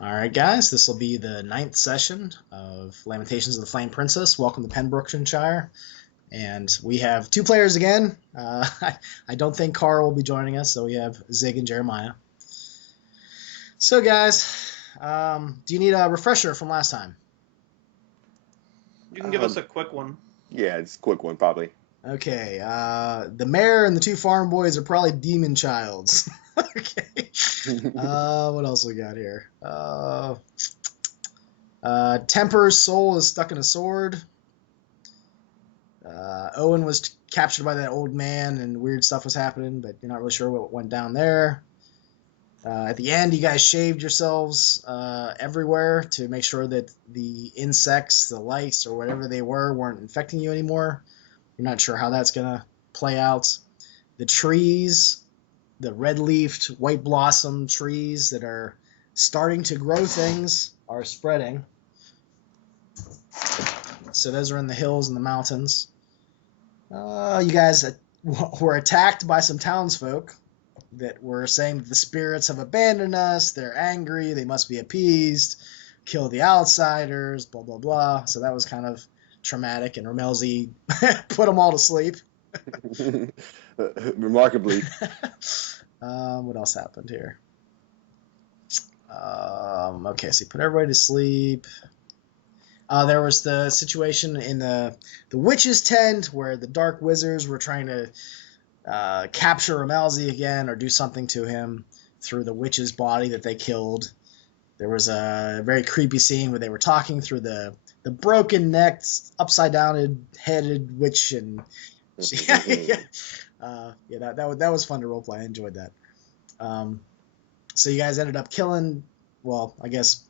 All right, guys, this will be the ninth session of Lamentations of the Flame Princess. Welcome to Pembrooktonshire. And we have two players again. I don't think Carl will be joining us, so we have Zig and Jeremiah. So, guys, do you need a refresher from last time? You can give us a quick one. Yeah, it's a quick one, probably. Okay, the mayor and the two farm boys are probably demon childs. Okay. What else we got here? Temper's soul is stuck in a sword. Owen was captured by that old man, and weird stuff was happening, but you're not really sure what went down there. At the end, you guys shaved yourselves everywhere to make sure that the insects, the lice, or whatever they were, weren't infecting you anymore. You're not sure how that's going to play out. The trees, the red-leafed, white-blossom trees that are starting to grow things are spreading. So those are in the hills and the mountains. You guys were attacked by some townsfolk that were saying that the spirits have abandoned us, they're angry, they must be appeased, kill the outsiders, blah, blah, blah. So that was kind of traumatic, and Romelzi put them all to sleep. Remarkably. What else happened here? Okay, so he put everybody to sleep. There was the situation in the witch's tent where the dark wizards were trying to capture Romelzi again or do something to him through the witch's body that they killed. There was a very creepy scene where they were talking through the broken-necked, upside-down headed witch, and that was fun to roleplay. I enjoyed that. So you guys ended up killing, well, I guess,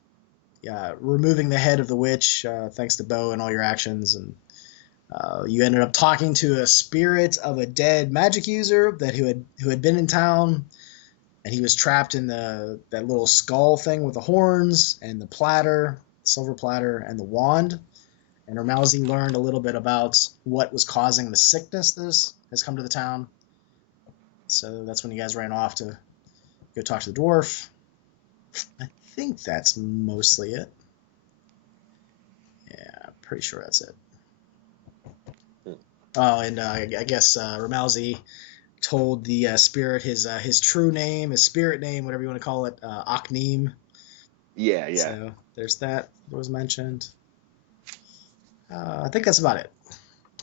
removing the head of the witch thanks to Bo and all your actions, and you ended up talking to a spirit of a dead magic user who had been in town, and he was trapped in that little skull thing with the horns and the platter, silver platter, and the wand. And Romelzi learned a little bit about what was causing the sickness that has come to the town. So that's when you guys ran off to go talk to the dwarf. I think that's mostly it. Yeah, pretty sure that's it. Oh, and I guess Romelzi told the spirit his true name, his spirit name, whatever you want to call it, Akneem. Yeah. So there's that was mentioned. I think that's about it.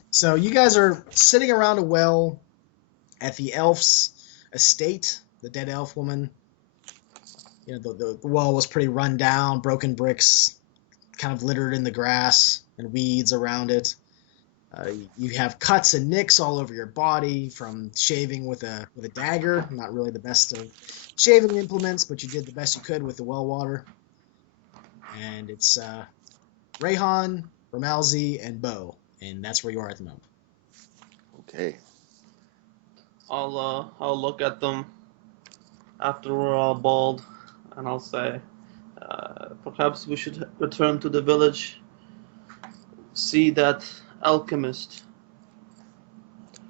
So you guys are sitting around a well at the elf's estate, the dead elf woman. You know, the wall was pretty run down, broken bricks, kind of littered in the grass and weeds around it. You have cuts and nicks all over your body from shaving with a dagger. Not really the best of shaving implements, but you did the best you could with the well water. And it's Rayhan, Romelzi, and Bo, and that's where you are at the moment. Okay. I'll look at them after we're all bald, and I'll say, perhaps we should return to the village, see that alchemist,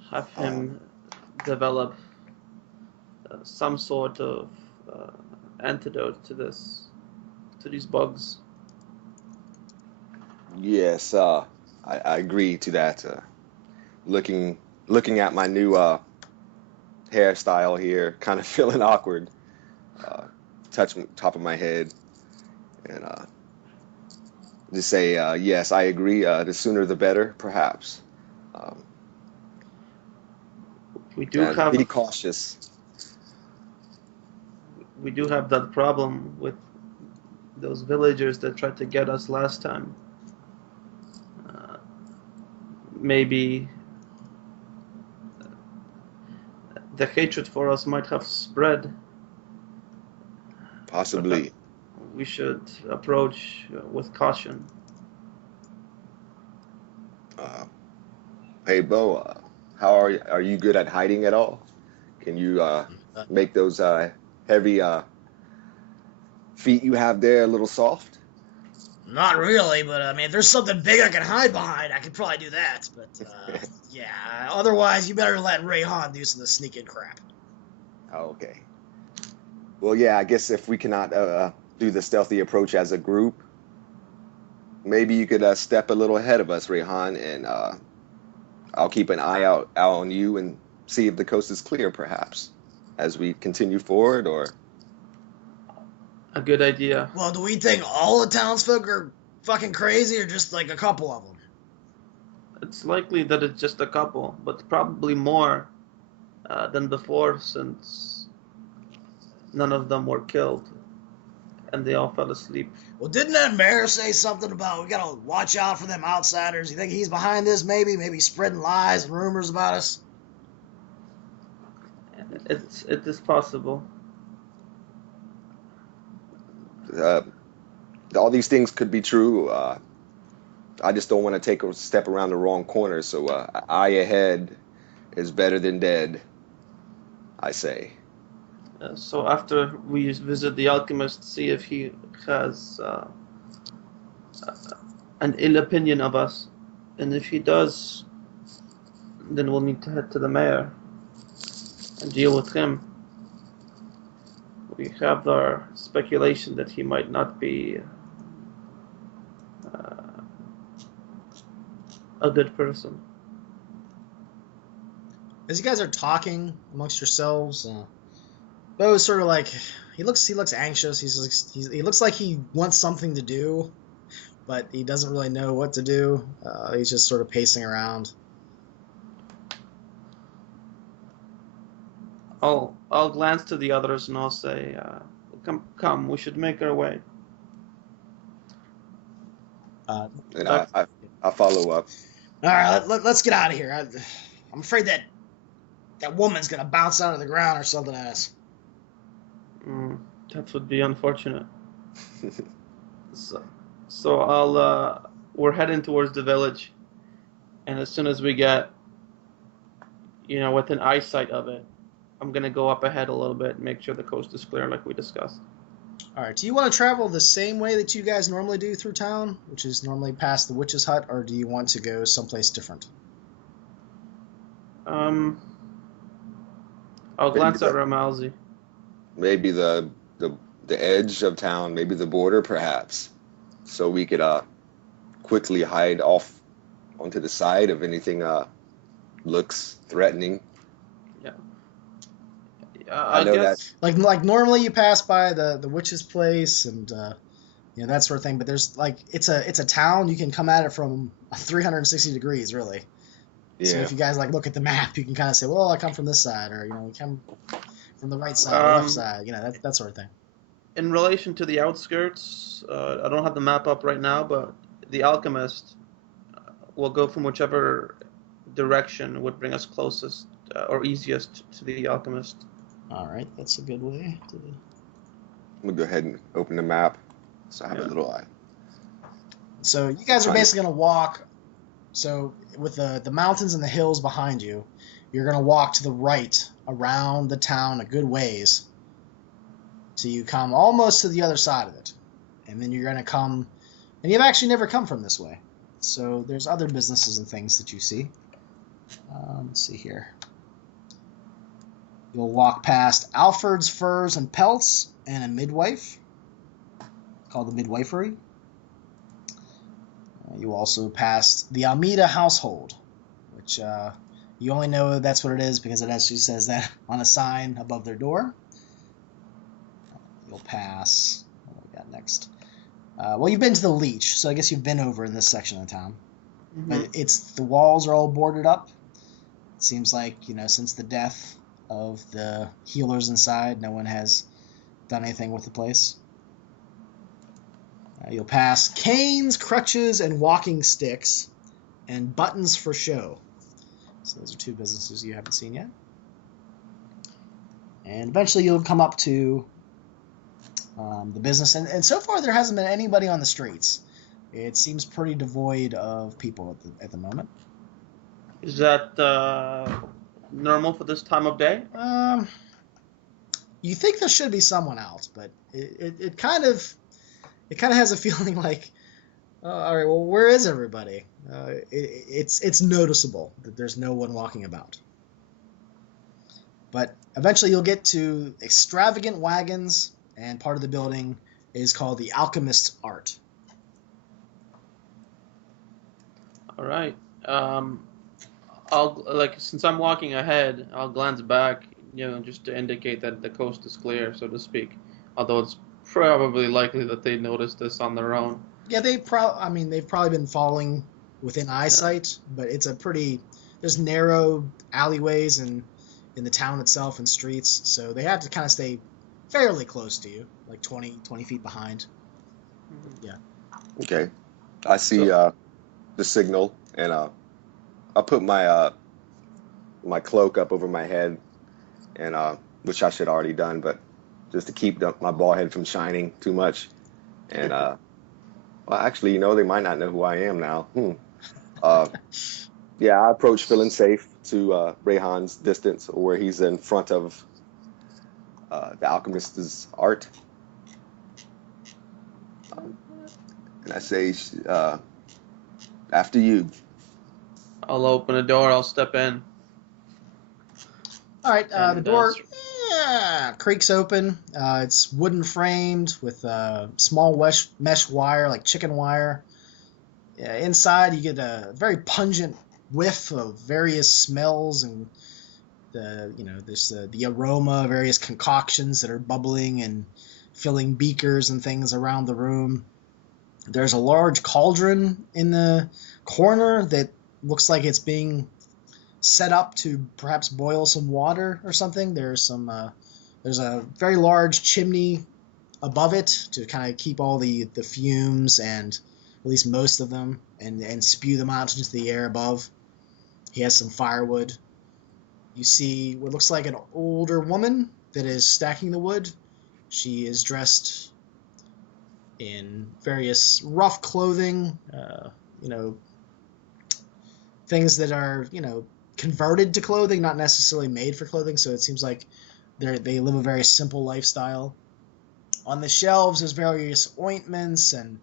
have him develop some sort of antidote to these bugs. Yes, I agree to that. Looking at my new hairstyle here, kind of feeling awkward. Touch top of my head, and just say, yes, I agree. The sooner the better, perhaps. Um, We do and have be cautious. that problem with those villagers that tried to get us last time. Maybe the hatred for us might have spread. Possibly. We should approach with caution. Hey, Bo, how are you? Are you good at hiding at all? Can you make those heavy feet you have there a little soft? Not really, but I mean, if there's something big I can hide behind, I could probably do that. But yeah, otherwise, you better let Rayhan do some of the sneaking crap. Okay. Well, yeah, I guess if we cannot do the stealthy approach as a group. Maybe you could step a little ahead of us, Rehan, and I'll keep an eye out on you and see if the coast is clear, perhaps, as we continue forward, or... A good idea. Well, do we think all the townsfolk are fucking crazy, or just like a couple of them? It's likely that it's just a couple, but probably more than before, since none of them were killed and they all fell asleep. Well, didn't that mayor say something about we gotta watch out for them outsiders? You think he's behind this, maybe? Maybe spreading lies and rumors about us? It is possible. All these things could be true. I just don't want to take a step around the wrong corner, so eye ahead is better than dead, I say. So after we visit the alchemist, see if he has an ill opinion of us, and if he does, then we'll need to head to the mayor and deal with him. We have our speculation that he might not be a good person. As you guys are talking amongst yourselves, Bo's sort of like he looks anxious. He looks like he wants something to do, but he doesn't really know what to do. He's just sort of pacing around. I'll glance to the others and I'll say, "Come, we should make our way." And I follow up. All right, let's get out of here. I'm afraid that woman's gonna bounce out of the ground or something at us. That would be unfortunate. So we're heading towards the village, and as soon as we get, within eyesight of it, I'm gonna go up ahead a little bit and make sure the coast is clear, like we discussed. All right. Do you want to travel the same way that you guys normally do through town, which is normally past the witch's hut, or do you want to go someplace different? I'll glance at Ramalzi. Maybe the edge of town, maybe the border, perhaps, so we could quickly hide off onto the side if anything looks threatening. Yeah. I know guess, that. Like normally you pass by the witch's place and that sort of thing, but there's it's a town. You can come at it from 360 degrees, really. Yeah. So if you guys look at the map, you can kind of say, well, I come from this side, or we come from the right side, or left side, that sort of thing. In relation to the outskirts, I don't have the map up right now, but the alchemist will go from whichever direction would bring us closest or easiest to the alchemist. All right, that's a good way to... I'm gonna go ahead and open the map, so I have a little eye. So you guys are basically gonna walk. So with the mountains and the hills behind you, you're gonna walk to the right around the town a good ways. So you come almost to the other side of it, and then you're gonna come, and you've actually never come from this way. So there's other businesses and things that you see. Let's see here. You'll walk past Alfred's Furs and Pelts and a midwife called the Midwifery. You also pass the Almeida household, which you only know that's what it is because it actually says that on a sign above their door. You'll pass... What do we got next? Well, you've been to the Leech, so I guess you've been over in this section of town. Mm-hmm. But the walls are all boarded up. It seems like, since the death of the healers inside, no one has done anything with the place. You'll pass canes, crutches, and walking sticks, and buttons for show. So those are two businesses you haven't seen yet. And eventually you'll come up to the business, and so far there hasn't been anybody on the streets. It seems pretty devoid of people at the moment. Is that normal for this time of day? You think there should be someone else, but it kind of has a feeling like, all right, well, where is everybody? It's noticeable that there's no one walking about. But eventually you'll get to extravagant wagons and part of the building is called the Alchemist's Art. All right. Since I'm walking ahead, I'll glance back, just to indicate that the coast is clear, so to speak. Although it's probably likely that they noticed this on their own. Yeah, they've probably been following within eyesight, but it's there's narrow alleyways in the town itself and streets, so they have to kind of stay fairly close to you, like 20 feet behind. Mm-hmm. Yeah. Okay. I see the signal, and I'll put my my cloak up over my head, and which I should already done, but just to keep my bald head from shining too much. And well, actually, they might not know who I am now. Yeah, I approach feeling safe to Rayhan's distance, or where he's in front of the alchemist's art. And I say, after you. I'll open the door. I'll step in. All right, the door creaks open. It's wooden framed with small mesh wire, like chicken wire. Inside, you get a very pungent whiff of various smells, and there's the aroma of various concoctions that are bubbling and filling beakers and things around the room. There's a large cauldron in the corner that looks like it's being set up to perhaps boil some water or something. There's a very large chimney above it to kind of keep all the fumes, and at least most of them, and spew them out into the air above. He has some firewood. You see what looks like an older woman that is stacking the wood. She is dressed in various rough clothing, things that are, converted to clothing, not necessarily made for clothing, so it seems like they live a very simple lifestyle. On the shelves, there's various ointments and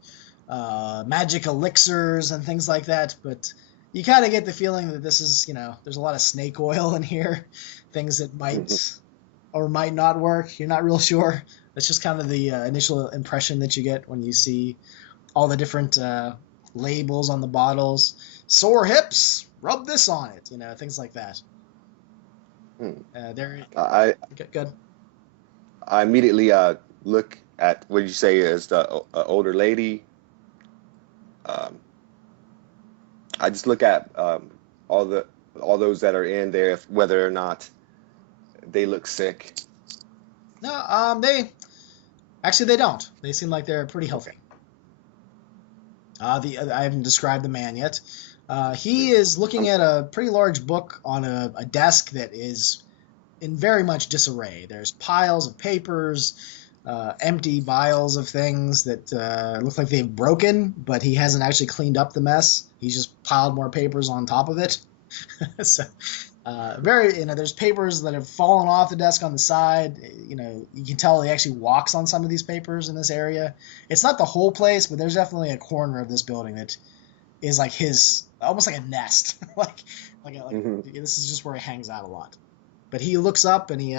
magic elixirs and things like that, but you kind of get the feeling that this is, there's a lot of snake oil in here, things that might or might not work. You're not real sure. That's just kind of the initial impression that you get when you see all the different labels on the bottles. Sore hips, rub this on it, things like that. Good. I immediately look at what did you say is the older lady. I just look at all those that are in there, whether or not they look sick. No, they don't. They seem like they're pretty healthy. I haven't described the man yet. He is looking at a pretty large book on a desk that is in very much disarray. There's piles of papers, empty vials of things that look like they've broken, but he hasn't actually cleaned up the mess. He's just piled more papers on top of it. So, there's papers that have fallen off the desk on the side. You can tell he actually walks on some of these papers in this area. It's not the whole place, but there's definitely a corner of this building that is like his, almost like a nest. This is just where he hangs out a lot. But he looks up and he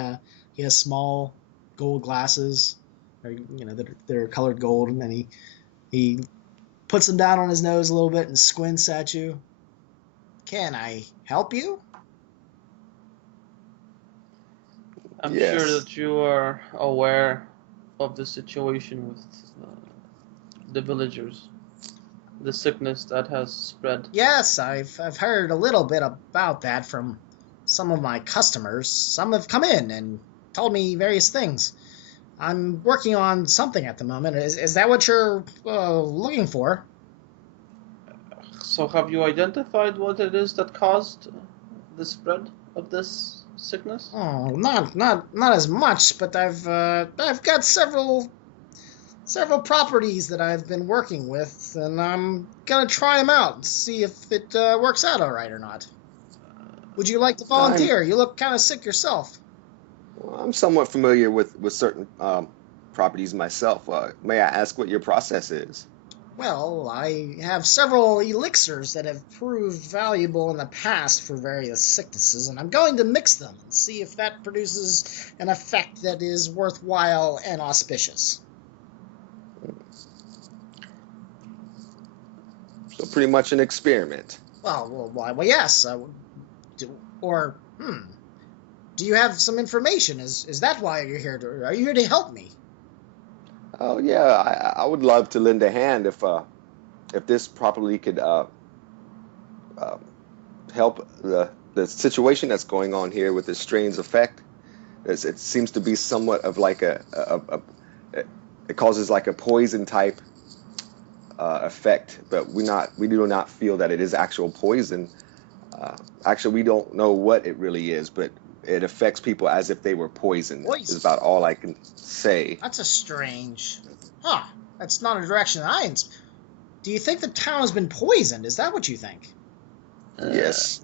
has small gold glasses, that are colored gold, and then he puts them down on his nose a little bit and squints at you. Can I help you? I'm Yes. sure that you are aware of the situation with the villagers, the sickness that has spread. Yes, I've heard a little bit about that from some of my customers. Some have come in and told me various things. I'm working on something at the moment. Is that what you're looking for? So have you identified what it is that caused the spread of this sickness? Oh, not as much, but I've got several properties that I've been working with, and I'm gonna try them out and see if it works out all right or not. Would you like to volunteer? You look kind of sick yourself. Well, I'm somewhat familiar with certain properties myself. May I ask what your process is? Well, I have several elixirs that have proved valuable in the past for various sicknesses, and I'm going to mix them and see if that produces an effect that is worthwhile and auspicious. So pretty much an experiment. Well, yes. Or, do you have some information? Is that why you're here? Are you here to help me? Oh yeah, I would love to lend a hand if this properly could uh, help the situation that's going on here with this strange effect. It seems to be somewhat of like it causes like a poison type effect, but we do not feel that it is actual poison. Actually, we don't know what it really is, but it affects people as if they were poisoned. Poison? Is about all I can say. That's a strange... Huh. That's not a direction that Do you think the town has been poisoned? Is that what you think? Yes.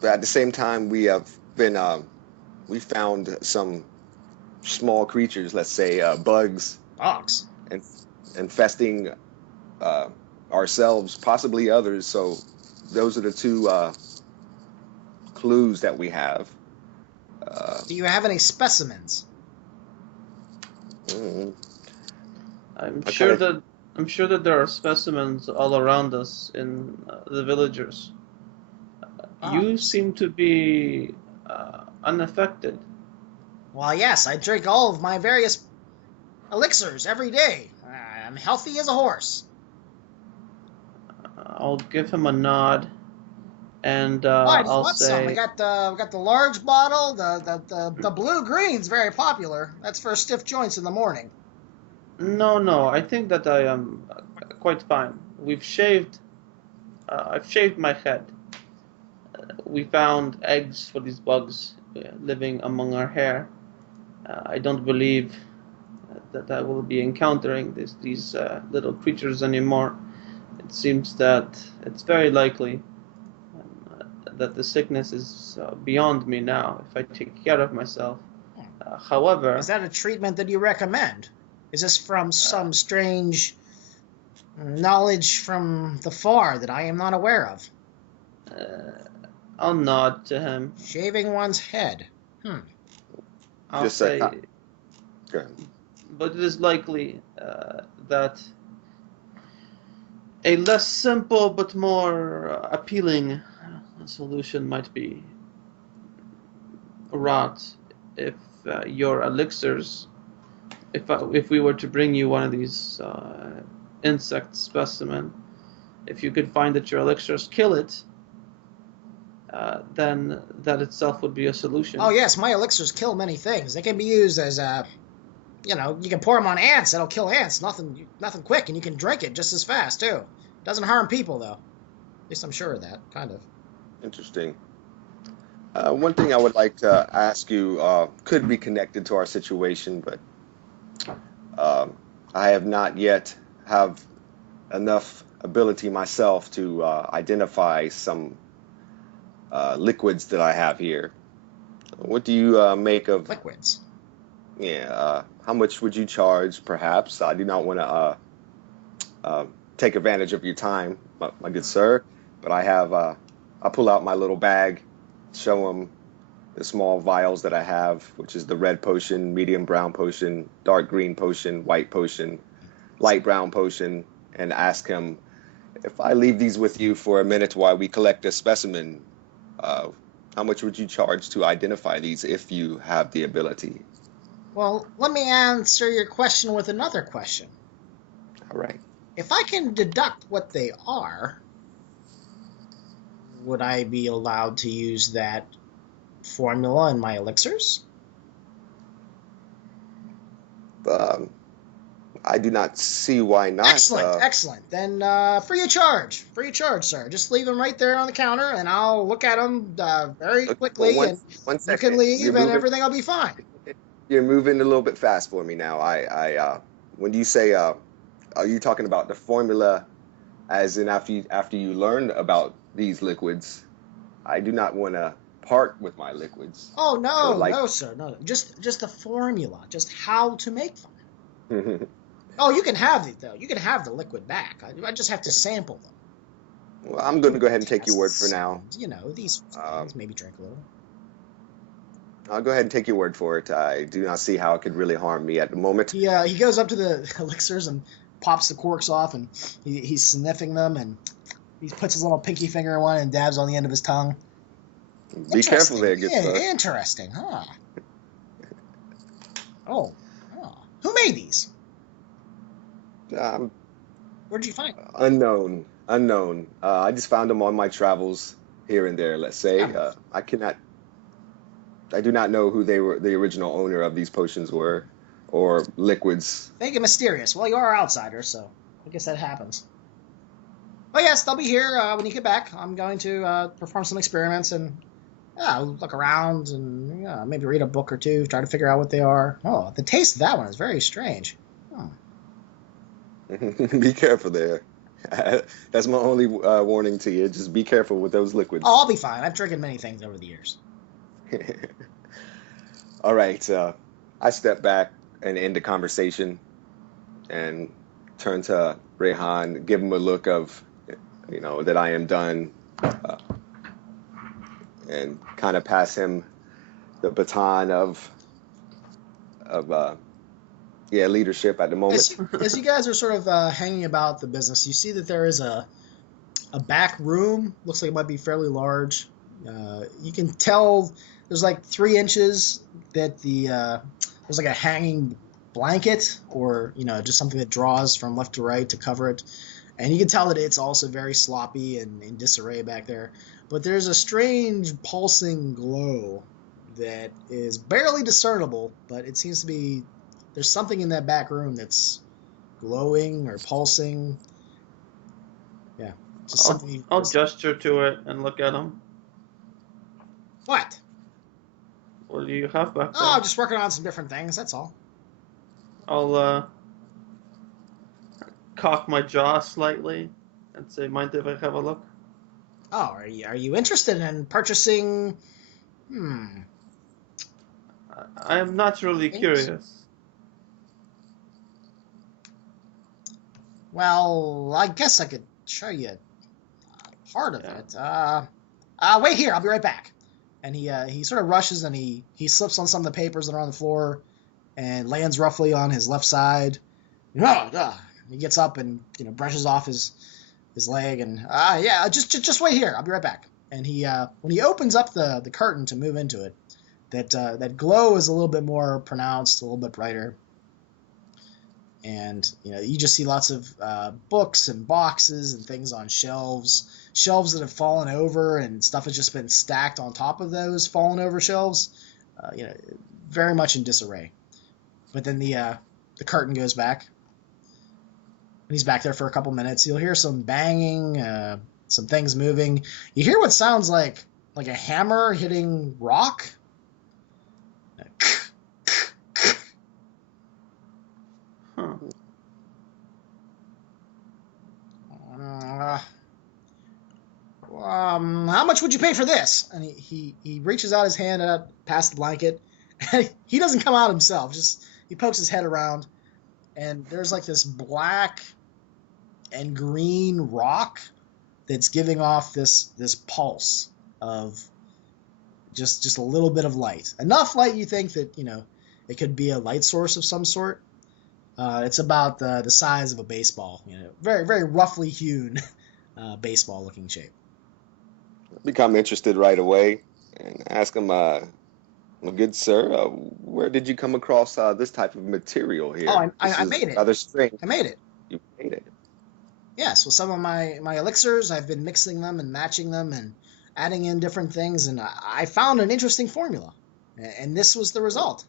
But at the same time, we have been we found some small creatures, let's say bugs, Bugs? infesting ourselves, possibly others. So those are the two clues that we have. Do you have any specimens? Mm, I'm I sure kinda, that I'm sure that there are specimens all around us in the villagers. Ah. You seem to be unaffected. Well, yes, I drink all of my various elixirs every day. I'm healthy as a horse. I'll give him a nod, and Why? Do you I'll want some? We say, got the large bottle. The blue green's very popular. That's for stiff joints in the morning. no. I think that I am quite fine. I've shaved my head. We found eggs for these bugs living among our hair. I don't believe that I will be encountering these little creatures anymore. It seems that it's very likely that the sickness is beyond me now if I take care of myself. However, Is that a treatment that you recommend? Is this from some strange knowledge from the far that I am not aware of? I'll nod to him. Shaving one's head. I'll just say, go ahead. but it is likely that a less simple but more appealing solution might be wrought if your elixirs, if we were to bring you one of these insect specimen, if you could find that your elixirs kill it, then that itself would be a solution. Oh yes, my elixirs kill many things. They can be used as you can pour them on ants. That'll kill ants. Nothing quick, and you can drink it just as fast too. Doesn't harm people though. At least I'm sure of that. Kind of. Interesting. One thing I would like to ask you could be connected to our situation, but I have not yet have enough ability myself to identify some liquids that I have here. What do you make of? Liquids. Yeah. How much would you charge? Perhaps I do not want to take advantage of your time, my good sir, but I pull out my little bag, show him the small vials that I have, which is the red potion, medium brown potion, dark green potion, white potion, light brown potion, and ask him if I leave these with you for a minute while we collect a specimen, how much would you charge to identify these if you have the ability? Well, let me answer your question with another question. All right. If I can deduct what they are, would I be allowed to use that formula in my elixirs? I do not see why not. Excellent. Then free of charge, sir. Just leave them right there on the counter, and I'll look at them very quickly, Well, and one you second. can leave, and everything will be fine. You're moving a little bit fast for me now. When you say, are you talking about the formula, as in after you learn about these liquids? I do not want to part with my liquids. Oh no, sir, no. Just the formula, just how to make them. Oh, you can have it though. You can have the liquid back. I just have to sample them. Well, I'm going to go ahead and take your word for now. These things, maybe drink a little. I'll go ahead and take your word for it. I do not see how it could really harm me at the moment. He goes up to the elixirs and pops the corks off, and he's sniffing them, and he puts his little pinky finger in one and dabs on the end of his tongue. Be careful there, good sir. Interesting, huh? Oh. Who made these? Where'd you find them? Unknown. I just found them on my travels here and there, let's say. I do not know who the original owner of these potions were, or liquids. Make it mysterious. Well, you are outsiders, so I guess that happens. But yes, they'll be here when you get back. I'm going to perform some experiments and look around and maybe read a book or two, try to figure out what they are. Oh, the taste of that one is very strange. Oh. Be careful there. That's my only warning to you. Just be careful with those liquids. Oh, I'll be fine. I've drinking many things over the years. All right. I step back and end the conversation and turn to Rehan, give him a look of, that I am done, and kind of pass him the baton of leadership at the moment. As you guys are sort of hanging about the business, you see that there is a back room. Looks like it might be fairly large. You can tell there's like 3 inches that there's like a hanging blanket or just something that draws from left to right to cover it, and you can tell that it's also very sloppy and in disarray back there. But there's a strange pulsing glow that is barely discernible, but it seems to be there's something in that back room that's glowing or pulsing. Yeah, just something. I'll gesture to it and look at him. What? What do you have back there? Oh, I'm just working on some different things, that's all. I'll cock my jaw slightly and say, mind if I have a look? Oh, are you interested in purchasing? I am naturally curious. Well, I guess I could show you part of it. Wait here, I'll be right back. And he sort of rushes and he slips on some of the papers that are on the floor and lands roughly on his left side. He gets up and brushes off his leg and just wait here, I'll be right back. And he when he opens up the curtain to move into it, that glow is a little bit more pronounced, a little bit brighter. And you just see lots of books and boxes and things on shelves that have fallen over, and stuff has just been stacked on top of those fallen over shelves. Very much in disarray. But then the curtain goes back, and he's back there for a couple minutes. You'll hear some banging, some things moving. You hear what sounds like a hammer hitting rock. How much would you pay for this? And he reaches out his hand out past the blanket. And he doesn't come out himself. Just he pokes his head around, and there's like this black and green rock that's giving off this pulse of just a little bit of light. Enough light you think that it could be a light source of some sort. It's about the size of a baseball. Very very roughly hewn baseball looking shape. Become interested right away and ask him, well, good sir, where did you come across this type of material here? Oh, I made it. Rather strange. I made it. You made it. Yes, with some of my elixirs, I've been mixing them and matching them and adding in different things, and I found an interesting formula, and this was the result.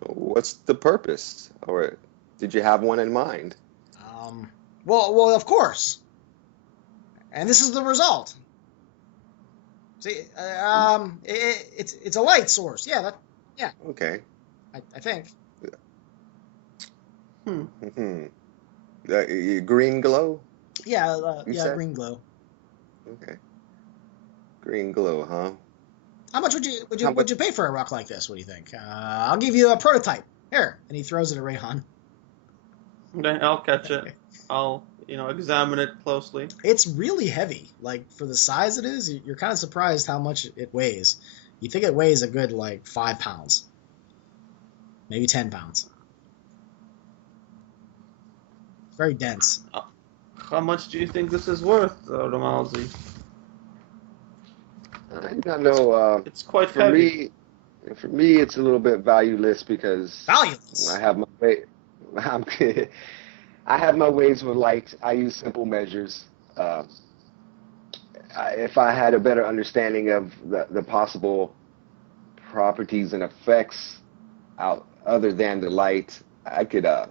What's the purpose, or did you have one in mind? Well, of course. And this is the result. See, it's a light source. Yeah. Okay. I think. Green glow? Yeah, green glow. Okay. Green glow, huh? How much would you pay for a rock like this? What do you think? I'll give you a prototype. Here, and he throws it at Rehan. Okay, I'll catch it. I'll examine it closely. It's really heavy. Like, for the size it is, you're kind of surprised how much it weighs. You think it weighs a good, 5 pounds. Maybe 10 pounds. very dense. How much do you think this is worth, Ramalzi? I don't know. It's quite For heavy. me, for me, it's a little bit valueless because I Valueless. have my way. I'm, I have my ways with light. I use simple measures. Uh, if I had a better understanding of the possible properties and effects out other than the light, I could, I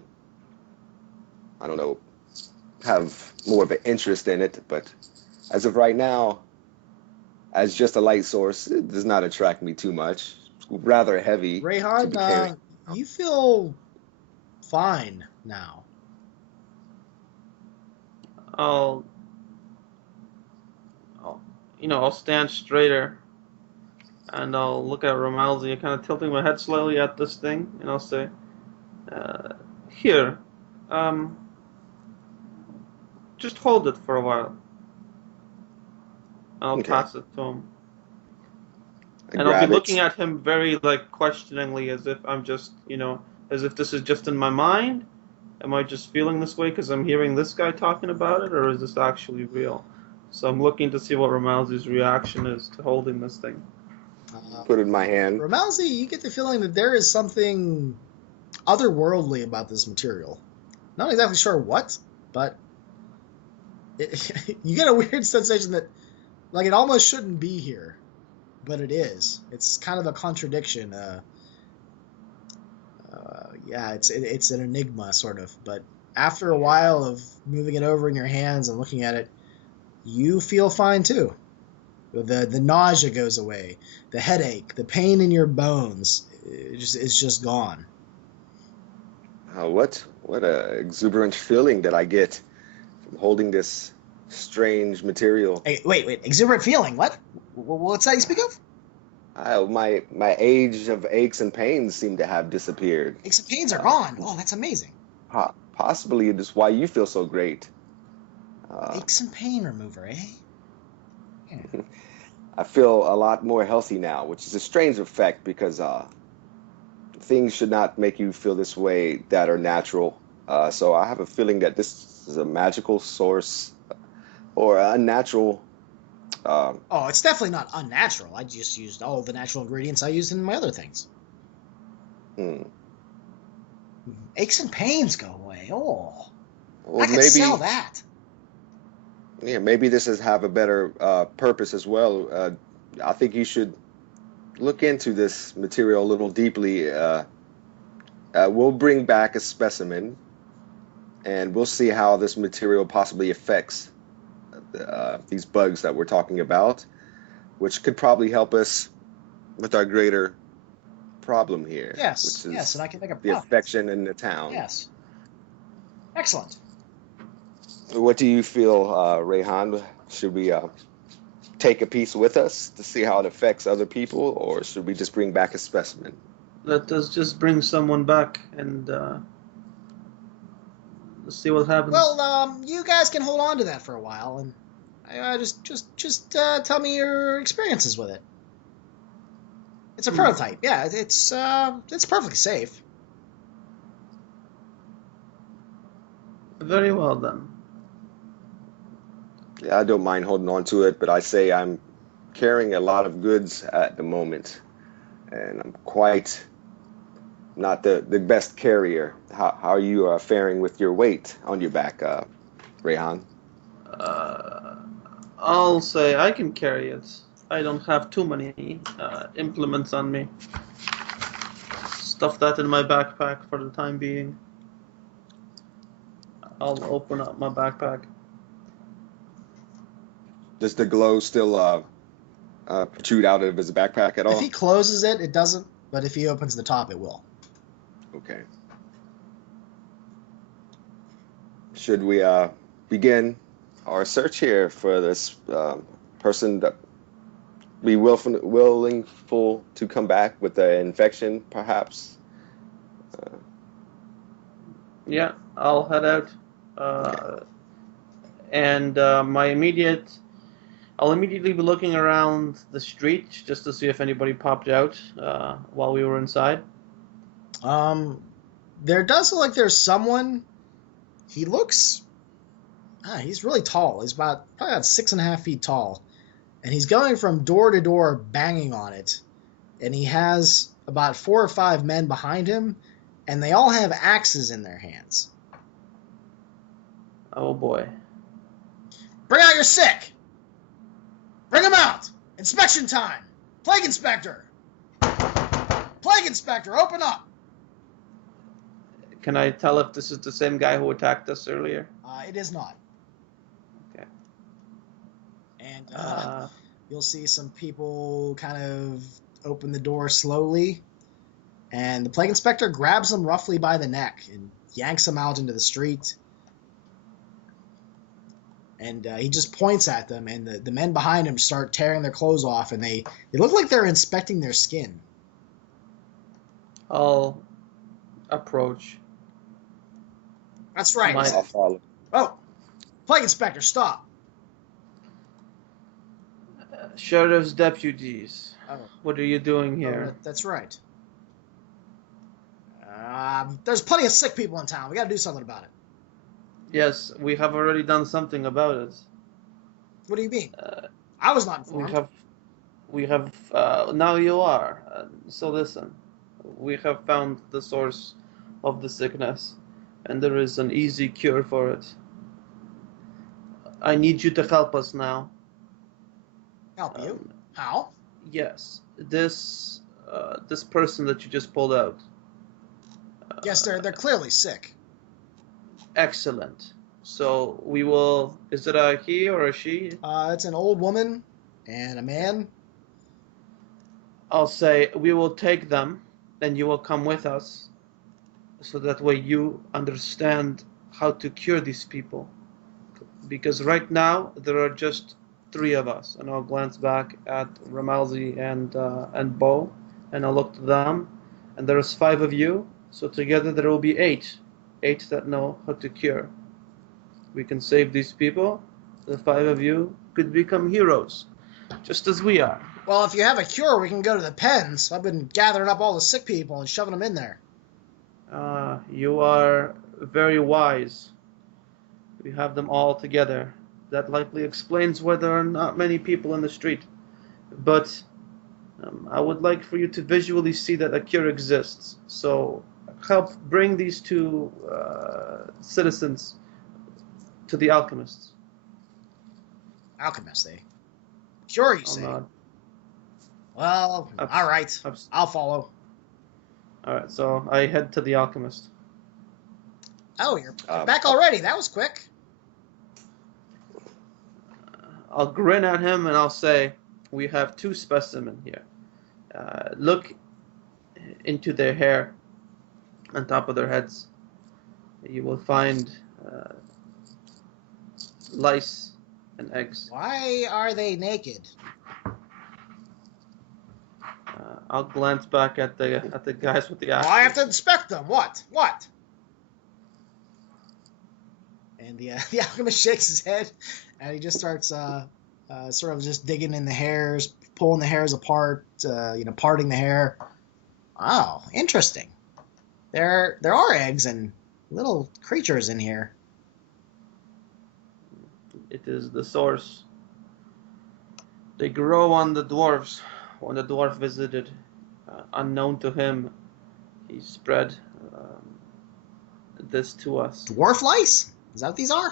don't know, have more of an interest in it. But as of right now, as just a light source, it does not attract me too much. It's rather heavy to Rayhan, be carrying. you feel fine now. I'll, I'll stand straighter and I'll look at Ramalzi, kind of tilting my head slightly at this thing, and I'll say, uh, "Here, um, just hold it for a while." I'll Okay, pass it to him, I and I'll be grab looking it. at him very questioningly, as if I'm just, as if this is just in my mind. Am I just feeling this way because I'm hearing this guy talking about it, or is this actually real? So I'm looking to see what Ramalzi's reaction is to holding this thing. Uh, Put it in my hand. Ramalzi, you get the feeling that there is something otherworldly about this material. Not exactly sure what, but you get a weird sensation that, like, it almost shouldn't be here, but it is. It's kind of a contradiction. Yeah, it's an enigma, sort of. But after a while of moving it over in your hands and looking at it, you feel fine too. The nausea goes away, the headache, the pain in your bones, it's just gone. What a exuberant feeling that I get from holding this strange material. Hey, wait, exuberant feeling? What? What's that you speak of? My age of aches and pains seem to have disappeared. Aches and pains are Uh, gone. Oh, that's amazing. Possibly it is why you feel so great. Uh, Aches and pain remover, eh? Yeah. I feel a lot more healthy now, which is a strange effect because things should not make you feel this way that are natural. So I have a feeling that this is a magical source or a unnatural. Uh, Oh, it's definitely not unnatural. I just used all the natural ingredients I used in my other things. hmm. Aches and pains go away. Oh, I Well, could sell maybe, that. yeah, maybe this is have a better purpose as well. I think you should look into this material a little deeply. We'll bring back a specimen, and we'll see how this material possibly affects these bugs that we're talking about, which could probably help us with our greater problem here, Yes, which yes, and is I can make a the profit. affection in the town. Yes, excellent. What do you feel, Rayhan? Should we take a piece with us to see how it affects other people, or should we just bring back a specimen? Let us just bring someone back and see what happens. Well, you guys can hold on to that for a while, and just tell me your experiences with it. It's a Hmm. prototype. Yeah, it's perfectly safe. Very well then. Yeah, I don't mind holding on to it, but I say I'm carrying a lot of goods at the moment, and I'm quite not the best carrier. How are you faring with your weight on your back, Rayhan? Uh, I'll say I can carry it. I don't have too many implements on me. Stuff that in my backpack for the time being. I'll open up my backpack. Does the glow still protrude out of his backpack at If he all? closes it, it doesn't. But if he opens the top, it will. Okay. Should we begin our search here for this person that be willingful to come back with the infection, perhaps? Uh, Yeah, I'll head out. okay. Uh, and I'll immediately be looking around the street just to see if anybody popped out while we were inside. Um, there does look like there's someone He looks... he's really tall. He's probably about 6.5 feet tall. And he's going from door to door banging on it. And he has about 4 or 5 men behind him. And they all have axes in their hands. Oh boy. Bring out your sick! Bring them out! Inspection time! Plague Inspector! Plague Inspector, open up! Can I tell if this is the same guy who attacked us earlier? It is not. Okay. And you'll see some people kind of open the door slowly. And the Plague Inspector grabs them roughly by the neck and yanks them out into the street. And he just points at them, and the men behind him start tearing their clothes off, and they look like they're inspecting their skin. I'll approach. That's right. I'll follow. Oh, Plague Inspector, stop. Sheriff's deputies. Oh. What are you doing here? That's right. There's plenty of sick people in town. We got to do something about it. Yes, we have already done something about it. What do you mean? I was not informed. We have. Now you are. So listen, we have found the source of the sickness, and there is an easy cure for it. I need you to help us now. Help you? How? Yes, this person that you just pulled out. Yes, they're clearly sick. Excellent. So we will. Is it a he or a she? It's an old woman and a man. I'll say we will take them, and you will come with us, so that way you understand how to cure these people. Because right now there are just 3 of us, and I'll glance back at Ramalzi and Bo, and I'll look to them, and there's 5 of you, so together there will be 8 that know how to cure. We can save these people. The 5 of you could become heroes, just as we are. Well, if you have a cure, we can go to the pens. I've been gathering up all the sick people and shoving them in there. You are very wise. We have them all together. That likely explains why there are not many people in the street. But I would like for you to visually see that a cure exists. So help bring these 2 citizens to the alchemists. Alchemist, eh? Cure, you say? Well, all right. I'll follow. All right, so I head to the alchemist. Oh, you're back already. That was quick. I'll grin at him and I'll say, we have 2 specimens here. Look into their hair on top of their heads. You will find lice and eggs. Why are they naked? I'll glance back at the guys with the axes. I have to inspect them. What? And the alchemist shakes his head, and he just starts sort of just digging in the hairs, pulling the hairs apart, parting the hair. Oh, interesting. There are eggs and little creatures in here. It is the source. They grow on the dwarves. When the dwarf visited, unknown to him, he spread this to us. Dwarf lice? Is that what these are?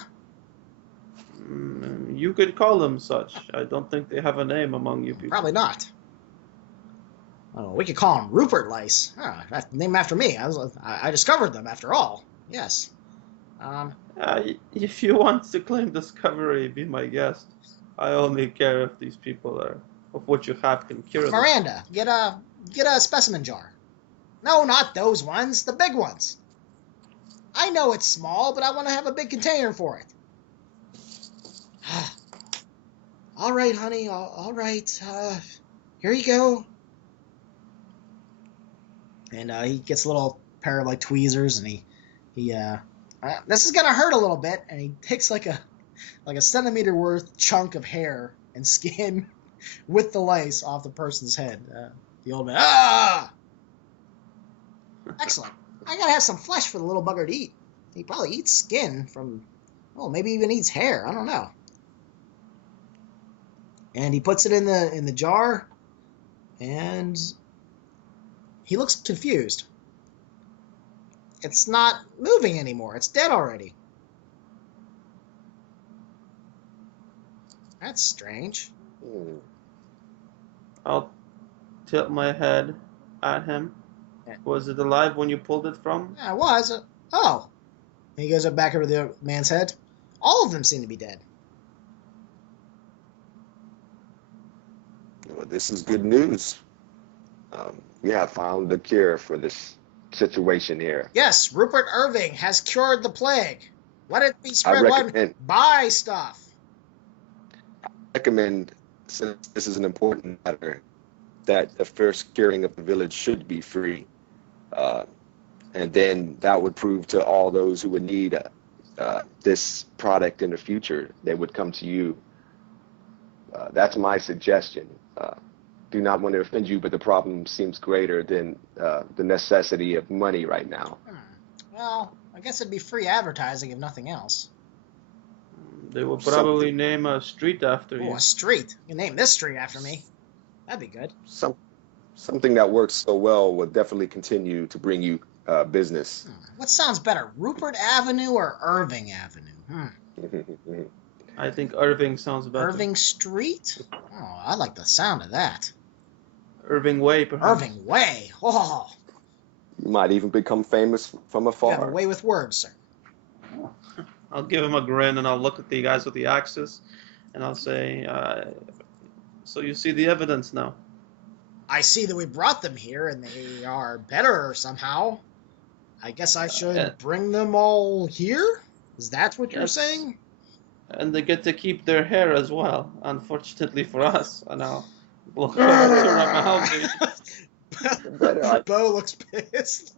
You could call them such. I don't think they have a name among you people. Probably not. Oh, we could call them Rupert lice. Name after me. I discovered them after all. Yes. If you want to claim discovery, be my guest. I only care if these people are of what you have can cure them. Miranda, get a specimen jar. No, not those ones. The big ones. I know it's small, but I want to have a big container for it. All right, honey. All right. Here you go. And he gets a little pair of like tweezers, and he this is gonna hurt a little bit, and he takes like a centimeter worth chunk of hair and skin with the lice off the person's head. The old man, excellent. I gotta have some flesh for the little bugger to eat. He probably eats skin from, maybe even eats hair. I don't know. And he puts it in the jar, and he looks confused. It's not moving anymore. It's dead already. That's strange. I'll tilt my head at him. Yeah. Was it alive when you pulled it from? Yeah, it was. Oh. And he goes up back over the man's head. All of them seem to be dead. Well, this is good news. We have found the cure for this situation here. Yes, Rupert Irving has cured the plague. Let it be spread. Buy stuff. Recommend, since this is an important matter, that the first curing of the village should be free. And then that would prove to all those who would need this product in the future, they would come to you. That's my suggestion. Do not want to offend you, but the problem seems greater than the necessity of money right now. Well, I guess it'd be free advertising if nothing else. They will probably name a street after you. Oh, a street. You name this street after me. That'd be good. Something that works so well will definitely continue to bring you business. What sounds better, Rupert Avenue or Irving Avenue? I think Irving sounds better. Irving Street? Oh, I like the sound of that. Irving Way, perhaps. Irving Way. Oh. You might even become famous from afar. You have a way with words, sir. I'll give him a grin, and I'll look at the guys with the axes, and I'll say, so you see the evidence now. I see that we brought them here, and they are better somehow. I guess I should bring them all here? Is that what you're saying? And they get to keep their hair as well, unfortunately for us. And I'll look over to Ramaldi. Bo looks pissed.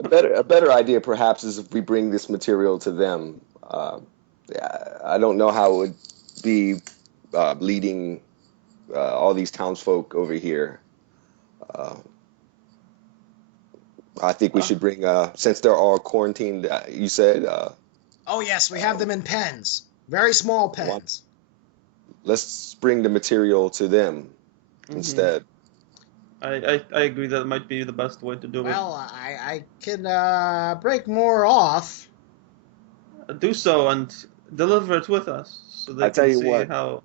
A better idea, perhaps, is if we bring this material to them. I don't know how it would be leading all these townsfolk over here. I think we should bring, since they're all quarantined, you said... oh, yes, we have them in pens. Very small pens. Let's bring the material to them instead. I agree that might be the best way to do it. Well, I can break more off. Do so and deliver it with us so they can see how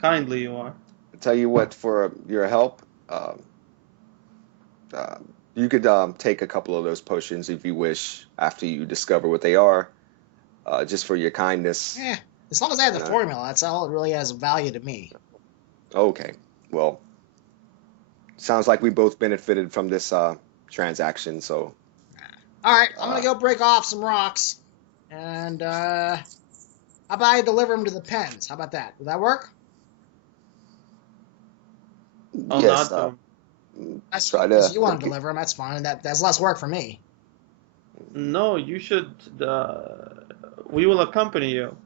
kindly you are. I tell you what, for your help, you could take a couple of those potions if you wish after you discover what they are, just for your kindness. Yeah, as long as I have the formula, that's all it really has value to me. Okay, well, sounds like we both benefited from this transaction, so... All right, I'm going to go break off some rocks, and how about I deliver them to the pens? How about that? Would that work? Yes, that's try to... You want to deliver them, that's fine. That's less work for me. No, you should... we will accompany you.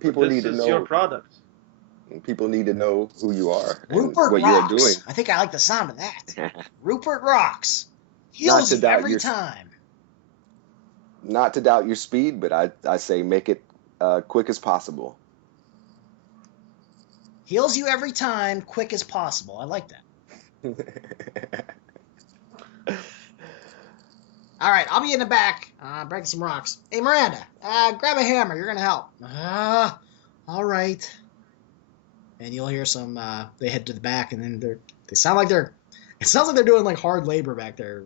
People need to know... This is your product. People need to know who you are and Rupert what Rocks. you're doing. I think I like the sound of that. Rupert Rocks. Heals you every time. Not to doubt your speed, but I say make it quick as possible. Heals you every time, quick as possible. I like that. All right, I'll be in the back, breaking some rocks. Hey, Miranda, grab a hammer. You're going to help. All right. And you'll hear some, they head to the back, and then they sound like it sounds like they're doing like hard labor back there.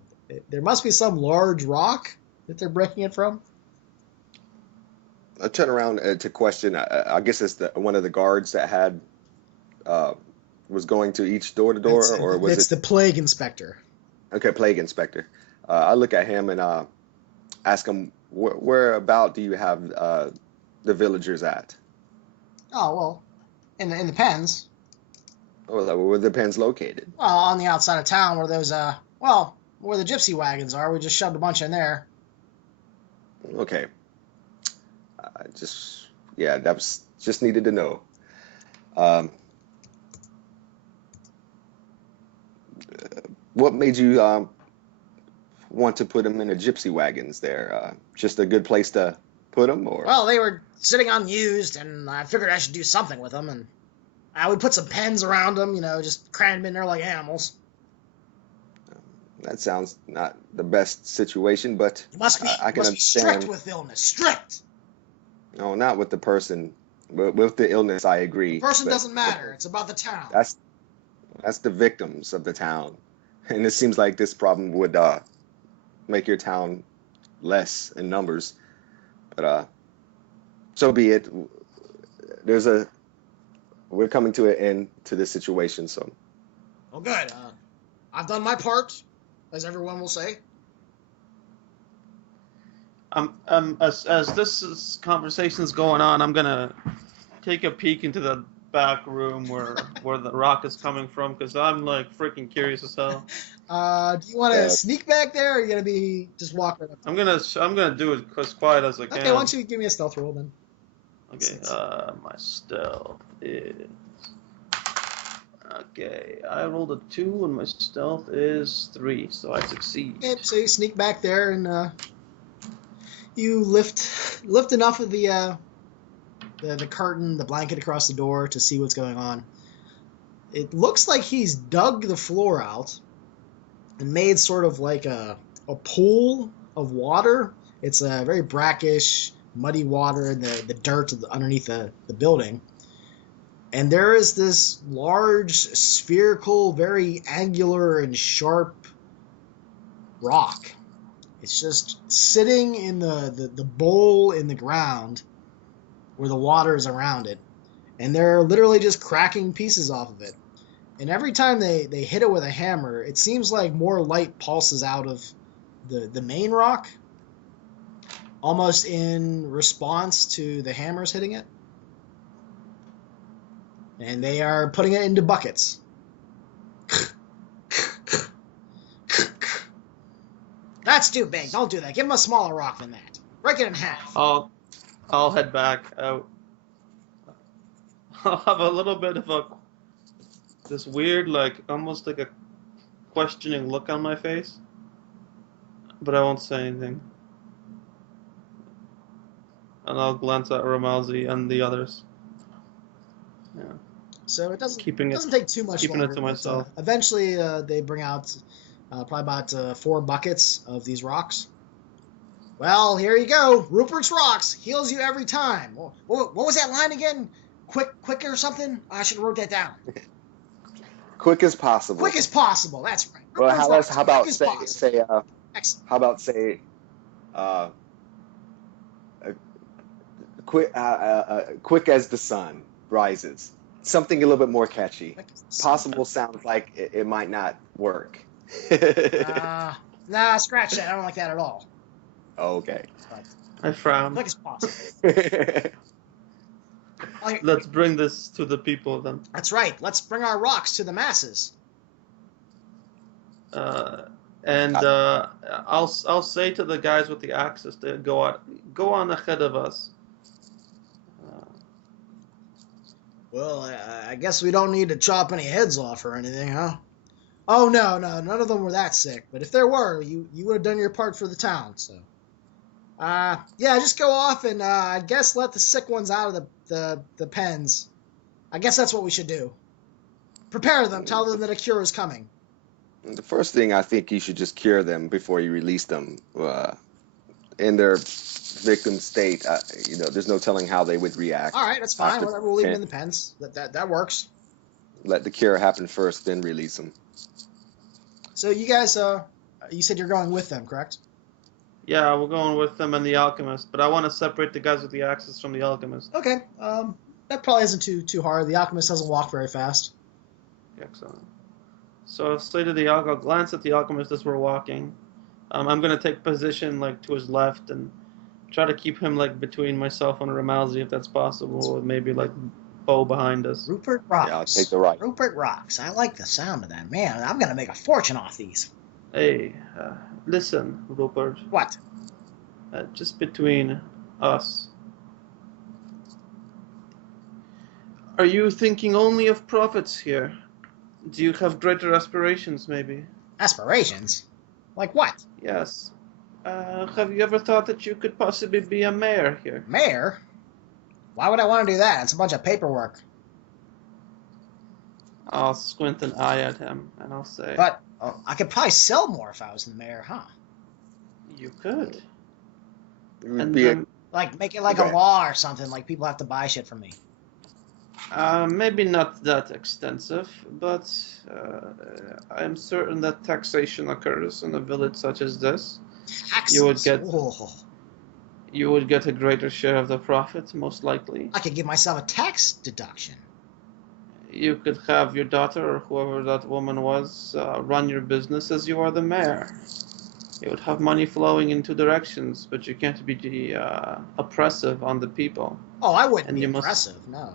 There must be some large rock that they're breaking it from. I turn around to question, I guess it's one of the guards that had, was going to each door to door, or was it? It's the plague inspector. Okay, plague inspector. I look at him and ask him, where about do you have the villagers at? Oh, well, in the pens. Oh, where are the pens located? Well, on the outside of town where those, where the gypsy wagons are. We just shoved a bunch in there. Okay. That was just needed to know. What made you want to put them in a gypsy wagons there? Just a good place to put them, or? Well, they were sitting unused, and I figured I should do something with them, and I would put some pens around them, just cram them in there like animals. That sounds not the best situation, but You must be, I can understand. strict with illness. Strict! No, not with the person. But with the illness, I agree. The person doesn't matter. It's about the town. That's the victims of the town. And it seems like this problem would make your town less in numbers. But so be it. We're coming to an end to this situation, so. Well, good. I've done my part, as everyone will say. As this conversation's going on, I'm gonna take a peek into the back room where the rock is coming from, because I'm like freaking curious as hell. Do you want to sneak back there, or are you gonna be just walking up? I'm gonna do it as quiet as I can. Okay, why don't you give me a stealth roll then? Okay, my stealth is... Okay, I rolled a 2 and my stealth is 3, so I succeed. Yep, so you sneak back there and you lift enough of the curtain, the blanket across the door to see what's going on. It looks like he's dug the floor out and made sort of like a pool of water. It's a very brackish, muddy water in the dirt underneath the building. And there is this large, spherical, very angular and sharp rock. It's just sitting in the bowl in the ground where the water is around it. And they're literally just cracking pieces off of it. And every time they hit it with a hammer, it seems like more light pulses out of the main rock, almost in response to the hammers hitting it. And they are putting it into buckets. That's too big. Don't do that. Give him a smaller rock than that. Break it in half. I'll head back out. I'll have a little bit of this weird, almost like a questioning look on my face, but I won't say anything. And I'll glance at Ramalzi and the others. Yeah. So it doesn't Keeping take too much keeping longer. it to myself. Eventually, they bring out probably about 4 buckets of these rocks. Well, here you go. Rupert's Rocks heals you every time. What was that line again? Quick or something? I should have wrote that down. Quick as possible. Quick as possible. That's right. Well, Rupert's how about Rocks, say Excellent. how about say quick as the sun rises. Something a little bit more catchy. Possible sounds like it might not work. Nah, scratch that. I don't like that at all. Okay. I frown. Quick as possible. Let's bring this to the people then. That's right. Let's bring our rocks to the masses. I'll say to the guys with the axes to go on ahead of us. Well, I guess we don't need to chop any heads off or anything, huh? Oh, no, none of them were that sick. But if there were, you would have done your part for the town, so. Yeah, just go off and I guess let the sick ones out of the pens. I guess that's what we should do. Prepare them, tell them that a cure is coming. The first thing, I think you should just cure them before you release them. In their victim state, there's no telling how they would react. All right, that's fine. Whatever, we'll leave them in the pens. That works. Let the cure happen first, then release them. So you guys, you said you're going with them, correct? Yeah, we're going with them and the alchemist, but I want to separate the guys with the axes from the alchemist. Okay, that probably isn't too hard. The alchemist doesn't walk very fast. Excellent. So I'll say to the I'll glance at the alchemist as we're walking. I'm going to take position to his left and try to keep him between myself and Ramalzi if that's possible, with maybe Bo behind us. Rupert Rocks. Yeah, I'll take the right. Rupert Rocks. I like the sound of that. Man, I'm going to make a fortune off these. Hey, listen, Rupert. What? Just between us. Are you thinking only of profits here? Do you have greater aspirations, maybe? Aspirations? Like what? Yes. Have you ever thought that you could possibly be a mayor here? Mayor? Why would I want to do that? It's a bunch of paperwork. I'll squint an eye at him, and I'll say, But I could probably sell more if I was the mayor, huh? you could. It would And be then, Like make it like Okay. a law or something. Like people have to buy shit from me. maybe not that extensive, but I'm certain that taxation occurs in a village such as this. Taxes. You would get- Whoa. You would get a greater share of the profit, most likely. I could give myself a tax deduction. You could have your daughter or whoever that woman was run your business as you are the mayor. You would have money flowing in two directions, but you can't be oppressive on the people. Oh, I wouldn't And be you must- impressive, no.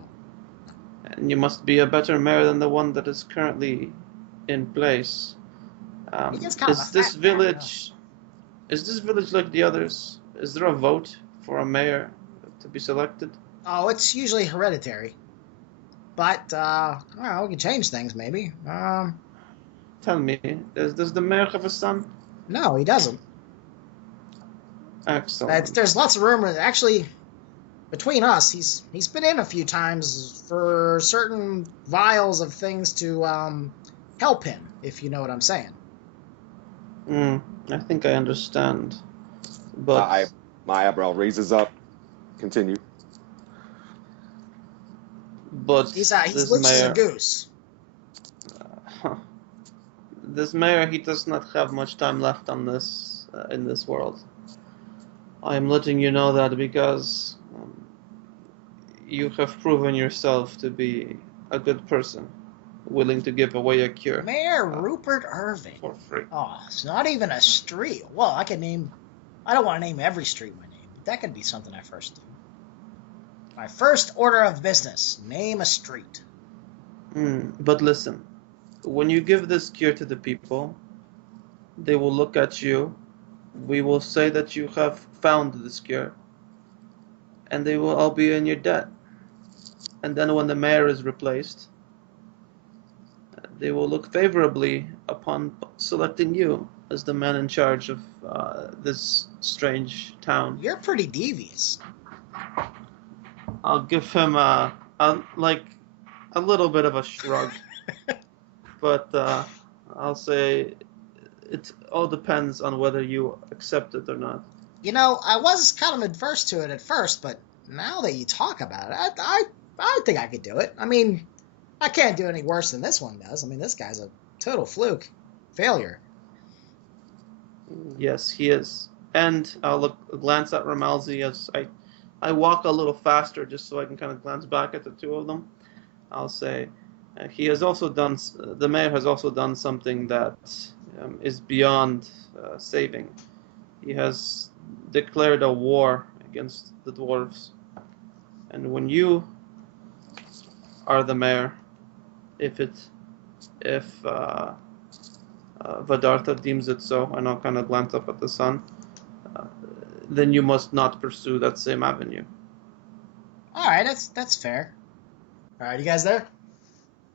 And you must be a better mayor than the one that is currently in place. He gets kind of a fat mayor, Is this village like the others? Is there a vote for a mayor to be selected? Oh, it's usually hereditary. But, I don't know, we can change things, maybe. Tell me, does the mayor have a son? No, he doesn't. Excellent. There's lots of rumors. Actually, between us, he's been in a few times for certain vials of things to help him, if you know what I'm saying. I think I understand. But My eyebrow raises up. Continue. He's this loose as a mayor, goose. this mayor, he does not have much time left on this in this world. I am letting you know that because you have proven yourself to be a good person, willing to give away a cure Mayor Rupert Irving. for free. Oh, it's not even a street. Well, I don't want to name every street my name. But that could be something I first do. My first order of business, name a street. But listen, when you give this cure to the people, they will look at you. We will say that you have found this cure, and they will all be in your debt. And then when the mayor is replaced, they will look favorably upon selecting you as the man in charge of this strange town. You're pretty devious. I'll give him like a little bit of a shrug, but I'll say it all depends on whether you accept it or not. You know, I was kind of adverse to it at first, but now that you talk about it, I think I could do it. I mean, I can't do any worse than this one does. I mean, this guy's a total fluke. Failure. Yes, he is. And I'll glance at Ramalzi as I walk a little faster just so I can kind of glance back at the two of them. I'll say the mayor has also done something that is beyond saving. He has declared a war against the dwarves. And when you are the mayor, if Vadartha deems it so, and I'll kind of glance up at the sun, then you must not pursue that same avenue. All right, that's fair. All right, you guys there?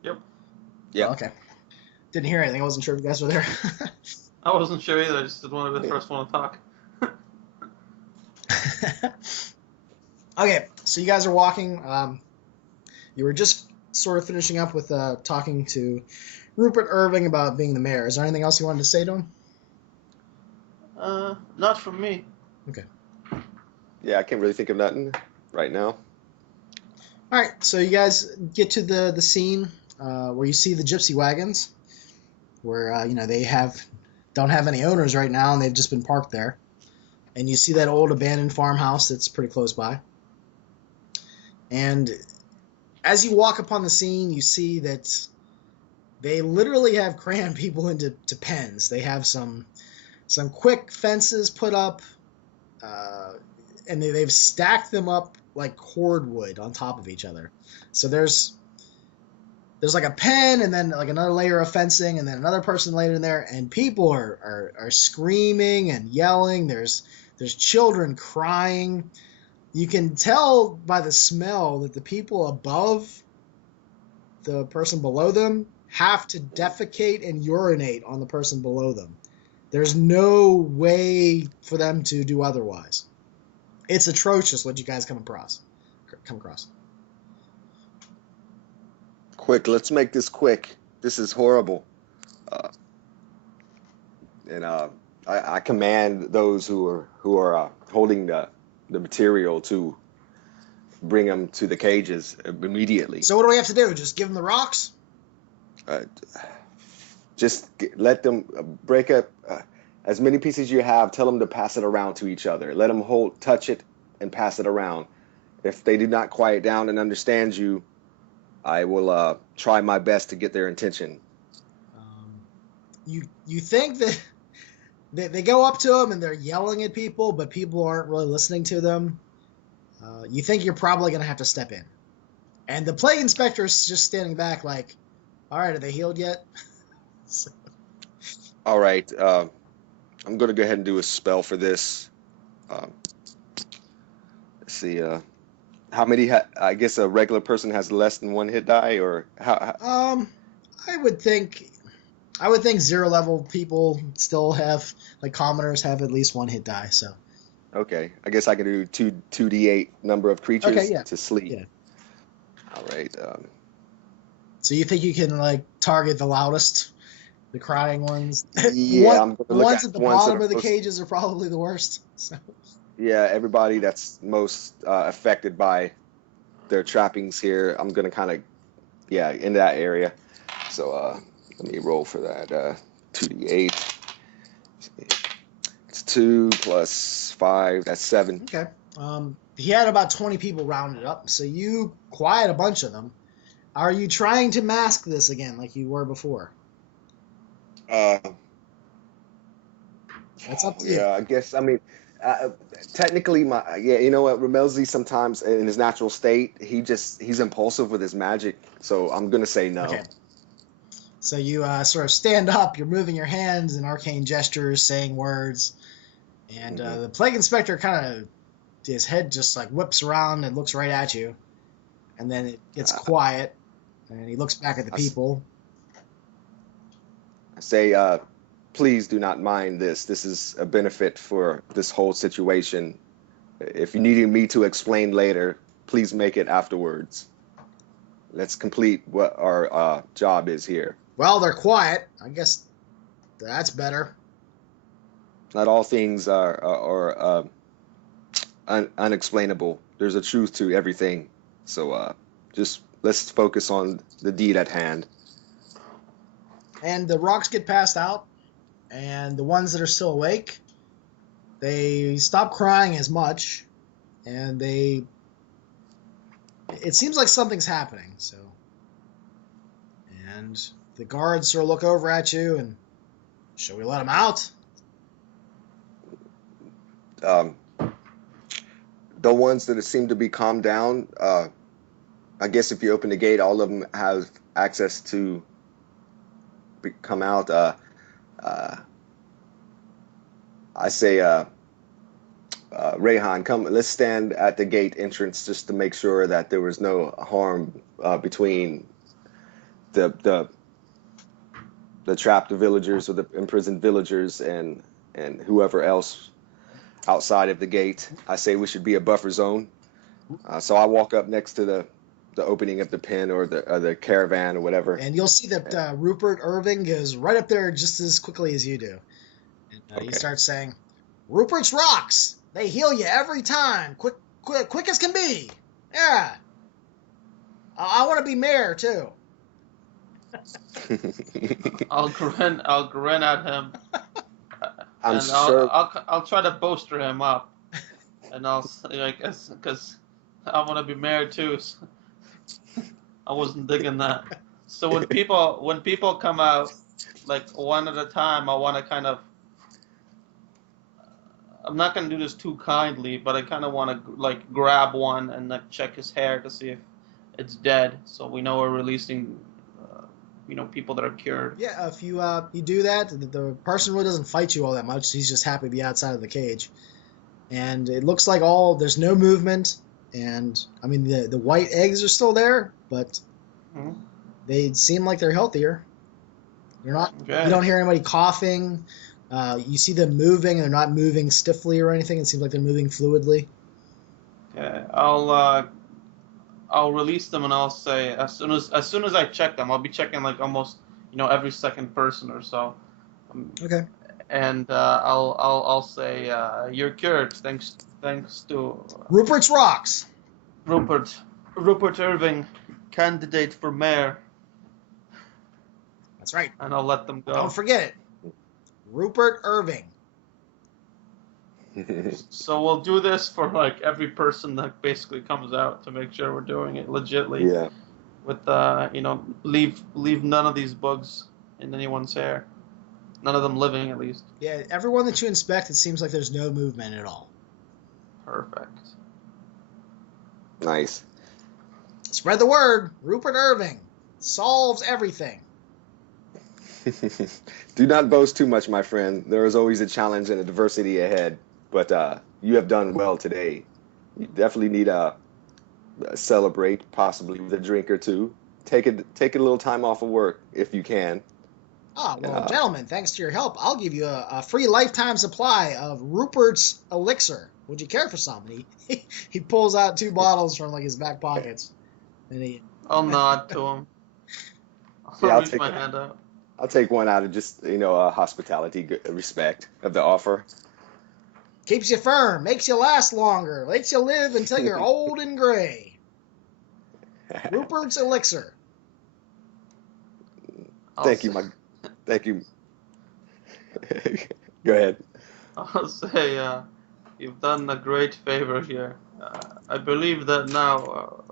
Yep. Yeah. Oh, okay. Didn't hear anything. I wasn't sure if you guys were there. I wasn't sure either. I just didn't want to be the first one to talk. Okay, so you guys are walking. You were just sort of finishing up with talking to Rupert Irving about being the mayor. Is there anything else you wanted to say to him? Not from me. Okay. Yeah, I can't really think of nothing right now. All right, so you guys get to the scene where you see the gypsy wagons, where they don't have any owners right now, and they've just been parked there. And you see that old abandoned farmhouse that's pretty close by. And as you walk upon the scene, you see that they literally have crammed people into pens. They have some quick fences put up, and they've stacked them up like cordwood on top of each other. So there's like a pen, and then like another layer of fencing, and then another person laid in there, and people are screaming and yelling. There's children crying. You can tell by the smell that the people above the person below them have to defecate and urinate on the person below them. There's no way for them to do otherwise. It's atrocious what you guys come across. Quick, let's make this quick. This is horrible. Uh, and I command those who are holding the material to bring them to the cages immediately. So what do we have to do? Just give them the rocks? Uh, just let them break up as many pieces you have. Tell them to pass it around to each other. Let them touch it, and pass it around. If they do not quiet down and understand you, I will try my best to get their attention. You think that they go up to them and they're yelling at people, but people aren't really listening to them. You think you're probably going to have to step in. And the plague inspector is just standing back like, all right, are they healed yet? So. All right. I'm going to go ahead and do a spell for this. Let's see. How many? I guess a regular person has less than one hit die, or how? I would think 0 level people still have, like commoners have at least 1 hit die. So. Okay, I guess I can do 2d8 number of creatures to sleep. Yeah. All right. So you think you can like target the loudest, the crying ones? Yeah, the ones at the bottom of the cages are probably the worst. So. Yeah, everybody that's most affected by their trappings here, I'm gonna kind of, in that area. So let me roll for that. 2d8. It's 2 plus 5. That's 7. Okay. He had about 20 people rounded up, so you quiet a bunch of them. Are you trying to mask this again like you were before? That's up to you. Yeah, I guess. I mean, technically, you know what? Ramelzi sometimes in his natural state, he's impulsive with his magic. So I'm gonna say no. Okay. So you sort of stand up. You're moving your hands in arcane gestures, saying words, and the plague inspector kind of his head just like whips around and looks right at you, and then it gets quiet, and he looks back at the people. I say, please do not mind this. This is a benefit for this whole situation. If you needed me to explain later, please make it afterwards. Let's complete what our job is here. Well, they're quiet. I guess that's better. Not all things are unexplainable. There's a truth to everything. So just let's focus on the deed at hand. And the rocks get passed out, and the ones that are still awake, they stop crying as much, and it seems like something's happening. So, and the guards sort of look over at you, and shall we let them out? The ones that seem to be calmed down, I guess if you open the gate, all of them have access to come out. I say, Rayhan, come. Let's stand at the gate entrance just to make sure that there was no harm between the trapped villagers or the imprisoned villagers and whoever else outside of the gate. I say we should be a buffer zone. So I walk up next to the opening of the pen or the caravan or whatever. And you'll see that Rupert Irving goes right up there just as quickly as you do. And he starts saying, Rupert's rocks! They heal you every time! Quick as can be! Yeah! I want to be mayor, too. I'll grin at him. I'm sure. I'll try to bolster him up. And I'll say, I guess, because I want to be mayor, too. So I wasn't digging that. So when people come out, like one at a time, I want to kind of. I'm not gonna do this too kindly, but I kind of want to like grab one and like check his hair to see if it's dead, so we know we're releasing, people that are cured. Yeah, if you do that, the person really doesn't fight you all that much. He's just happy to be outside of the cage, and it looks like there's no movement. And I mean, the white eggs are still there, but they seem like they're healthier. You're not. Okay. You don't hear anybody coughing You see them moving, and they're not moving stiffly or anything. It seems like they're moving fluidly. Okay, I'll release them and I'll say as soon as I check them, I'll be checking like almost every second person or so. Okay. And I'll say you're cured thanks to Rupert's Rocks. Rupert Irving, candidate for mayor, That's right. and I'll let them go. Don't forget it. Rupert Irving. So we'll do this for like every person that basically comes out to make sure we're doing it legitly. Yeah. With leave none of these bugs in anyone's hair. None of them living, at least. Yeah, everyone that you inspect, it seems like there's no movement at all. Perfect. Nice. Spread the word. Rupert Irving solves everything. Do not boast too much, my friend. There is always a challenge and adversity ahead. But you have done well today. You definitely need to celebrate, possibly with a drink or two. Take a little time off of work if you can. Ah, well, gentlemen, thanks to your help, I'll give you a free lifetime supply of Rupert's elixir. Would you care for some? He pulls out 2 bottles from like his back pockets, and I'll nod to him. I'll reach my hand out. I'll take one out of just hospitality, respect of the offer. Keeps you firm, makes you last longer, lets you live until you're old and gray. Rupert's elixir. Thank you. Go ahead. I'll say you've done a great favor here. I believe that now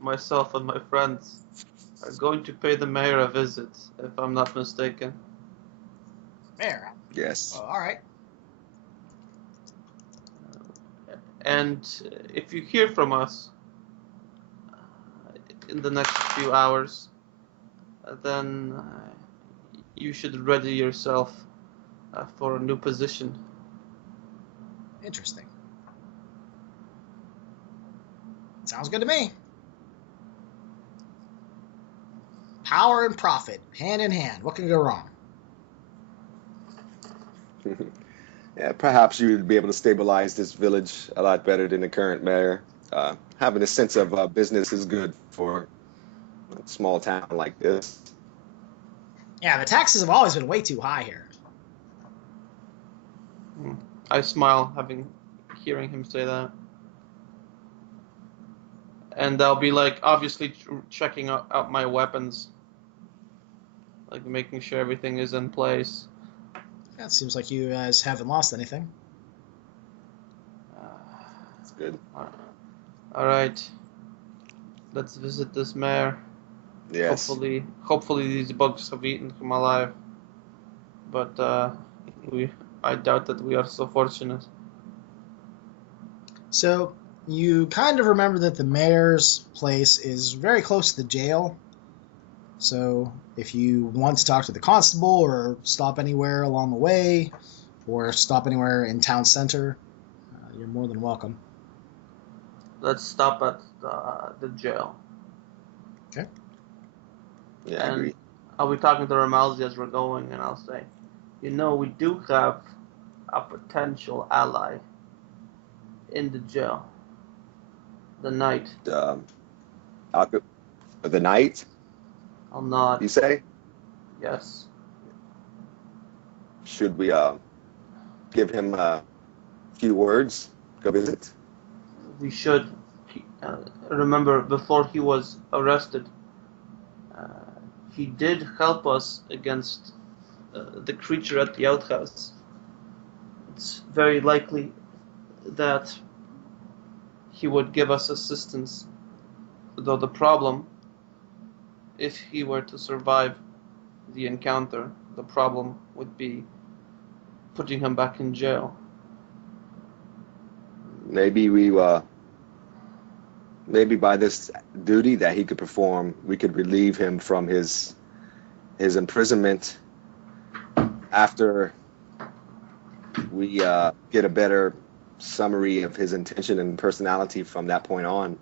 myself and my friends are going to pay the mayor a visit, if I'm not mistaken. Mayor? Yes. Oh, all right. And if you hear from us in the next few hours, then you should ready yourself for a new position. Interesting. Sounds good to me. Power and profit, hand in hand. What can go wrong? Yeah, perhaps you would be able to stabilize this village a lot better than the current mayor. Having a sense of business is good for a small town like this. Yeah, the taxes have always been way too high here. I smile, hearing him say that. And I'll be like, obviously checking out my weapons, like making sure everything is in place. Yeah, it seems like you guys haven't lost anything. That's good. All right, let's visit this mayor. Yes. Hopefully these bugs have eaten him alive. But I doubt that we are so fortunate. So you kind of remember that the mayor's place is very close to the jail. So if you want to talk to the constable or stop anywhere along the way or stop anywhere in town center, you're more than welcome. Let's stop at the jail. Okay. Yeah, I agree. I'll be talking to Ramalzi as we're going, and I'll say, we do have a potential ally in the jail. The Knight. The Knight, I'll nod. you say? Yes. Should we give him a few words? Go visit? We should. Remember, before he was arrested, he did help us against the creature at the outhouse. It's very likely that he would give us assistance, though the problem, if he were to survive the encounter, the problem would be putting him back in jail. Maybe maybe by this duty that he could perform, we could relieve him from his imprisonment after we get a better summary of his intention and personality from that point on.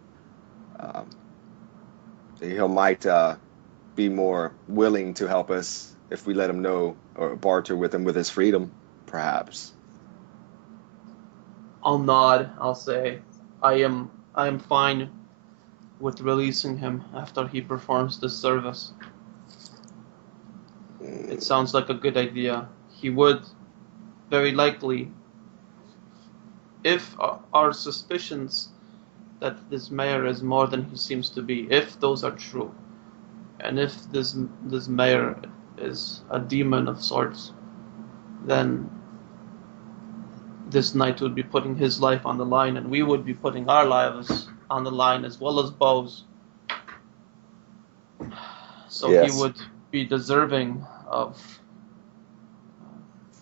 He might be more willing to help us if we let him know or barter with him with his freedom, perhaps. I'll nod. I'll say, I am fine with releasing him after he performs this service. It sounds like a good idea. He would very likely, if our suspicions that this mayor is more than he seems to be, if those are true, and if this mayor is a demon of sorts, then this knight would be putting his life on the line, and we would be putting our lives on the line as well as Bo's. So he Yes. would be deserving of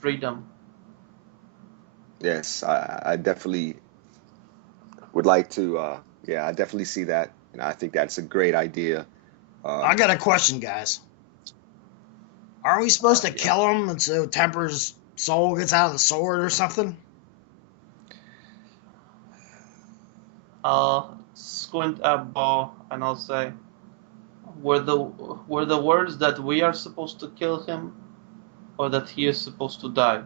freedom. Yes, I definitely would like to. Yeah, I definitely see that, and I think that's a great idea. I got a question, guys. Are we supposed to kill him and so Temper's soul gets out of the sword or something? I'll squint at Bo and I'll say, were the words that we are supposed to kill him, or that he is supposed to die?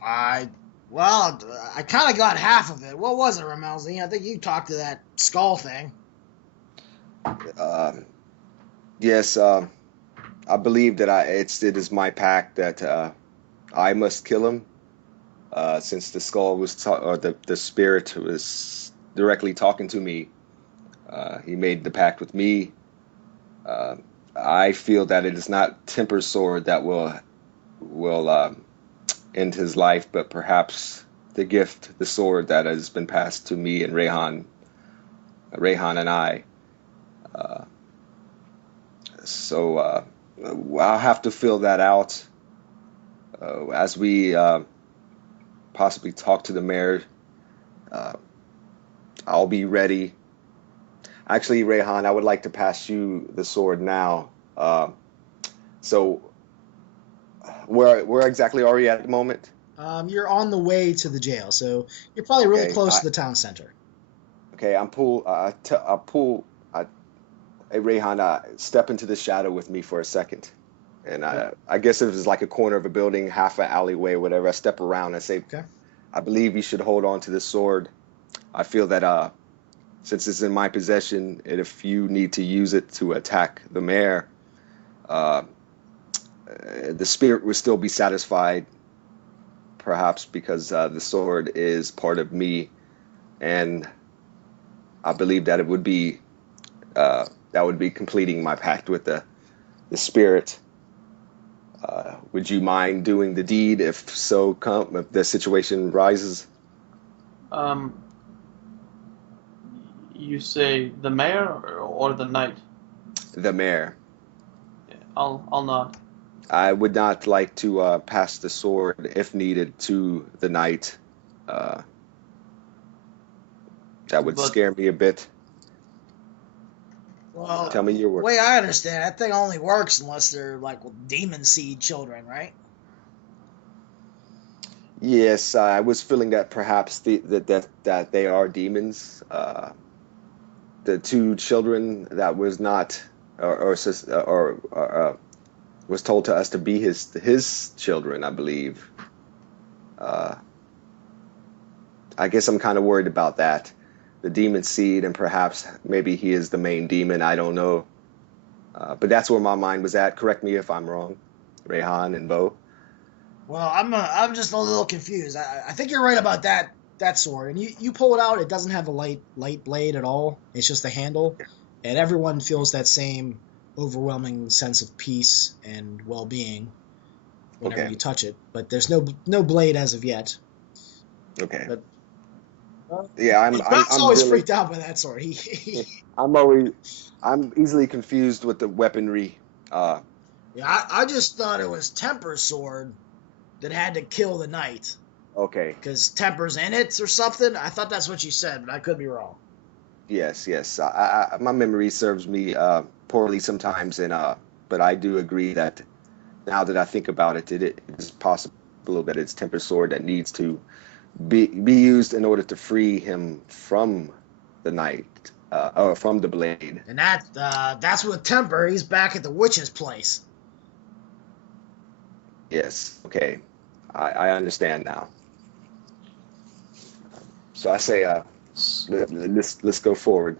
I kind of got half of it. What was it, Ramelzi? I think you talked to that skull thing. Yes, I believe that it is my pact that I must kill him, since the skull was or the spirit was directly talking to me. He made the pact with me. I feel that it is not Temper's sword that will end his life, but perhaps the gift, the sword that has been passed to me and Rehan and I. So I'll have to fill that out as we possibly talk to the mayor. I'll be ready. Actually, Rehan, I would like to pass you the sword now. So, where exactly are we at the moment? You're on the way to the jail, so you're probably really Okay, close to the town center. Okay, I'm pull. I pull. Hey, Rehan, step into the shadow with me for a second. And I guess if it's like a corner of a building, half an alleyway, whatever, I step around and say, Okay. I believe you should hold on to this sword. I feel that since it's in my possession, and if you need to use it to attack the mayor, uh, the spirit will still be satisfied, perhaps because the sword is part of me, and I believe that it would be that would be completing my pact with the spirit. Would you mind doing the deed if if the situation rises? Um, you say the mayor or the knight? The mayor. Yeah, I'll nod. I would not like to pass the sword, if needed, to the knight. Uh, that would But scare me a bit. Well, Tell me your the word. way I understand, that thing only works unless they're like demon seed children, right? Yes, I was feeling that perhaps that they are demons. The two children that was not or was told to us to be his children, I believe. Uh, I guess I'm kind of worried about that. The demon seed, and perhaps maybe he is the main demon. I don't know. But that's where my mind was at. Correct me if I'm wrong, Rehan and Bo. Well, I'm just a little confused. I think you're right about that sword. And you pull it out, it doesn't have a light blade at all. It's just a handle, and everyone feels that same overwhelming sense of peace and well-being whenever Okay. you touch it. But there's no blade as of yet. Okay. But Yeah, Bob's I'm always really freaked out by that sword. He I'm easily confused with the weaponry. yeah, I just thought it was Temper's sword that had to kill the knight Okay. because Temper's in it or something. I thought that's what you said, but I could be wrong. Yes. My memory serves me poorly sometimes, and but I do agree that now that I think about it, it is possible that it's Temper Sword that needs to be used in order to free him from the knight, or from the blade. And that's with Temper. He's back at the witch's place. Yes. Okay. I understand now. So I say, S- let's go forward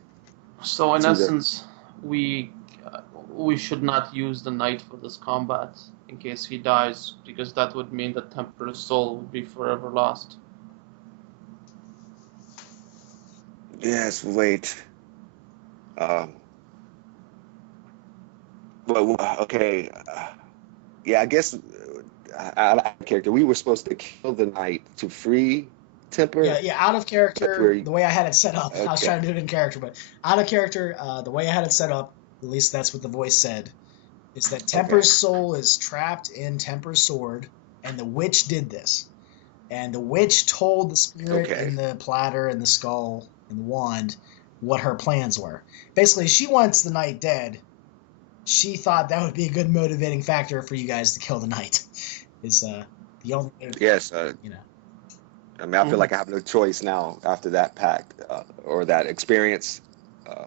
So in to the. essence, we we should not use the knight for this combat in case he dies, because that would mean that Temper's soul would be forever lost. Yes. Wait. Um. Well. Okay. Yeah. I guess. Out of character, we were supposed to kill the knight to free Yeah, Temper. yeah, out of But character, we're the way I had it set up. I was okay. trying to do it in character, but out of character, the way I had it set up, at least that's what the voice said, is that Okay. Temper's soul is trapped in Temper's sword, and the witch did this. And the witch told the spirit Okay. in the platter and the skull and the wand what her plans were. Basically, she wants the knight dead. She thought that would be a good motivating factor for you guys to kill the knight. Is the only Yes. you know. I mean, I feel Mhm. like I have no choice now after that pact or that experience. Uh,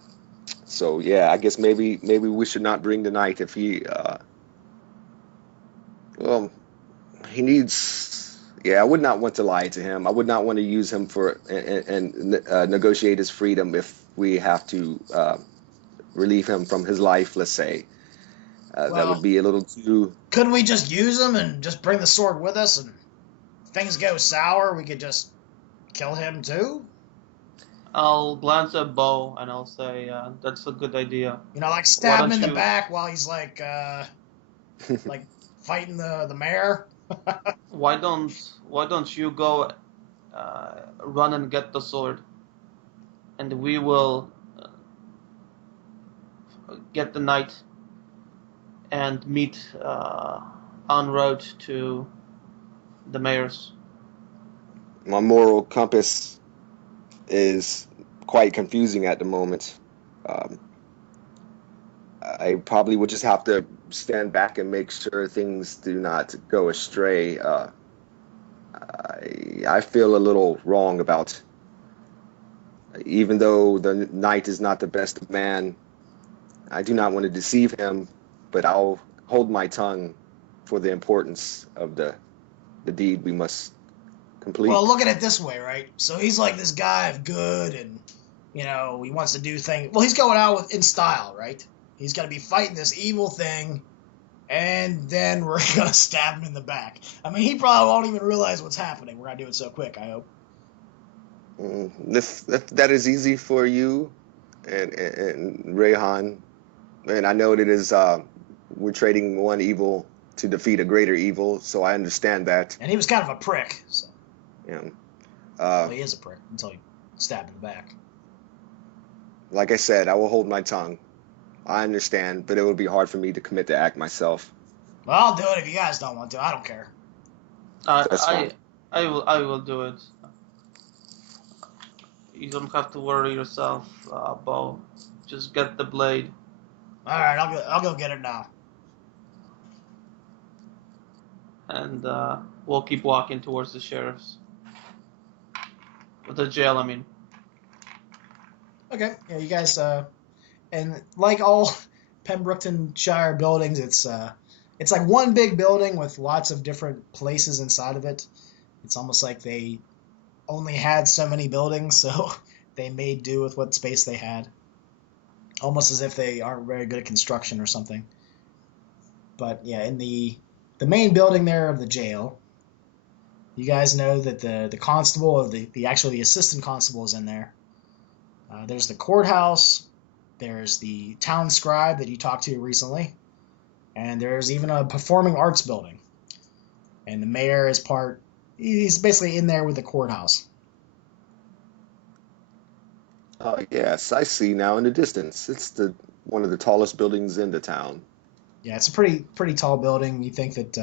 so yeah, I guess maybe we should not bring the knight if he well he needs. Yeah, I would not want to lie to him. I would not want to use him for and negotiate his freedom if we have to relieve him from his life. Let's say that would Well, be a little too. couldn't we just use him and just bring the sword with us, and if things go sour, we could just kill him too? I'll glance at Bo and I'll say, "That's a good idea. Like Why stab him in don't the you back while he's like fighting the mayor. why don't you go run and get the sword, and we will get the knight and meet en route to the mayor's." My moral compass is quite confusing at the moment. Um, I probably would just have to stand back and make sure things do not go astray. I feel a little wrong about, even though the knight is not the best of man, I do not want to deceive him, but I'll hold my tongue for the importance of the deed we must Well, complete. look at it this way, right? So he's like this guy of good, and he wants to do things. Well, he's going out in style, right? He's gonna be fighting this evil thing, and then we're gonna stab him in the back. I mean, he probably won't even realize what's happening. We're gonna do it so quick, I hope. If that is easy for you and Rayhan, and I know that is we're trading one evil to defeat a greater evil, so I understand that. And he was kind of a prick, so You know, well, uh, he is a prick until he stabbed in the back. like I said, I will hold my tongue. I understand, but it would be hard for me to commit the act myself. Well, I'll do it if you guys don't want to. I don't care. That's fine. I will do it. You don't have to worry yourself, Bo. Just get the blade. All right, I'll go get it now. And we'll keep walking towards the sheriff's. The jail, I mean. Okay, yeah, you guys. And like all Pembroktonshire buildings, it's like one big building with lots of different places inside of it. It's almost like they only had so many buildings, so they made do with what space they had. Almost as if they aren't very good at construction or something. But yeah, in the main building there of the jail, you guys know that the constable, or the assistant constable, is in there. There's the courthouse. There's the town scribe that you talked to recently, and there's even a performing arts building. And the mayor is part. He's basically in there with the courthouse. Yes, I see now in the distance. It's the one of the tallest buildings in the town. Yeah, it's a pretty tall building. You think that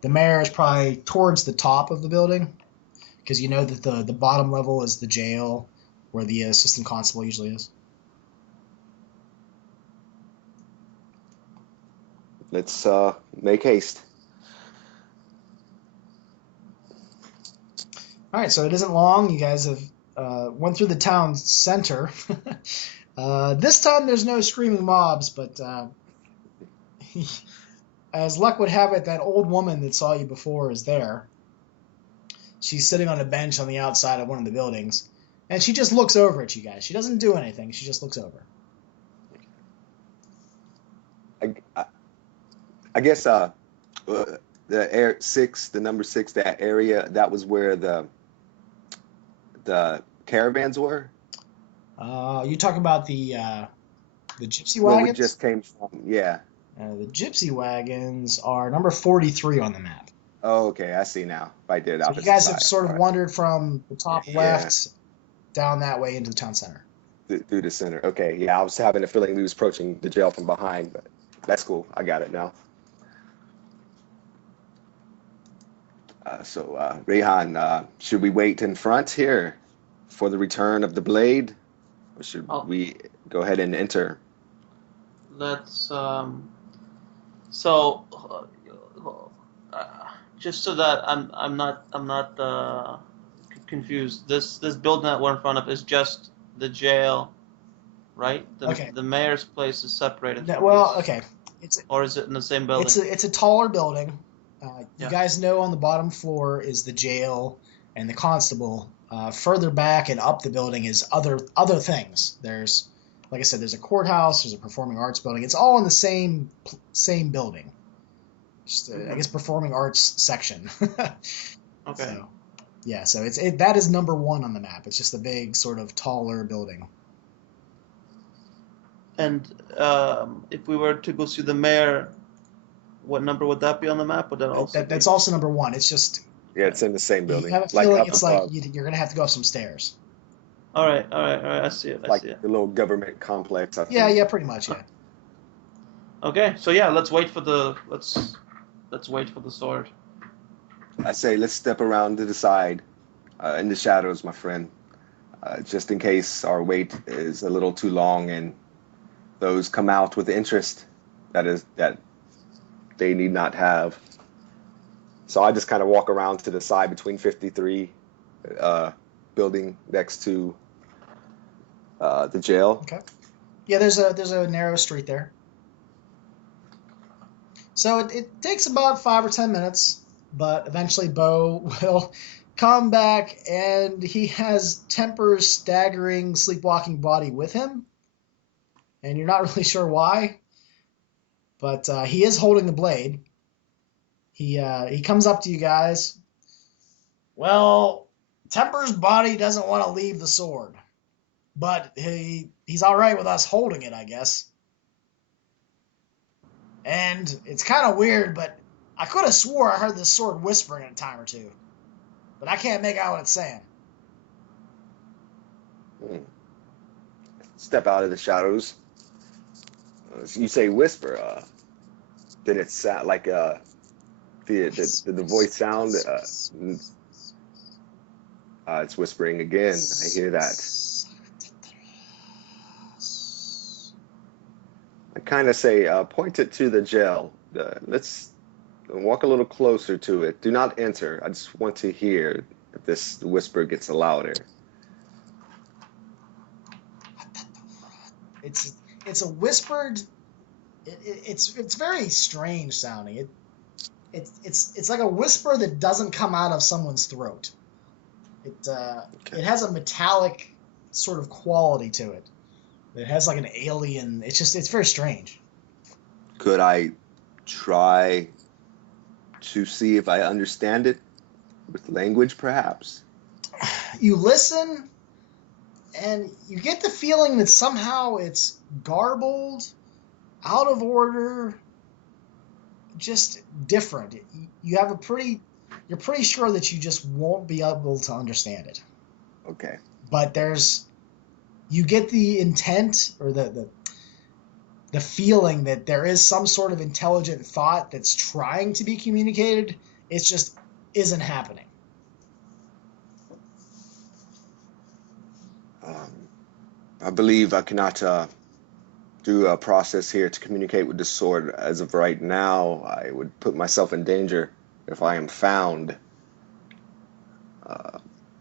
the mayor is probably towards the top of the building, because you know that the bottom level is the jail, where the assistant constable usually is. Let's make haste. All right, so it isn't long. You guys have went through the town center. This time there's no screaming mobs, but as luck would have it, that old woman that saw you before is there. She's sitting on a bench on the outside of one of the buildings, and she just looks over at you guys. She doesn't do anything. She just looks over. I guess the number 6, that area, that was where the caravans were. You talking about the gypsy Where we wagons? just came from, yeah. The gypsy wagons are number 43 on the map. Oh, okay, I see now. If I did So opposite you guys side. have sort of All right. wandered from the top Yeah. left down that way into the town center. Through the center. Okay, yeah, I was having a feeling we was approaching the jail from behind, but that's cool. I got it now. So, Rehan, should we wait in front here for the return of the blade, or should we go ahead and enter? Let's so just so that I'm not confused. This building that we're in front of is just the jail, right? Okay. The mayor's place is separated. From Well, this. okay. Or is it in the same building? It's a taller building. You Yeah. guys know on the bottom floor is the jail and the constable. Further back and up the building is other things. There's, like I said, there's a courthouse. There's a performing arts building. It's all in the same building. Just I guess performing arts section. Okay. So, yeah. So that is number 1 on the map. It's just a big sort of taller building. And if we were to go see the mayor, what number would that be on the map? Would that also? That's also number 1. It's just. Yeah, it's in the same building. You have a feeling up it's above. like you're gonna have to go up some stairs. All right. I see it. Like the little government complex. I think. Yeah, pretty much. Yeah. Okay, so yeah, let's wait for the sword. I say let's step around to the side, in the shadows, my friend, just in case our wait is a little too long and those come out with interest that they need not have. So I just kind of walk around to the side between 53, building next to the jail. Okay. Yeah, there's a narrow street there. So it takes about 5 or 10 minutes, but eventually Bo will come back, and he has Temper's staggering, sleepwalking body with him, and you're not really sure why, but he is holding the blade. He comes up to you guys. Well, Temper's body doesn't want to leave the sword, but he's all right with us holding it, I guess. And it's kind of weird, but I could have swore I heard this sword whispering a time or two, but I can't make out what it's saying. Step out of the shadows. You say whisper. Did it sound like did the voice sound? It's whispering again. I hear that. I kind of say, point it to the jail. Let's walk a little closer to it. Do not enter. I just want to hear if this whisper gets louder. It's a whispered. It's very strange sounding. It's like a whisper that doesn't come out of someone's throat. It has a metallic sort of quality to it. It has like an alien. It's very strange. Could I try to see if I understand it with language, perhaps? You listen, and you get the feeling that somehow it's garbled, out of order, just different. You're pretty sure that you just won't be able to understand it. Okay. But you get the intent or the feeling that there is some sort of intelligent thought that's trying to be communicated. It just isn't happening. I believe I cannot do a process here to communicate with the sword as of right now. I would put myself in danger if I am found.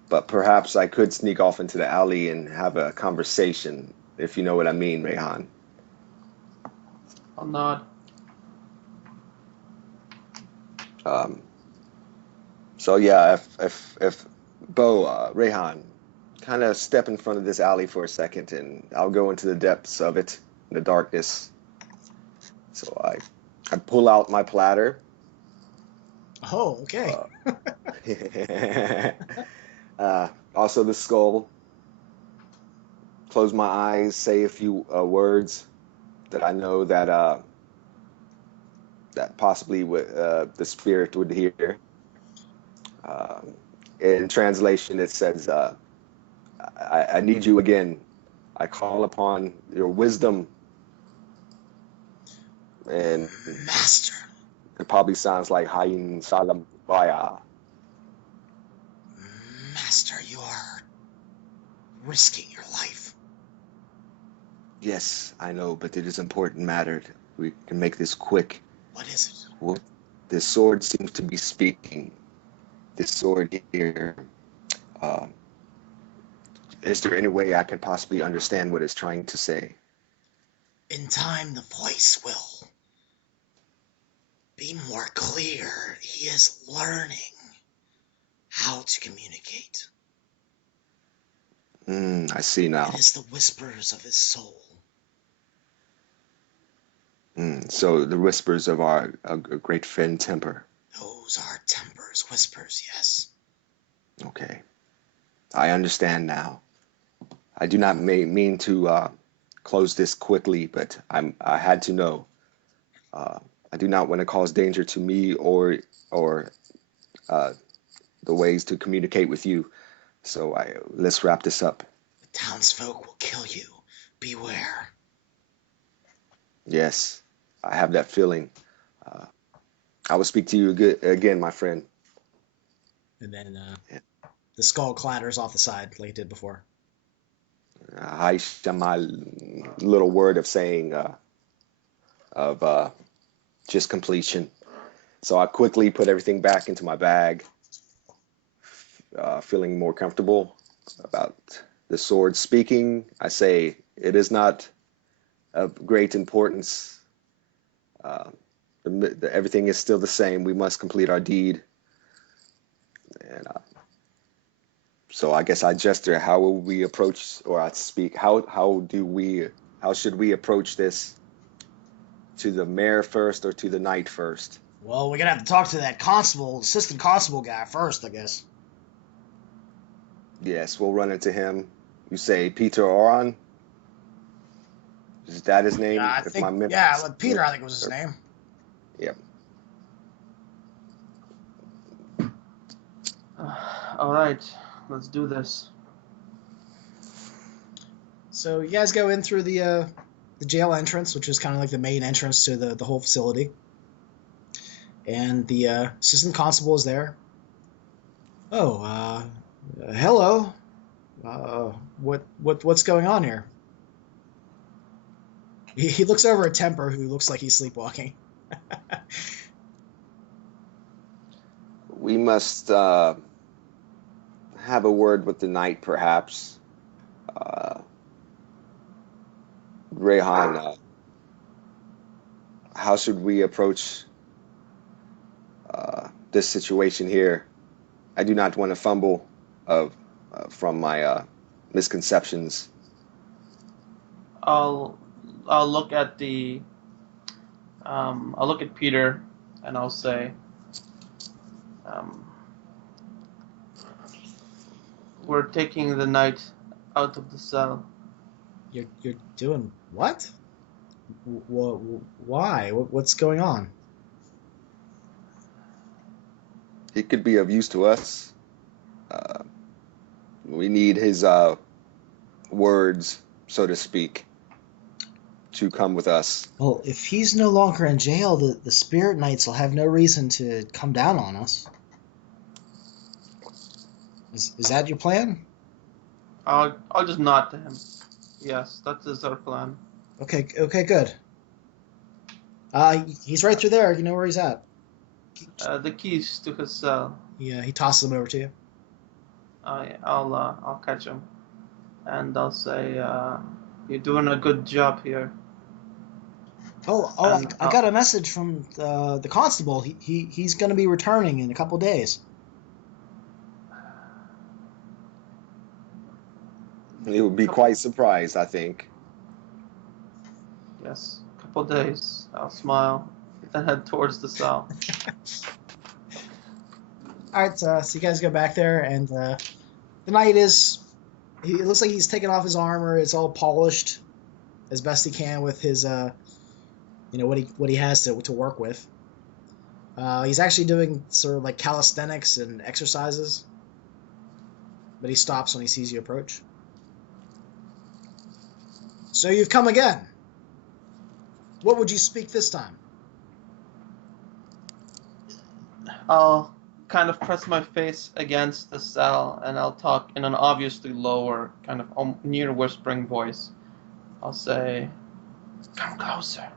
But perhaps I could sneak off into the alley and have a conversation, if you know what I mean, Rehan. I'll nod. Um, so yeah, if Bo, Rehan, kind of step in front of this alley for a second, and I'll go into the depths of it, in the darkness. So I pull out my platter. Oh, okay. Uh, also the skull. Close my eyes, say a few words that I know that possibly the spirit would hear. Um, in translation, it says, I need you again. I call upon your wisdom, and Master. it probably sounds like Hayin Salam Baya. Master, you are risking your life. Yes, I know, but it is important matter. We can make this quick. What is it? What this sword seems to be speaking. This sword here. Uh, is there any way I can possibly understand what it's trying to say? In time, the voice will be more clear. He is learning how to communicate. I see now. It is the whispers of his soul. So the whispers of our great friend Temper. Those are Temper's whispers, yes. Okay, I understand now. I do not mean to close this quickly, but I had to know. Uh, I do not want to cause danger to me or uh, the ways to communicate with you. So let's wrap this up. The townsfolk will kill you. Beware. Yes, I have that feeling. Uh, I will speak to you again, my friend. And then the skull clatters off the side like it did before. I my little word of saying of just completion. So I quickly put everything back into my bag, feeling more comfortable about the sword speaking. I say it is not of great importance. Uh, everything is still the same. We must complete our deed. And so I guess I gesture. How will we approach, or I speak? How should we approach this? To the mayor first, or to the knight first? Well, we're gonna have to talk to that assistant constable guy first, I guess. Yes, we'll run into him. You say Peter Oron? Is that his name? Yeah, I If think. my memory. Yeah, Peter, I think was his name. Yep. All right, let's do this. So you guys go in through the jail entrance, which is kind of like the main entrance to the whole facility, and the assistant constable is there. Oh, hello. What's going on here? He looks over at Temper, who looks like he's sleepwalking. We must have a word with the knight, perhaps. Rehan, how should we approach this situation here? I do not want to fumble of from my misconceptions. I'll I'll look at the I'll look at Peter and I'll say, um, we're taking the knight out of the cell. You're doing what? Why? What's going on? It could be of use to us. Uh, we need his words, so to speak, to come with us. Well, if he's no longer in jail, the Spirit Knights will have no reason to come down on us. Is that your plan? I'll just nod to him. Yes, that is our plan. Okay, good. He's right through there. You know where he's at. The keys to his cell. He tosses them over to you. I'll catch him, and I'll say, you're doing a good job here. And I got a message from the constable. He's going to be returning in a couple days. He would be quite surprised, I think. yes, a couple days. I'll smile and head towards the cell. All right, so you guys go back there, and the knight is. It looks like he's taken off his armor. It's all polished as best he can with his, what he has to work with. He's actually doing sort of like calisthenics and exercises, but he stops when he sees you approach. So you've come again. What would you speak this time? I'll kind of press my face against the cell, and I'll talk in an obviously lower, kind of near whispering voice. I'll say, "Come closer."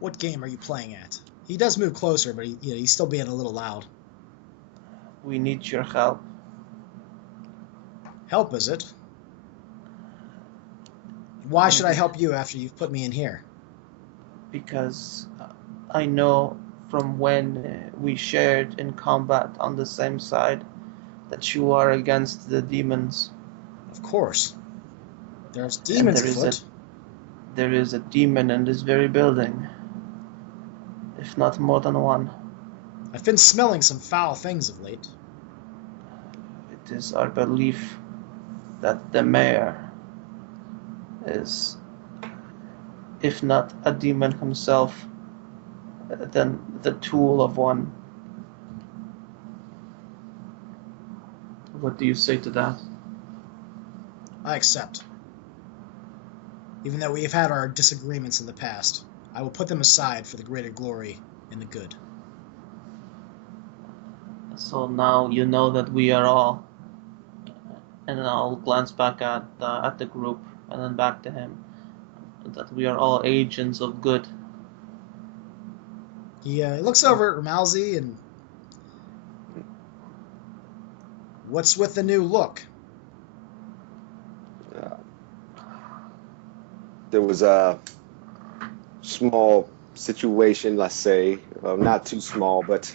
What game are you playing at? He does move closer, but he's still being a little loud. We need your help. Help, is it? Why should I help you after you've put me in here? Because I know from when we shared in combat on the same side that you are against the demons. Of course. There's demons afoot. There is a demon in this very building, if not more than one. I've been smelling some foul things of late. It is our belief that the mayor is, if not a demon himself, then the tool of one. What do you say to that? I accept. Even though we have had our disagreements in the past, I will put them aside for the greater glory and the good. So now you know that we are all, and then I'll glance back at the group and then back to him, that we are all agents of good. He looks over at Ramalzi and... What's with the new look? There was a small situation, let's say, not too small, but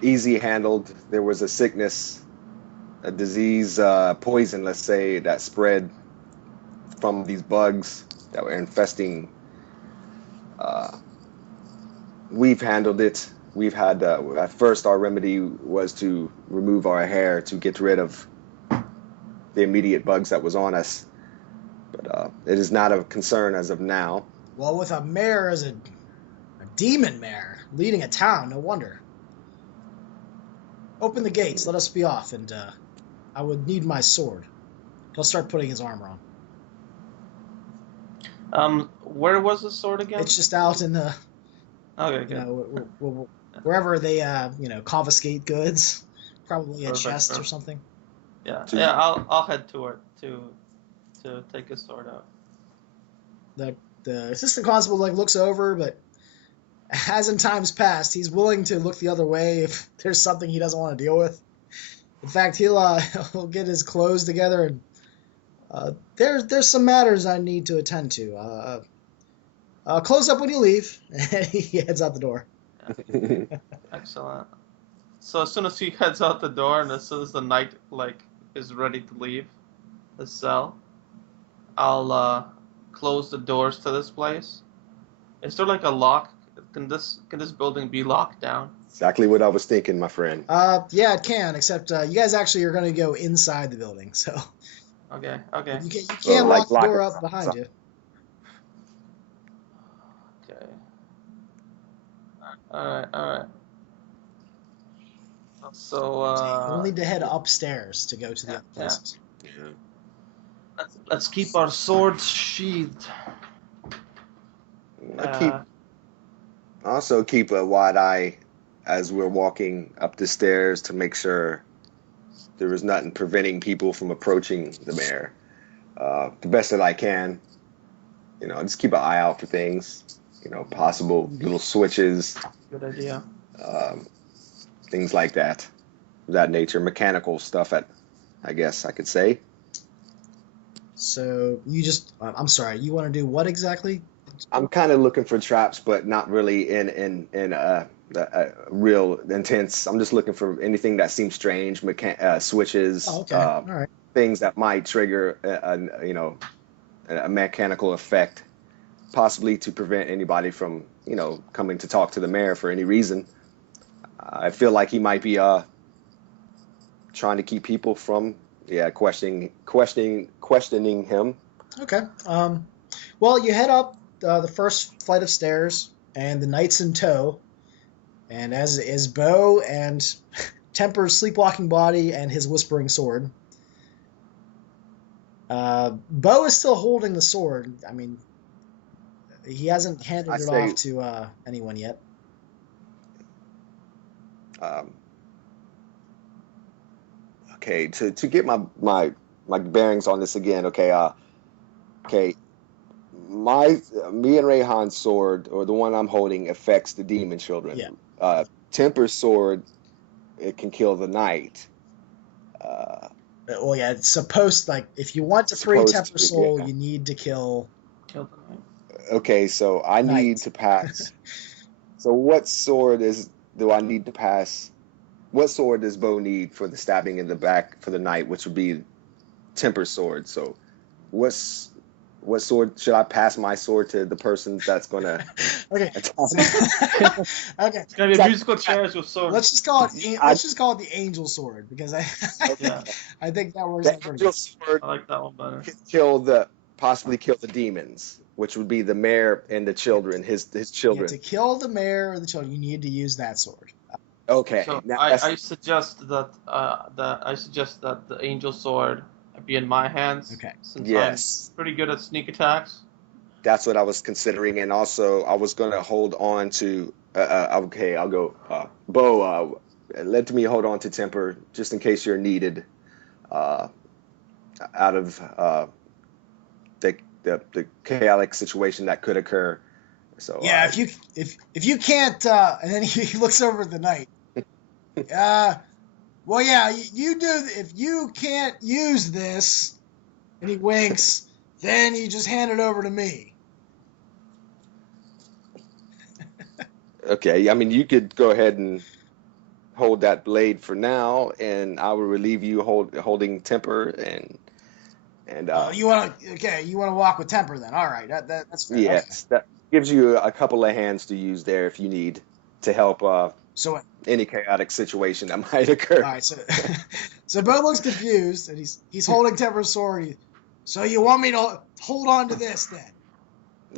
easy handled. There was a sickness, a disease, poison, let's say, that spread from these bugs that were infesting. We've handled it. We've had, at first our remedy was to remove our hair to get rid of the immediate bugs that was on us. But it is not a concern as of now. Well, with a mayor as a demon mayor leading a town, no wonder. Open the gates, let us be off, and I would need my sword. He'll start putting his armor on. Where was the sword again? It's just out in the... Okay, good. Wherever they, confiscate goods. Probably a chest or something. Yeah, I'll head to it to take his sword out. The assistant constable looks over, but as in times past, he's willing to look the other way if there's something he doesn't want to deal with. In fact, he'll get his clothes together and there's some matters I need to attend to. Close up when you leave. He heads out the door. Excellent. So as soon as he heads out the door and as soon as the knight is ready to leave the cell, I'll close the doors to this place. Is there a lock? Can this building be locked down? Exactly what I was thinking, my friend. Yeah, it can, except you guys actually are going to go inside the building, so... Okay. You can't lock the door up behind you. Okay. Alright. So you'll need to head upstairs to go to the other places. Yeah. Let's keep our swords sheathed. Also keep a wide eye as we're walking up the stairs to make sure there is nothing preventing people from approaching the mayor. The best that I can. Just keep an eye out for things. Possible little switches. Good idea. Things like that. That nature. Mechanical stuff, I guess I could say. So you just, I'm sorry, you want to do what exactly? I'm kind of looking for traps, but not really in real intense. I'm just looking for anything that seems strange, Oh, switches, okay. All right. things that might trigger a mechanical effect, possibly to prevent anybody from coming to talk to the mayor for any reason. I feel like he might be trying to keep people from questioning him. Okay. Well, you head up the first flight of stairs, and the knight's in tow. And as is Bo and Temper's sleepwalking body and his whispering sword. Bo is still holding the sword. I mean, he hasn't I handed it off say, to anyone yet. um, okay, to get my bearings on this again. Okay, okay, my me and Rayhan's sword, or the one I'm holding, affects the demon Yeah. children. Temper's sword, it can kill the knight. Uh, Well, yeah, it's supposed, like, if you want to free supposed Temper's to, soul, yeah. you need to kill Kill the knight. Okay, so I need Knight. to pass. So what sword do I need to pass? What sword does Bo need for the stabbing in the back for the knight, which would be Temper's sword? So what's what sword should I pass my sword to the person that's gonna Okay. attack? Okay. It's gonna be a Like, musical chairs with swords. Let's just call it. I Let's just call it the angel sword because Yeah, I think that works the out pretty angel good. sword I like that one better. could possibly kill the demons, which would be the mayor and the Yeah, children, his yeah. children. To kill the mayor or the children, you need to use that sword. Okay, So now I that's suggest that the angel sword be in my hands Okay. since I'm yes. pretty good at sneak attacks. That's what I was considering, and also I was gonna hold on to. Okay, I'll go. Bo, let me hold on to Temper just in case you're needed. Uh, out of the chaotic situation that could occur. So Yeah. If you can't, and then he looks over at the knight. Well, yeah. You do. If you can't use this, and he winks, then you just hand it over to me. okay, I mean you could go ahead and hold that blade for now, and I will relieve you holding Temper and Oh, you want to? Okay, you want to walk with Temper then? All right. That's fair. Okay. yes, that gives you a couple of hands to use there if you need to help So any chaotic situation that might occur. all right, so so Bo looks confused, and he's holding Temper's sword. So you want me to hold on to this then? Oh,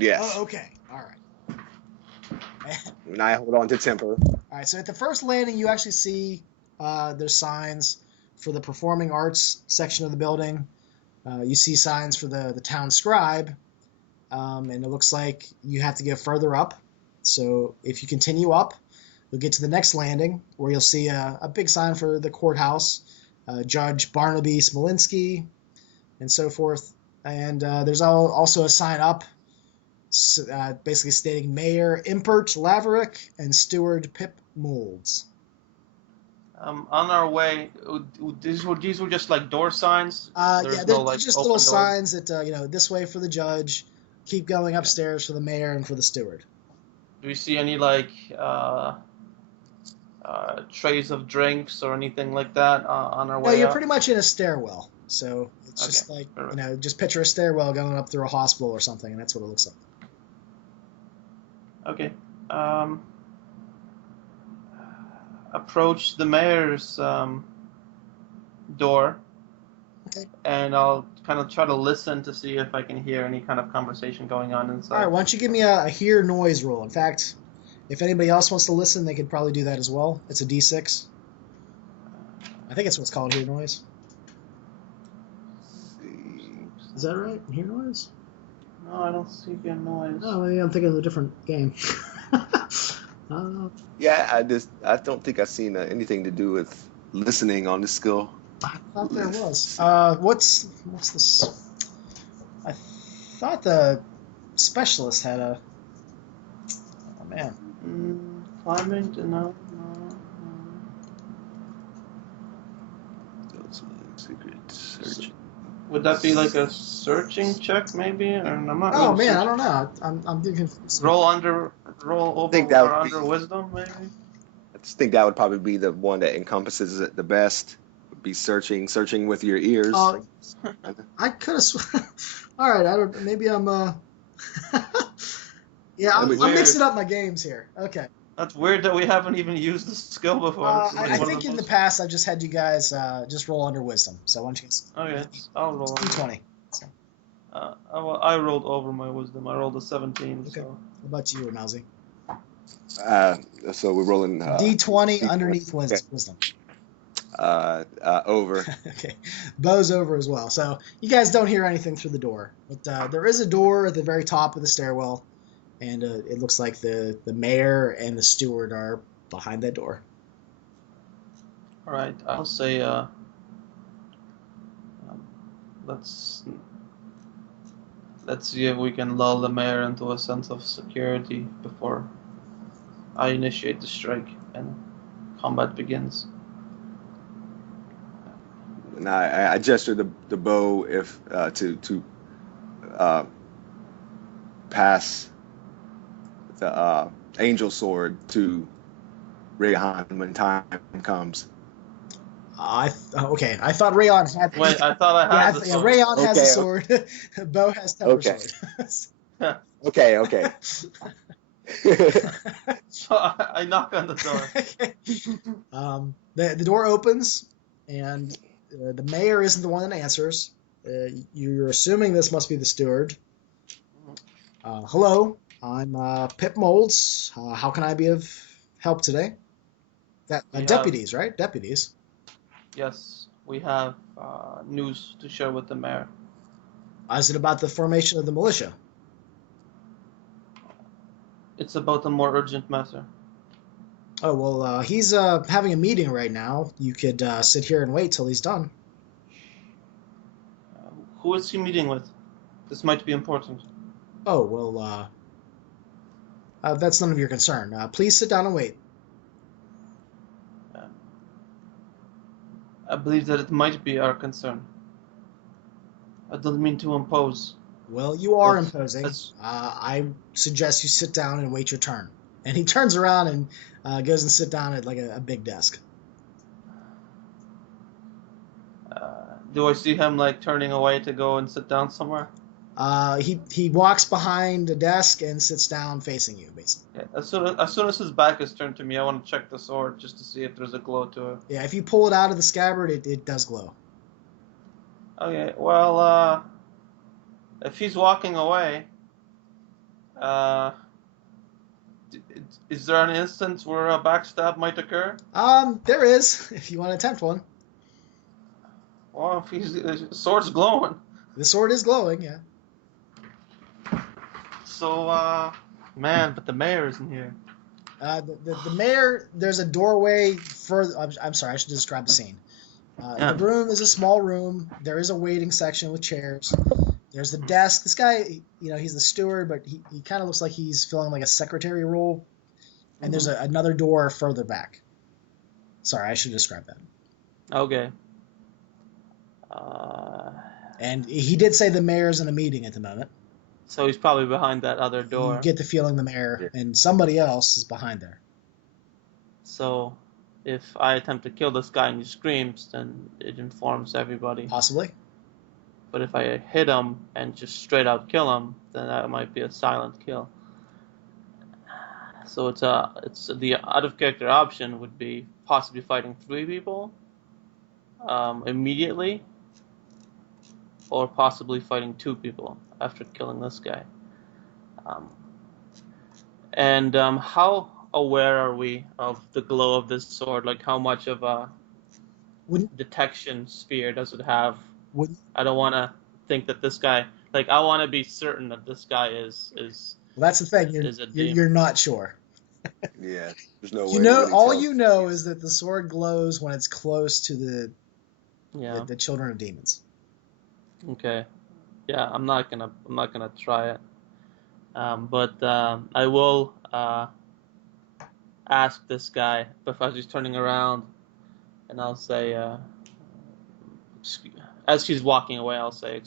Yes, okay, all right. and I hold on to Temper. All right, so at the first landing, you actually see there's signs for the performing arts section of the building. You see signs for the town scribe, and it looks like you have to go further up. So if you continue up, you'll get to the next landing where you'll see a big sign for the courthouse, Judge Barnaby Smolinski, and so forth. And there's also a sign up basically stating Mayor Impert Laverick and Steward Pip Moulds. On our way, these were just like door signs. Yeah, There's they're no like just little open doors. signs that, this way for the judge, keep going Okay. upstairs for the mayor and for the steward. Do we see any like trays of drinks or anything like that on our No, way you're up? pretty much in a stairwell. So it's Okay, just like, perfect. just picture a stairwell going up through a hospital or something, and that's what it looks like. Okay. Approach the mayor's door, Okay. and I'll kind of try to listen to see if I can hear any kind of conversation going on All inside. right, why don't you give me a hear noise roll? In fact, if anybody else wants to listen, they could probably do that as well. It's a D6. I think it's what's called hear noise. Is that right? Hear noise? No, I don't see a noise. Oh, maybe I'm thinking of a different game. Yeah, I don't think I've seen anything to do with listening on this skill. I thought there was. What's this? I thought the specialist had a. Oh man. Climate? No. Secret search. Would that be like a searching check, maybe? Or I'm not Oh really man, I searching. don't know. I'm getting confused. Roll I over think that or would under be. wisdom, maybe. I just think that would probably be the one that encompasses it the best. Would be searching with your ears. Oh, I could have. All right, I don't. Maybe I'm. Yeah, I That's mean, I'm weird. mixing up my games here. Okay. That's weird that we haven't even used the skill before. This is like I one of think the in the most. past I've just had you guys just roll under wisdom. So why don't you guys Okay, I'll roll under. D20. So, I rolled over my wisdom. I rolled a 17. okay. So How about you, Mousy? so we're rolling D20 D20. underneath Okay. wisdom. Over. Okay. Bow's over as well. So you guys don't hear anything through the door. But there is a door at the very top of the stairwell. And it looks like the mayor and the steward are behind that door. all right, I'll say let's see if we can lull the mayor into a sense of security before I initiate the strike and combat begins. And I gesture the bow if to uh, pass the angel sword to Rayhan when time comes. Okay. I thought Rayon had. Wait, I thought I had the sword. Rayon has the Okay, sword. Bo has temper okay, sword. okay. So I knock on the door. Okay. The door opens, and the mayor isn't the one that answers. You're assuming this must be the steward. Hello, I'm Pip Molds. How can I be of help today? Deputies, right? Deputies. Yes, we have news to share with the mayor. Is it about the formation of the militia? It's about a more urgent matter. Oh, well, he's having a meeting right now. You could sit here and wait till he's done. Who is he meeting with? This might be important. Oh, well, that's none of your concern. Please sit down and wait. I believe that it might be our concern. I don't mean to impose. Well, you are But imposing. I suggest you sit down and wait your turn. And he turns around and goes and sit down at like a big desk. Do I see him like turning away to go and sit down somewhere? He walks behind a desk and sits down facing you, basically. Yeah, as soon as his back is turned to me, I want to check the sword just to see if there's a glow to it. Yeah, if you pull it out of the scabbard, it does glow. Okay, well, if he's walking away, uh, is there an instance where a backstab might occur? There is, if you want to attempt one. Well, if his sword's glowing. The sword is glowing, yeah. So, man, but the mayor isn't here. The mayor, there's a doorway further. I'm sorry, I should describe the scene. Yeah. The room is a small room. There is a waiting section with chairs. There's the desk. This guy, he's the steward, but he kind of looks like he's filling like a secretary role. And there's another door further back. Sorry, I should describe that. Okay. And he did say the mayor's in a meeting at the moment. So he's probably behind that other You door. get the feeling the mayor and somebody else is behind there. So if I attempt to kill this guy and he screams, then it informs everybody. Possibly. But if I hit him and just straight out kill him, then that might be a silent kill. So it's the out of character option would be possibly fighting 3 people immediately, or possibly fighting 2 people after killing this guy. And how aware are we of the glow of this sword? Like, how much of a detection sphere does it have? I don't want to think that this guy. Like, I want to be certain that this guy is. Well, that's the thing. You're not sure. Yeah, there's no way. You know is that the sword glows when it's close to the children of demons. Okay. Yeah, I'm not gonna try it. But I will ask this guy as he's turning around, and I'll say, as she's walking away, I'll say,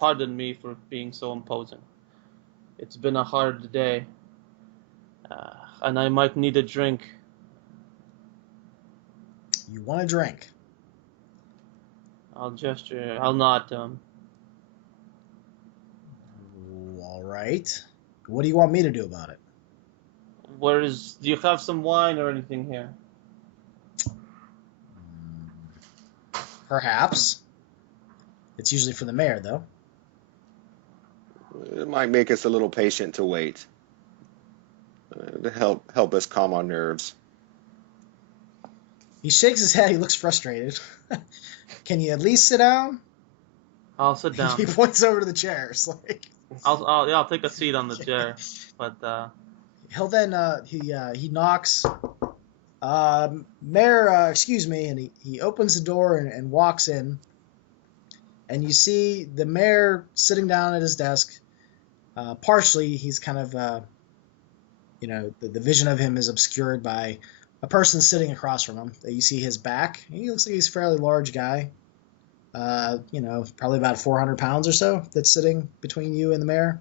"Pardon me for being so imposing. It's been a hard day, and I might need a drink." You want a drink? I'll gesture. I'll nod to him. All right. What do you want me to do about it? Do you have some wine or anything here? Perhaps. It's usually for the mayor, though. It might make us a little patient to wait. To help us calm our nerves. He shakes his head. He looks frustrated. Can you at least sit down? I'll sit down. He points over to the chairs. Like I'll take a seat on the chair, but he'll then he knocks. Mayor, excuse me, and he opens the door and walks in, and you see the mayor sitting down at his desk. Partially, he's kind of, the vision of him is obscured by a person sitting across from him. You see his back. He looks like he's a fairly large guy. Probably about 400 pounds or so that's sitting between you and the mayor.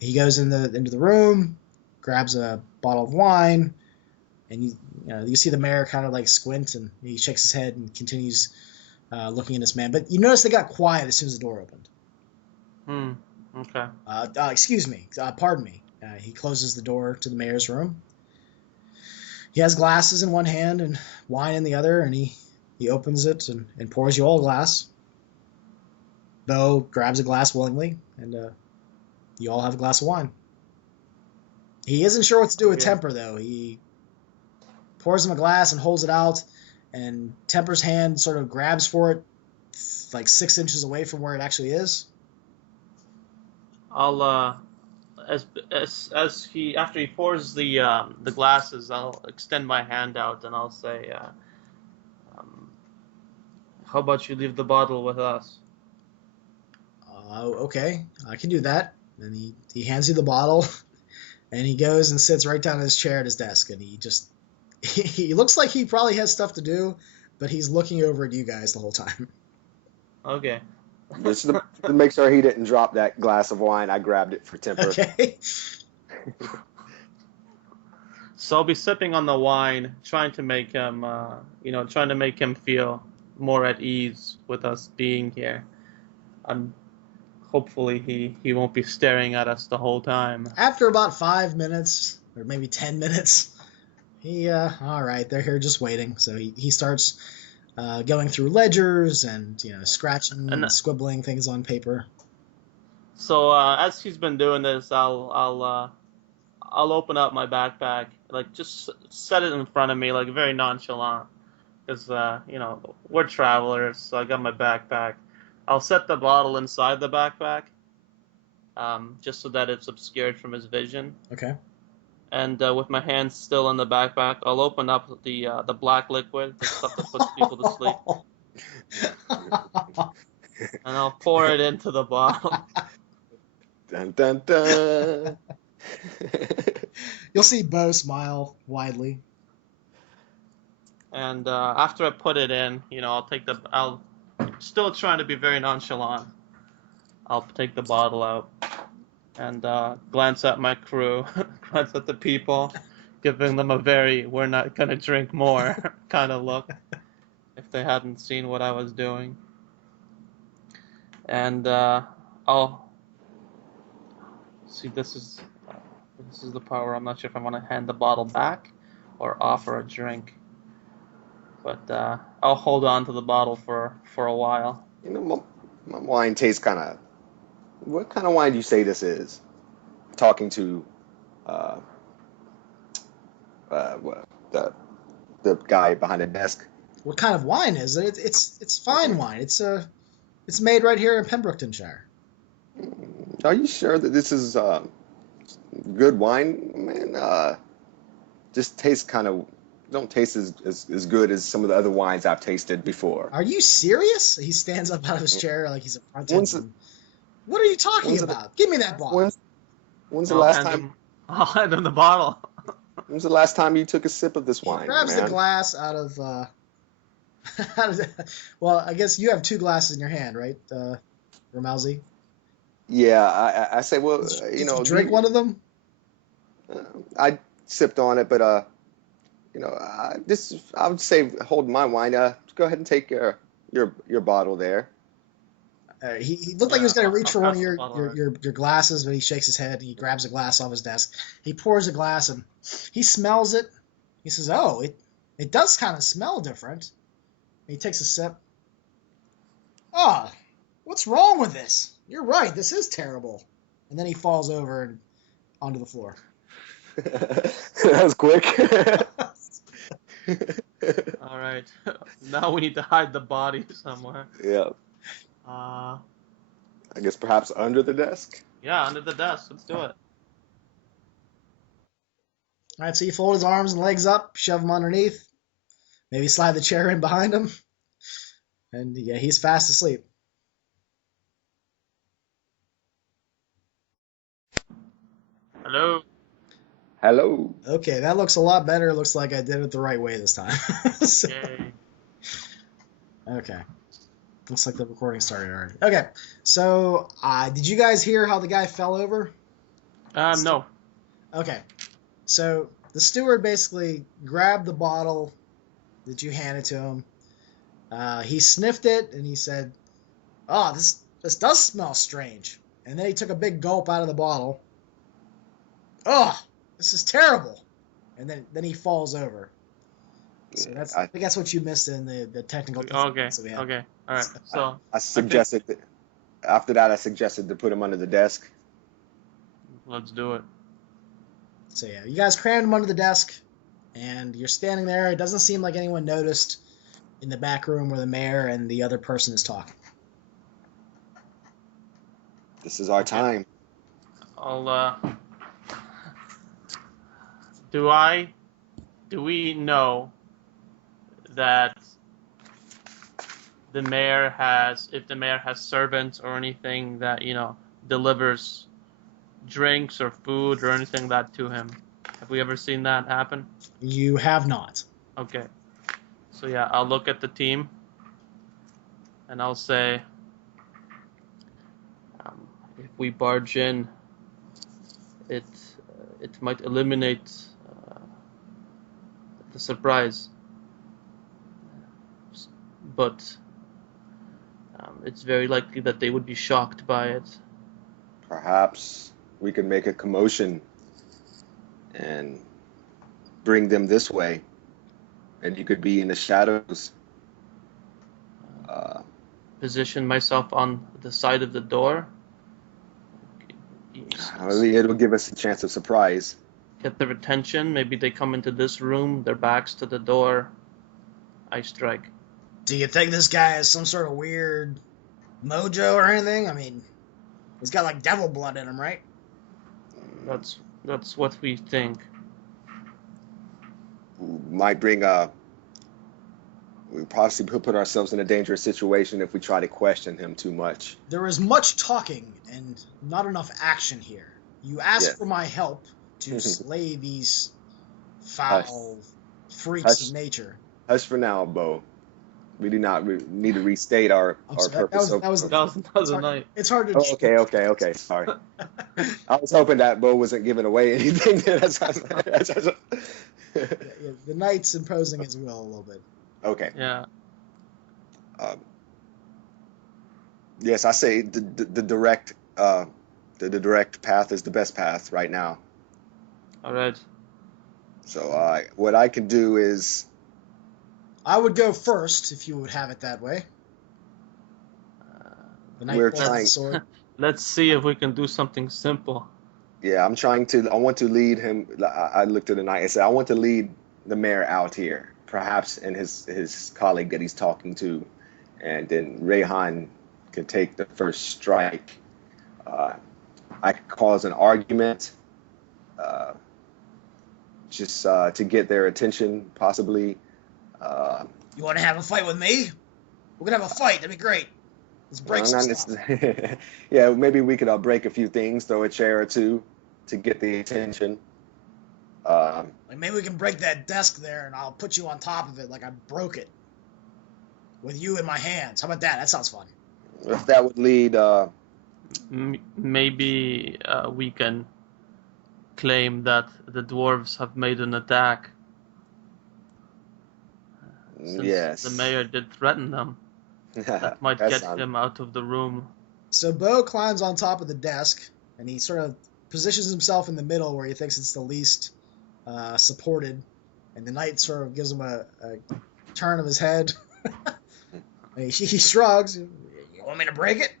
He goes into the room, grabs a bottle of wine, and you see the mayor kind of like squint, and he shakes his head and continues looking at this man. But you notice they got quiet as soon as the door opened. Okay. Excuse me. Pardon me. He closes the door to the mayor's room. He has glasses in one hand and wine in the other, and he opens it and pours you all a glass. Bo grabs a glass willingly, and you all have a glass of wine. He isn't sure what to do with Temper, though. He pours him a glass and holds it out, and Temper's hand sort of grabs for it like 6 inches away from where it actually is. I'll after he pours the glasses, I'll extend my hand out and I'll say, "How about you leave the bottle with us?" Okay, I can do that. And he hands you the bottle, and he goes and sits right down in his chair at his desk, and he looks like he probably has stuff to do, but he's looking over at you guys the whole time. Okay. Just to make sure he didn't drop that glass of wine, I grabbed it for Temper. Okay. So I'll be sipping on the wine, trying to make him, feel more at ease with us being here. And hopefully he won't be staring at us the whole time. After about 5 minutes, or maybe 10 minutes, all right, they're here just waiting. So he starts going through ledgers and scratching and squibbling things on paper. So as he's been doing this, I'll open up my backpack, like just set it in front of me, like very nonchalant, because we're travelers. So I got my backpack. I'll set the bottle inside the backpack, just so that it's obscured from his vision. Okay. And with my hands still in the backpack, I'll open up the black liquid, the stuff that puts people to sleep, and I'll pour it into the bottle. Dun dun dun. You'll see Bo smile widely. And after I put it in, I'll still trying to be very nonchalant. I'll take the bottle out and glance at my crew, glance at the people, giving them a very "we're not gonna drink more" kind of look, if they hadn't seen what I was doing. And I'll see. This is the part where I'm not sure if I want to hand the bottle back or offer a drink. But I'll hold on to the bottle for a while. My wine tastes kind of. What kind of wine do you say this is? Talking to the guy behind the desk. What kind of wine is it? It's fine wine. It's made right here in Pembrooktonshire. Are you sure that this is good wine? Man, just tastes kind of. Don't taste as good as some of the other wines I've tasted before. Are you serious? He stands up out of his chair like he's affronted. What are you talking about? Give me that bottle. When's the last time? I'll hand him the bottle. When's the last time you took a sip of this wine? He grabs the glass out of Well, I guess you have two glasses in your hand, right, Ramalzi? Yeah, I say, well, Did you drink one of them? uh, I sipped on it, but this I would say hold my wine. Go ahead and take your bottle there. He looked like he Yeah, was going to I'll reach for one pass of the bottle around. your glasses, but he shakes his head. He grabs a glass off his desk. He pours a glass and he smells it. He says, "Oh, it does kind of smell different." He takes a sip. Ah, what's wrong with this? You're right. This is terrible. And then he falls over and onto the floor. That was quick. All right. Now we need to hide the body somewhere. Yeah, Uh, I guess perhaps under the desk. yeah, under the desk. Let's do it. All right, so you fold his arms and legs up, shove him underneath, maybe slide the chair in behind him, and yeah, he's fast asleep. Hello. Hello. Okay, that looks a lot better. Looks like I did it the right way this time. So- Yay. okay. Looks like the recording started already. Okay, so did you guys hear how the guy fell over? No. Okay, so the steward basically grabbed the bottle that you handed to him. He sniffed it and he said, "Oh, this does smell strange." And then he took a big gulp out of the bottle. "Oh, this is terrible." And then he falls over. So I think that's what you missed in the technical Okay. difficulties that we had. Okay. All right. So I suggested that after that I suggested to put him under the desk. let's do it. So yeah, you guys crammed him under the desk, and you're standing there. It doesn't seem like anyone noticed in the back room where the mayor and the other person is talking. This is our time. I'll. Do we know that if the mayor has servants or anything that delivers drinks or food or anything like that to him? Have we ever seen that happen? You have not. Okay. So yeah, I'll look at the team and I'll say, if we barge in, it might eliminate the surprise, but it's very likely that they would be shocked by it. Perhaps we could make a commotion and bring them this way, and you could be in the shadows. Position myself on the side of the door. It'll give us a chance of surprise. Get their attention. Maybe they come into this room, their backs to the door. I strike. Do you think this guy has some sort of weird mojo or anything? I mean, he's got like devil blood in him, right? That's what we think. Might bring we possibly put ourselves in a dangerous situation if we try to question him too much. There is much talking and not enough action here. You asked for my help to slay these foul freaks of nature. Hush for now, Bo. We do not need to restate our purpose. That was a night. It's hard to. Oh, okay. Sorry. I was hoping that Bo wasn't giving away anything. The knight's imposing his will a little bit. Okay. Yeah. Yes, I say the direct path is the best path right now. All right. So what I can do is I would go first if you would have it that way. The knight we're pulls out trying. the sword. Let's see if we can do something simple. Yeah, I want to lead him. I looked at the knight and said, I want to lead the mayor out here, perhaps in his colleague that he's talking to, and then Rayhan can take the first strike. I could cause an argument, just to get their attention, possibly. You want to have a fight with me? We're gonna have a fight. That'd be great. Let's break some stuff. Yeah, maybe we could break a few things, throw a chair or two to get the attention. Like maybe we can break that desk there, and I'll put you on top of it like I broke it. with you in my hands. How about that? That sounds fun. If that would lead, Maybe we can claim that the dwarves have made an attack. Since yes. the mayor did threaten them. That might get him out of the room. So Bo climbs on top of the desk, and he sort of positions himself in the middle where he thinks it's the least supported. And the knight sort of gives him a turn of his head. And he shrugs. You want me to break it?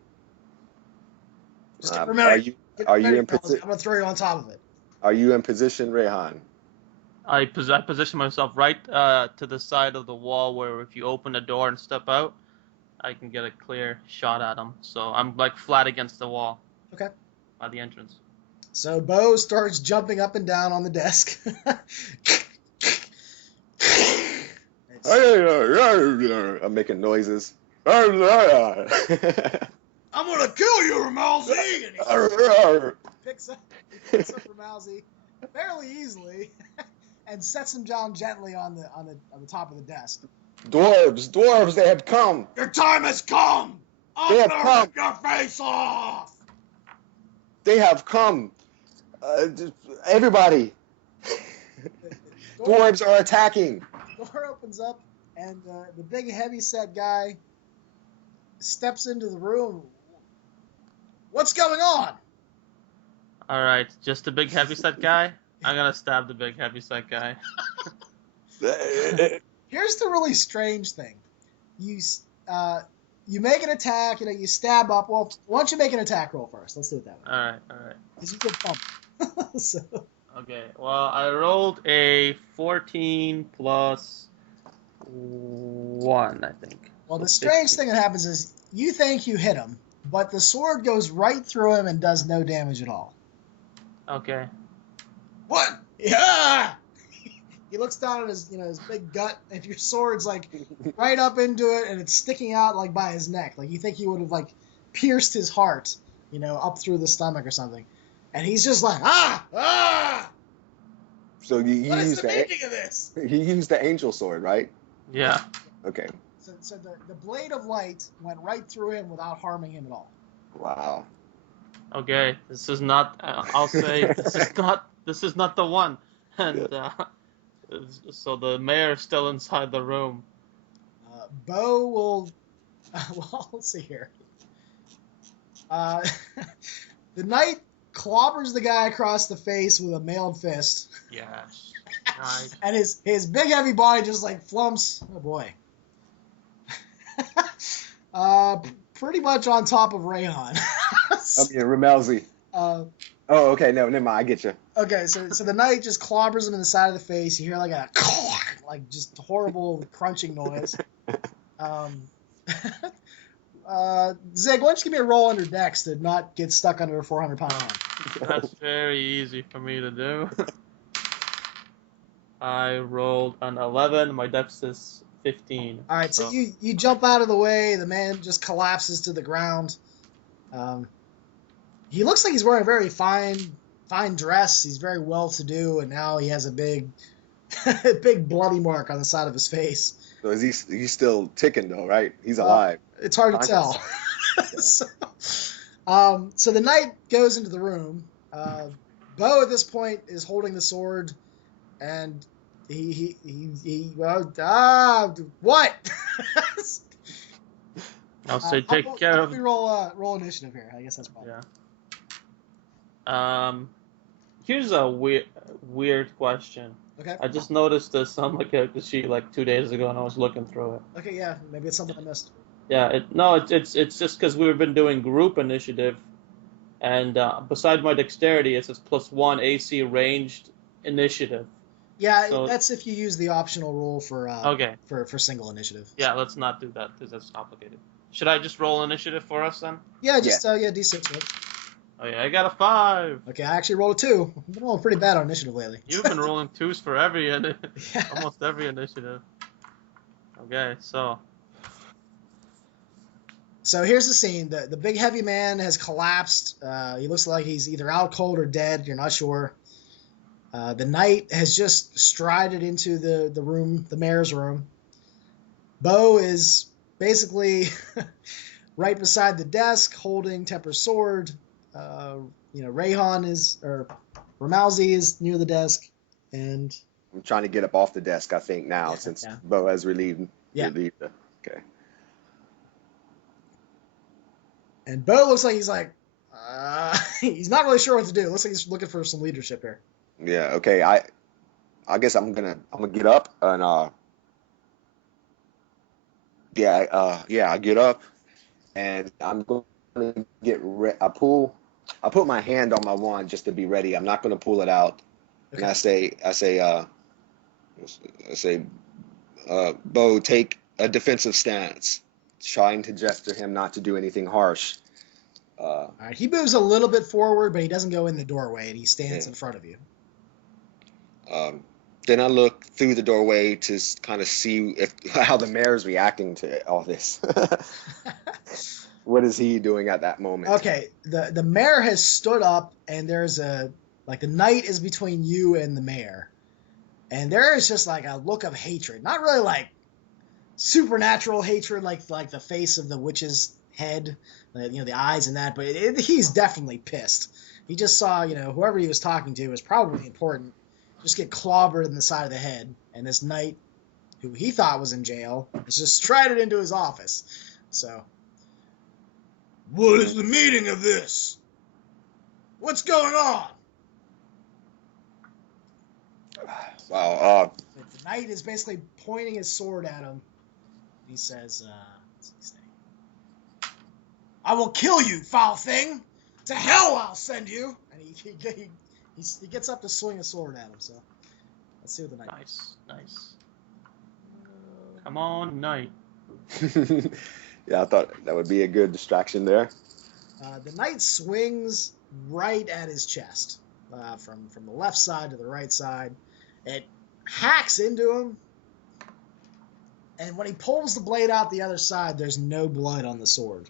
Just get ready. Are you in position? I'm going to throw you on top of it. Are you in position, Rehan? I position myself right to the side of the wall where if you open the door and step out, I can get a clear shot at him. So I'm like flat against the wall. Okay. By the entrance. So Bo starts jumping up and down on the desk. I'm making noises. I'm gonna kill you, Ramalzi! And he picks up Ramalzi fairly easily and sets him down gently on the top of the desk. Dwarves, they have come. Your time has come. I'm gonna rip your face off. They have come. Everybody. Dwarves are attacking. Door opens up, and the big heavy-set guy steps into the room. What's going on? All right, just the big heavyset guy. I'm gonna stab the big heavyset guy. Here's the really strange thing. You make an attack, you stab up. Well, why don't you make an attack roll first? Let's do it that way. All right. Because you get pumped. So. Okay, well, I rolled a 14 plus 1, I think. Well, the strange thing that happens is you think you hit him, but the sword goes right through him and does no damage at all. Okay. What? Yeah! He looks down at his big gut, and your sword's like right up into it, and it's sticking out like by his neck. Like you think you would have like pierced his heart, up through the stomach or something. And he's just like, ah! So what is the meaning of this? He used the angel sword, right? Yeah. Okay. So the blade of light went right through him without harming him at all. Wow. Okay, this is not. I'll say this is not the one. And so the mayor's still inside the room. Bo will. Well, let's see here. The knight clobbers the guy across the face with a mailed fist. Yes. Nice. And his big heavy body just like flumps. Oh boy. Pretty much on top of Rayhan. Ramelzi. Okay, no, never mind, I get you. Okay, so the knight just clobbers him in the side of the face. You hear like a just horrible crunching noise. Zig, why don't you give me a roll under Dex to not get stuck under a 400-pound arm? That's very easy for me to do. I rolled an 11. My Dex is 15. All right, so you jump out of the way. The man just collapses to the ground. He looks like he's wearing a very fine dress. He's very well-to-do, and now he has a big bloody mark on the side of his face. So he's still ticking though, right? He's alive. It's hard to tell. So the knight goes into the room. Bo at this point is holding the sword, and what? I'll say take care of. Let me roll initiative here. I guess that's probably. Yeah. Here's a weird question. Okay. I just noticed this on my character sheet like 2 days ago, and I was looking through it. Okay, yeah, maybe it's something I missed. Yeah, it's just because we've been doing group initiative, and beside my dexterity, it says +1 AC ranged initiative. Yeah, so, that's if you use the optional rule for for single initiative. Yeah, let's not do that because that's complicated. Should I just roll initiative for us then? Yeah, just D6. Right? Oh yeah, I got a 5. Okay, I actually rolled a 2. I've been rolling pretty bad on initiative lately. You've been rolling 2s for almost every initiative. Okay, so here's the scene. The big heavy man has collapsed. He looks like he's either out cold or dead. You're not sure. The knight has just strided into the room, the mayor's room. Bo is basically right beside the desk, holding Tepper's sword. Ramalzi is near the desk, and I'm trying to get up off the desk, I think, now, yeah, since yeah, Bo has relieved. yeah. Okay. And Bo looks like he's like, he's not really sure what to do. Looks like he's looking for some leadership here. Yeah. Okay. I guess I'm gonna get up and I get up and I'm going to I put my hand on my wand just to be ready. I'm not going to pull it out. And Okay. I say, Bo, take a defensive stance, trying to gesture him not to do anything harsh. All right. He moves a little bit forward, but he doesn't go in the doorway, and he stands Yeah. in front of you. Then I look through the doorway to kind of see how the mayor's reacting to all this. What is he doing at that moment? Okay, the mayor has stood up, and there's the knight is between you and the mayor, and there is just like a look of hatred, not really like supernatural hatred, like the face of the witch's head, the eyes and that, but he's definitely pissed. He just saw whoever he was talking to was probably important, just get clobbered in the side of the head, and this knight, who he thought was in jail, has just strided into his office. So. What is the meaning of this? What's going on? Wow. The knight is basically pointing his sword at him. He says, what's he say? I will kill you, foul thing! To hell I'll send you! And he gets up to swing a sword at him, so let's see what the knight does. Nice. Come on, knight. Yeah, I thought that would be a good distraction there. The knight swings right at his chest, from the left side to the right side. It hacks into him, and when he pulls the blade out the other side, there's no blood on the sword.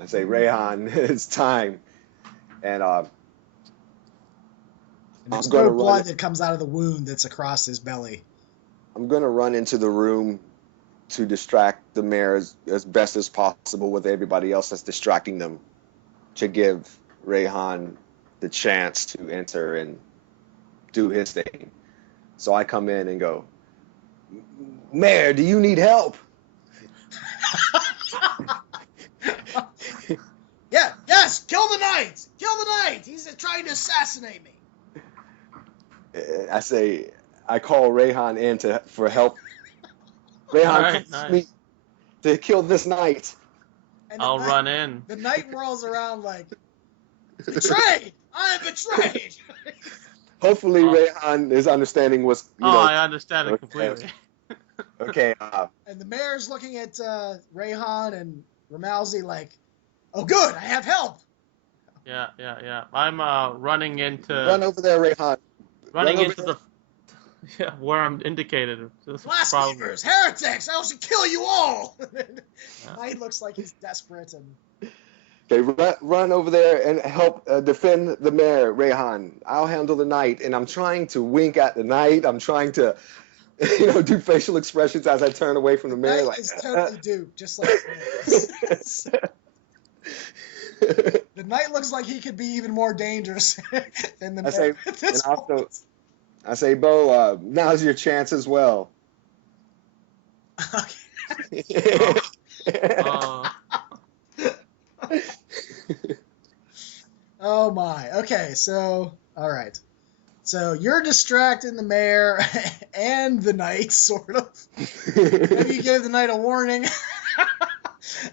I say, Rayhan, it's time. And there's no blood that comes out of the wound that's across his belly. I'm going to run into the room to distract the mayor as best as possible with everybody else that's distracting them, to give Rayhan the chance to enter and do his thing. So I come in and go, Mayor, do you need help? Yeah, yes, kill the knight! Kill the knight! He's trying to assassinate me. I call Rayhan in for help. Rayhan, Nice. me to kill this knight. And I'll run in. The knight rolls around like, betrayed! I am betrayed! Hopefully, Rayhan, his understanding was, I understand it completely. Okay. And the mayor's looking at Rayhan and Ramalzi like, oh, good, I have help. Yeah. I'm running into. Run over there, Rayhan. Running into the. Yeah, where I'm indicated. Blasphemers, heretics! I shall kill you all. Knight looks like he's desperate and. Okay, run over there and help defend the mayor, Rayhan. I'll handle the knight, and I'm trying to wink at the knight. I'm trying to, do facial expressions as I turn away from the mayor. Knight is totally duped, just like the knight looks like he could be even more dangerous than the mayor. I say, Bo, now's your chance as well. Okay. Oh my. Okay, so all right. So you're distracting the mayor and the knight, sort of. Maybe you gave the knight a warning.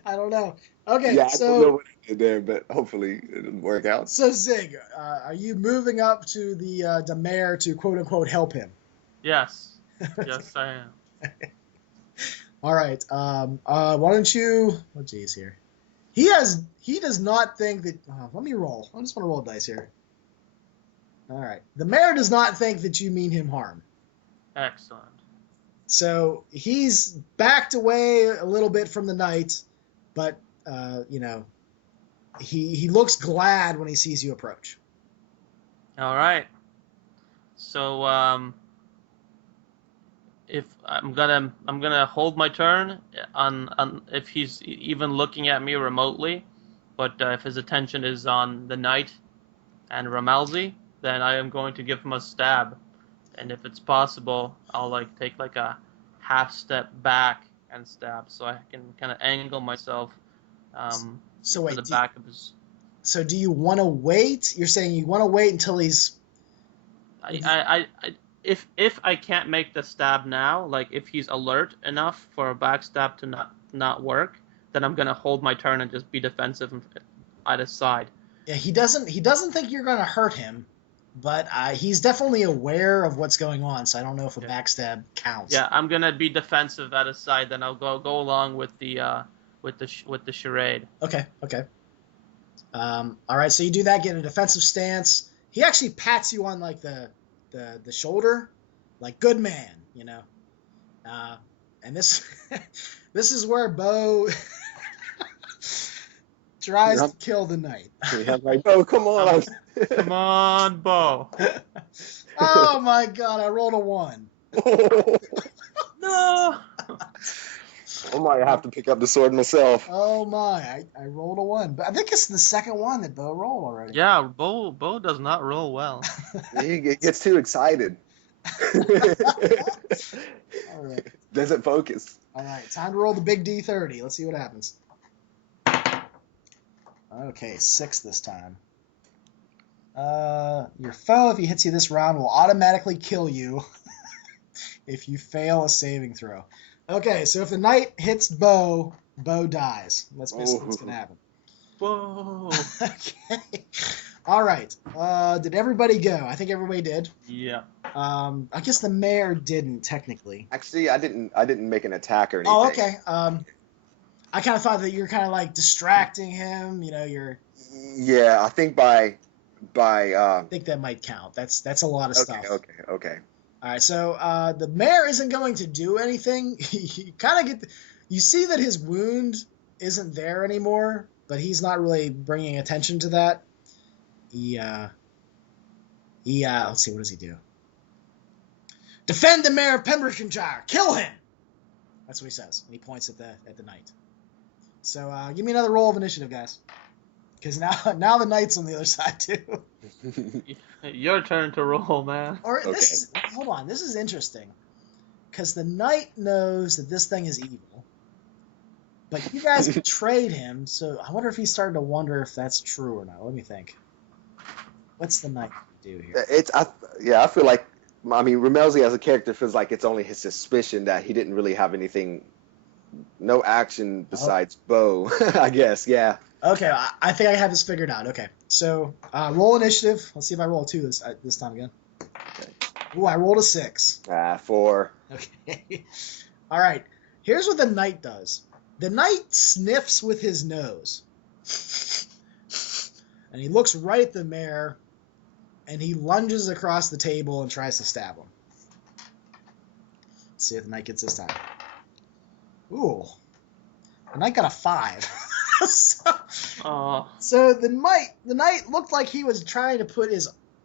I don't know. Okay, yeah, I don't know what I did there, but hopefully it'll work out. So Zig, are you moving up to the mayor to quote unquote help him? Yes. Yes, I am. All right. Why don't you? Oh, geez, here. He does not think that. Let me roll. I just want to roll dice here. All right. The mayor does not think that you mean him harm. Excellent. So he's backed away a little bit from the knight, but he looks glad when he sees you approach. All right. So if I'm gonna hold my turn on if he's even looking at me remotely, but if his attention is on the knight and Ramalzi, then I am going to give him a stab, and if it's possible, I'll like take like a half step back and stab, so I can kind of angle myself So to wait, the back of his. so do you want to wait? You're saying you want to wait until he's. If I can't make the stab now, like if he's alert enough for a backstab to not work, then I'm gonna hold my turn and just be defensive at his side. Yeah, he doesn't think you're going to hurt him, but he's definitely aware of what's going on. So I don't know if a backstab counts. Yeah, I'm gonna be defensive at his side. Then I'll go along with the charade. Okay. All right, so you do that, get in a defensive stance. He actually pats you on like the shoulder, like good man, you know. And this this is where Bo tries to kill the knight. I'm like, oh, come on. Come on, Bo. Oh my god, I rolled a 1. No. I might have to pick up the sword myself. Oh my, I rolled a 1. But I think it's the second one that Bo rolled already. Yeah, Bo does not roll well. He gets too excited. All right. Doesn't focus. All right, time to roll the big D30. Let's see what happens. Okay, 6 this time. Your foe, if he hits you this round, will automatically kill you if you fail a saving throw. Okay, so if the knight hits Bo, Bo dies. That's basically what's going to happen. Whoa. Okay. All right. Did everybody go? I think everybody did. Yeah. I guess the mayor didn't technically. Actually, I didn't make an attack or anything. Oh, okay. I kind of thought that you're kind of like distracting him. You know, you're. Yeah, I think I think that might count. That's a lot of stuff. Okay. All right, so the mayor isn't going to do anything. You kind of you see that his wound isn't there anymore, but he's not really bringing attention to that. Let's see, what does he do? Defend the mayor of Pembroktonshire. Kill him. That's what he says, and he points at the knight. So give me another roll of initiative, guys, because now the knight's on the other side too. Your turn to roll, man. Or hold on, this is interesting, because the knight knows that this thing is evil, but you guys betrayed him. So I wonder if he's starting to wonder if that's true or not. Let me think. What's the knight do here? I feel like, I mean, Ramelzi as a character feels like it's only his suspicion that he didn't really have anything, no action besides Bo, I guess, yeah. Okay, I think I have this figured out. Okay, so roll initiative. Let's see if I roll a 2 this time again. Okay. Ooh, I rolled a 6. 4. Okay. All right, here's what the knight does. The knight sniffs with his nose. And he looks right at the mayor, and he lunges across the table and tries to stab him. Let's see if the knight gets this time. Ooh. The knight got a 5. So the knight looked like he was trying to put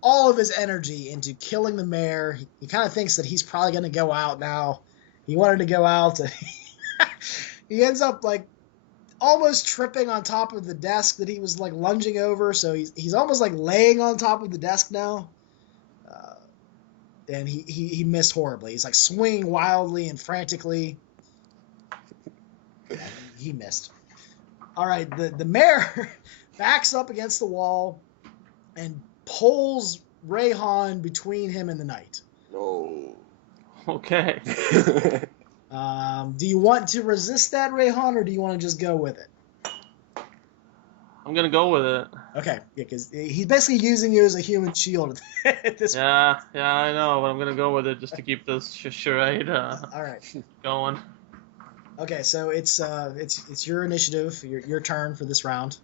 all of his energy into killing the mayor. He kind of thinks that he's probably going to go out now. He wanted to go out. He ends up like almost tripping on top of the desk that he was like lunging over. So he's almost like laying on top of the desk now. And he missed horribly. He's like swinging wildly and frantically. He missed. All right, the mayor backs up against the wall and pulls Rayhan between him and the knight. Oh. Okay. Do you want to resist that, Rayhan, or do you want to just go with it? I'm gonna go with it. Okay, yeah, because he's basically using you as a human shield at this point. Yeah, I know, but I'm gonna go with it just to keep this charade All right. going. Okay, so it's your initiative, your turn for this round.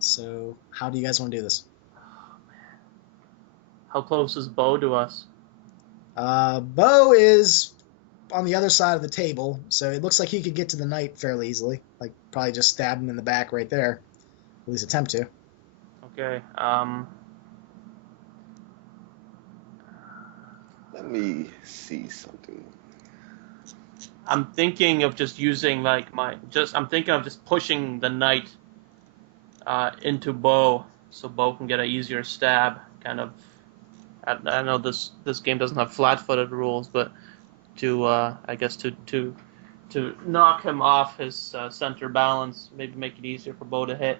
So how do you guys want to do this? Oh, man. How close is Bo to us? Bo is on the other side of the table, so it looks like he could get to the knight fairly easily. Like probably just stab him in the back right there. At least attempt to. Okay. Let me see something. I'm thinking of just using like I'm thinking of just pushing the knight into Bo, so Bo can get an easier stab. Kind of. I know this game doesn't have flat-footed rules, but to I guess to knock him off his center balance, maybe make it easier for Bo to hit.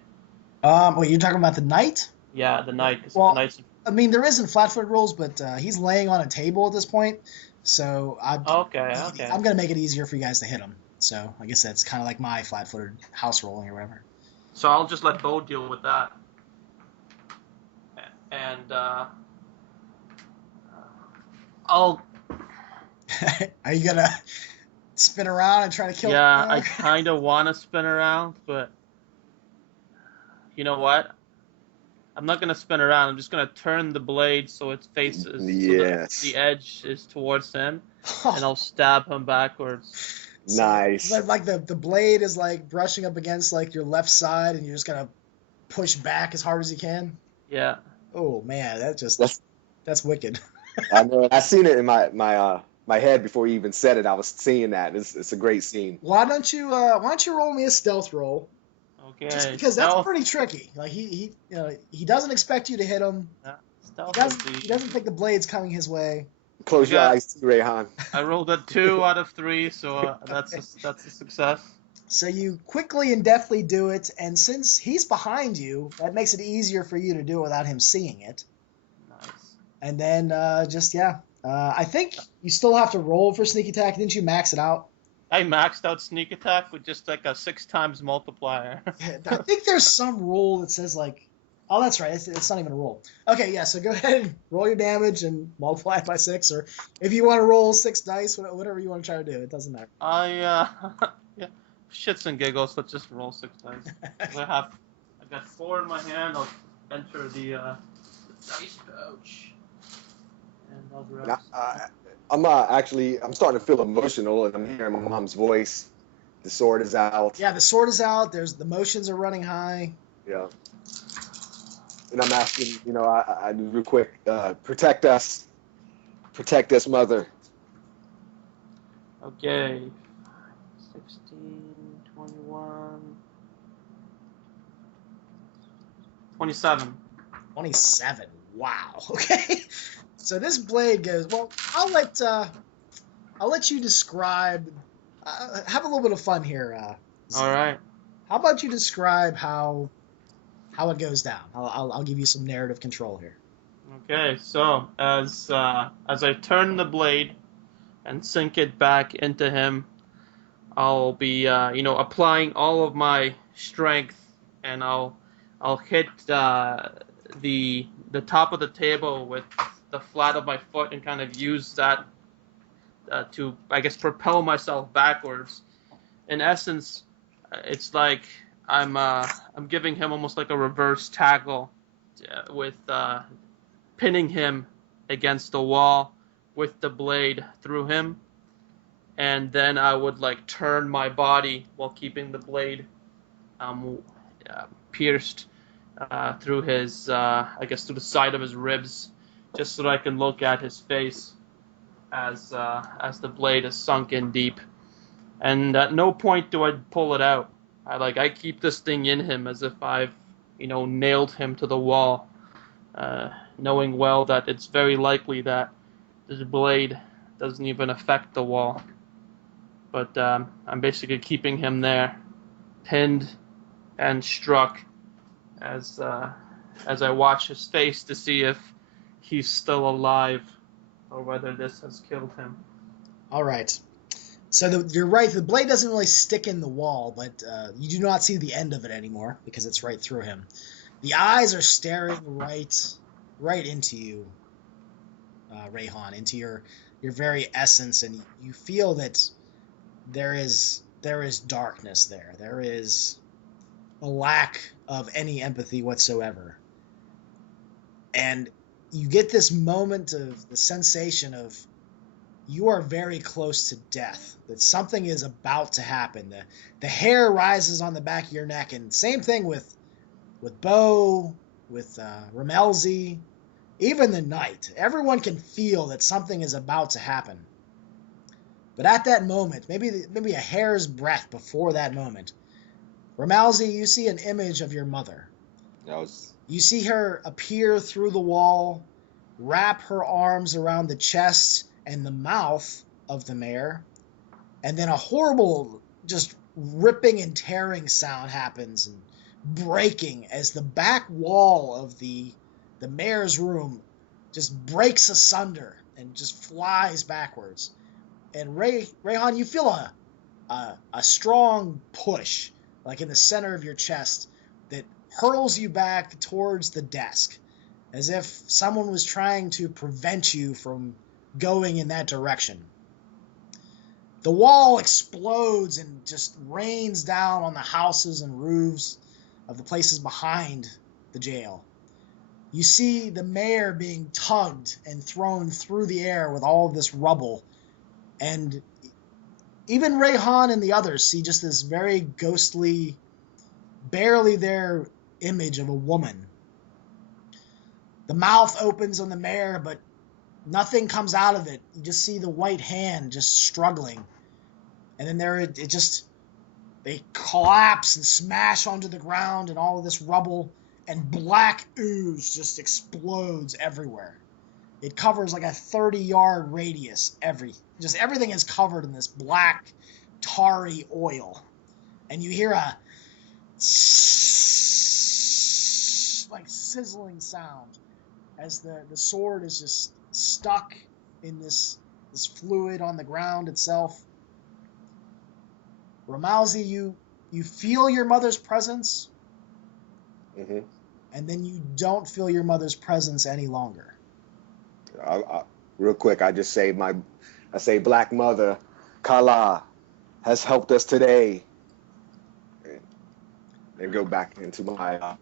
Wait, you're talking about the knight? Yeah, the knight. Because the Well, knight's. I mean, there isn't flat-footed rules, but he's laying on a table at this point, so Okay. I'm gonna make it easier for you guys to hit him. So I guess that's kind of like my flat-footed house rolling or whatever. So I'll just let Bo deal with that, and I'll. Are you gonna spin around and try to kill? Yeah, I kind of want to spin around, but you know what? I'm not gonna spin around. I'm just gonna turn the blade so it faces, so that the edge is towards him, and I'll stab him backwards. Nice. So, like the blade is like brushing up against like your left side, and you're just gonna push back as hard as you can. Yeah. Oh man, that's wicked. I know. I seen it in my head before you even said it. I was seeing that. It's a great scene. Why don't you roll me a stealth roll? Okay. Just because that's pretty tricky. Like he doesn't expect you to hit him. Yeah, he doesn't think the blade's coming his way. Close your eyes, Rayhan. I rolled a 2 out of 3, so that's a success. So you quickly and deftly do it, and since he's behind you, that makes it easier for you to do it without him seeing it. Nice. And then I think you still have to roll for sneak attack. Didn't you max it out? I maxed out sneak attack with just like a 6 times multiplier. I think there's some rule that says like, oh, that's right. It's not even a roll. Okay, yeah. So go ahead and roll your damage and multiply it by 6, or if you want to roll 6 dice, whatever you want to try to do, it doesn't matter. Yeah, shits and giggles. Let's just roll 6 dice. I've got 4 in my hand. I'll enter the dice pouch, and I'll grab. I'm starting to feel emotional, and I'm hearing my mom's voice. The sword is out. Yeah, the sword is out. The motions are running high. Yeah. And I'm asking, I real quick, protect us, mother. Okay. 16, 21, 27. 27. Wow. Okay. So this blade goes. Well, I'll let you describe. Have a little bit of fun here. All right. How about you describe how it goes down? I'll give you some narrative control here. Okay. So as I turn the blade and sink it back into him, I'll be applying all of my strength, and I'll hit the top of the table with the flat of my foot and kind of use that to, I guess, propel myself backwards. In essence, it's like I'm giving him almost like a reverse tackle with pinning him against the wall with the blade through him, and then I would like turn my body while keeping the blade pierced through his, I guess, through the side of his ribs, just so that I can look at his face as the blade is sunk in deep. And at no point do I pull it out. I keep this thing in him as if I've, nailed him to the wall, knowing well that it's very likely that this blade doesn't even affect the wall. But I'm basically keeping him there, pinned and struck, as I watch his face to see if he's still alive or whether this has killed him. All right. So you're right. The blade doesn't really stick in the wall, but you do not see the end of it anymore because it's right through him. The eyes are staring right into you, Rayhan, into your very essence, and you feel that there is darkness there. There is a lack of any empathy whatsoever. And you get this moment of the sensation of you are very close to death, that something is about to happen. The hair rises on the back of your neck, and same thing with Bo, with Ramelzi, even the knight. Everyone can feel that something is about to happen. But at that moment, maybe a hair's breadth before that moment, Ramalzi, you see an image of your mother. That was. You see her appear through the wall, wrap her arms around the chest and the mouth of the mayor, and then a horrible, just ripping and tearing sound happens and breaking as the back wall of the mayor's room just breaks asunder and just flies backwards. And Rayhan, you feel a strong push, like in the center of your chest, that hurls you back towards the desk, as if someone was trying to prevent you from going in that direction. The wall explodes and just rains down on the houses and roofs of the places behind the jail. You see the mayor being tugged and thrown through the air with all of this rubble. And even Rayhan and the others see just this very ghostly, barely there image of a woman. The mouth opens on the mayor, but nothing comes out of it. You just see the white hand just struggling. And then they collapse and smash onto the ground and all of this rubble, and black ooze just explodes everywhere. It covers like a 30-yard radius. Everything is covered in this black, tarry oil. And you hear a like sizzling sound as the sword is just stuck in this fluid on the ground itself. Ramalzi, you feel your mother's presence, Mm-hmm. and then you don't feel your mother's presence any longer. Real quick, I say, Black Mother, Kala, has helped us today. And go back into my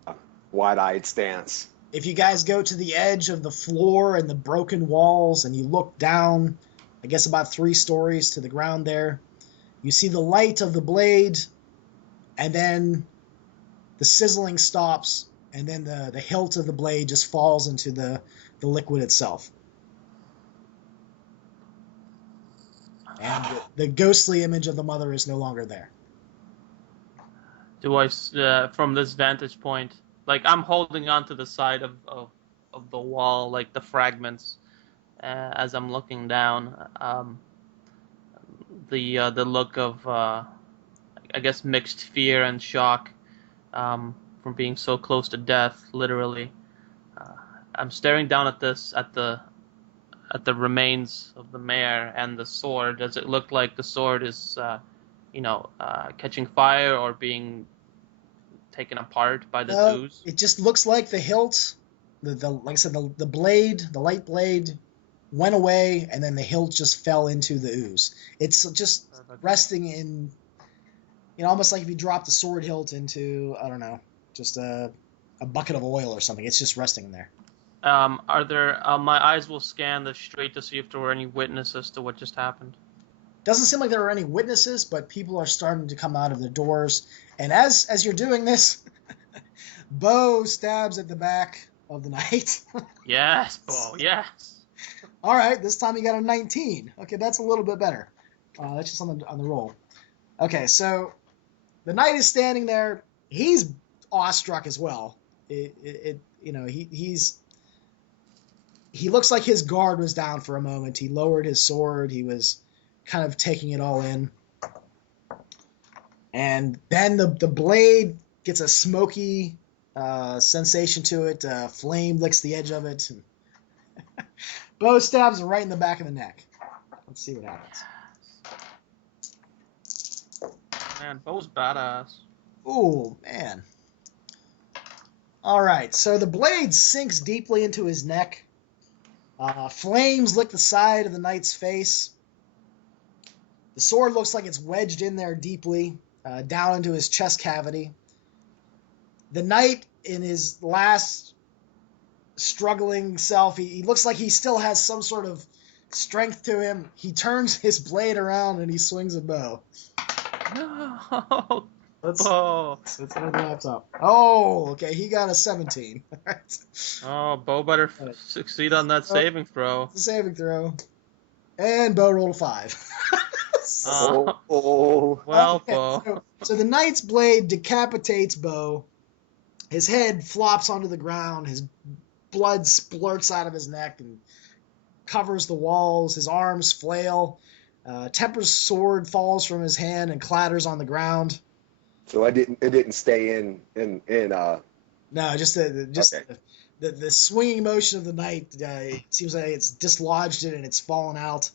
wide-eyed stance. If you guys go to the edge of the floor and the broken walls and you look down, I guess about 3 stories to the ground there, you see the light of the blade, and then the sizzling stops, and then the hilt of the blade just falls into the liquid itself. And the ghostly image of the mother is no longer there. Do I, from this vantage point, like I'm holding on to the side of the wall, like the fragments, as I'm looking down. The look of, I guess, mixed fear and shock from being so close to death, literally. I'm staring down at the remains of the mayor and the sword. Does it look like the sword is, catching fire or being taken apart by the ooze? It just looks like the hilt, like I said, the blade, the light blade, went away, and then the hilt just fell into the ooze. It's just resting in, almost like if you dropped the sword hilt into, I don't know, just a bucket of oil or something. It's just resting in there. Are there? My eyes will scan the street to see if there were any witnesses to what just happened. Doesn't seem like there are any witnesses, but people are starting to come out of their doors. And as you're doing this, Bo stabs at the back of the knight. Yes, Bo, yes. All right, this time you got a 19. Okay, that's a little bit better. That's just on the roll. Okay, so the knight is standing there. He's awestruck as well. He looks like his guard was down for a moment. He lowered his sword. He was kind of taking it all in. And then the blade gets a smoky sensation to it. Flame licks the edge of it. Bo stabs him right in the back of the neck. Let's see what happens. Man, Bo's badass. Ooh, man. All right, so the blade sinks deeply into his neck. Flames lick the side of the knight's face. The sword looks like it's wedged in there deeply, down into his chest cavity. The knight, in his last struggling self, he looks like he still has some sort of strength to him. He turns his blade around and he swings a bow. No, Let's Bo. open the laptop. Oh, okay, he got a 17. All right. Oh, Bo better succeed on that saving throw. It's a saving throw. And Bo rolled a 5. Well, Okay, so the knight's blade decapitates Bo. His head flops onto the ground. His blood splurts out of his neck and covers the walls. His arms flail. Temper's sword falls from his hand and clatters on the ground. So it didn't stay in No, just okay. the swinging motion of the knight. It seems like it's dislodged it and it's fallen out.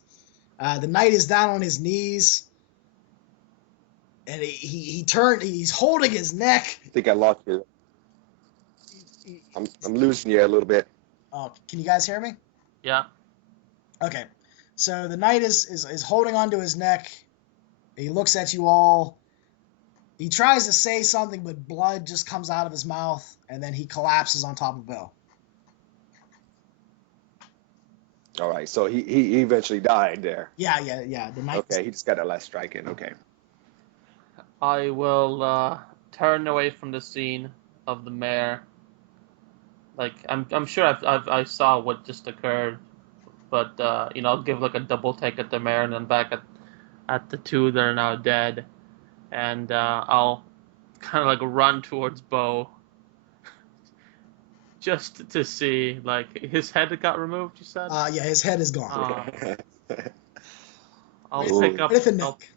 The knight is down on his knees, and he turned. He's holding his neck. I think I lost you. I'm losing you a little bit. Oh, can you guys hear me? Yeah. Okay, so the knight is holding onto his neck. He looks at you all. He tries to say something, but blood just comes out of his mouth, and then he collapses on top of Bill. All right, so he eventually died there. Yeah. The knight. Okay, he just got a last strike in. Okay. I will turn away from the scene of the mare. Like I'm sure I saw what just occurred, but I'll give like a double take at the mare and then back at the two that are now dead, and I'll kind of like run towards Bo, just to see like his head got removed. You said? Yeah, his head is gone. I'll Ooh. pick up. With a neck.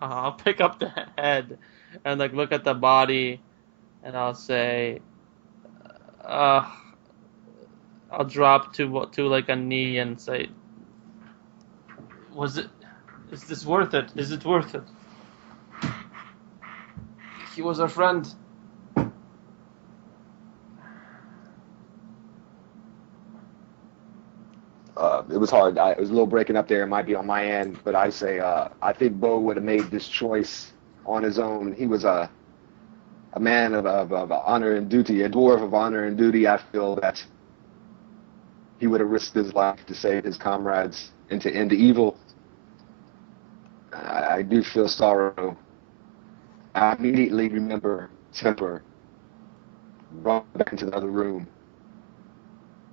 I'll pick up the head and like look at the body, and I'll say, I'll drop to like a knee and say, is this worth it? Is it worth it? He was our friend. It was hard. It was a little breaking up there. It might be on my end, but I say I think Bo would have made this choice on his own. He was a man of honor and duty, a dwarf of honor and duty. I feel that he would have risked his life to save his comrades and to end the evil. I do feel sorrow. I immediately remember Temper, run back into the other room,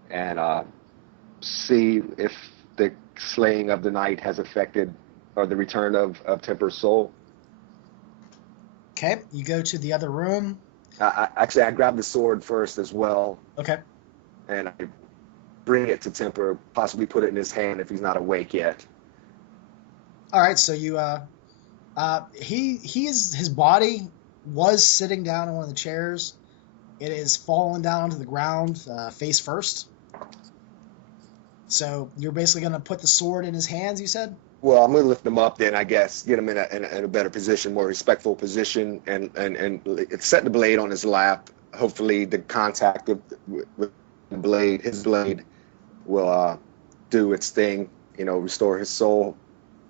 and see if the slaying of the knight has affected or the return of Temper's soul. Okay, you go to the other room. Actually, I grab the sword first as well. Okay. And I bring it to Temper, possibly put it in his hand if he's not awake yet. All right, so you his body was sitting down in one of the chairs. It is fallen down onto the ground, face first. So you're basically going to put the sword in his hands, you said? Well, I'm going to lift him up then, I guess, get him in a better position, more respectful position, and set the blade on his lap. Hopefully the contact with the blade, his blade, will do its thing, restore his soul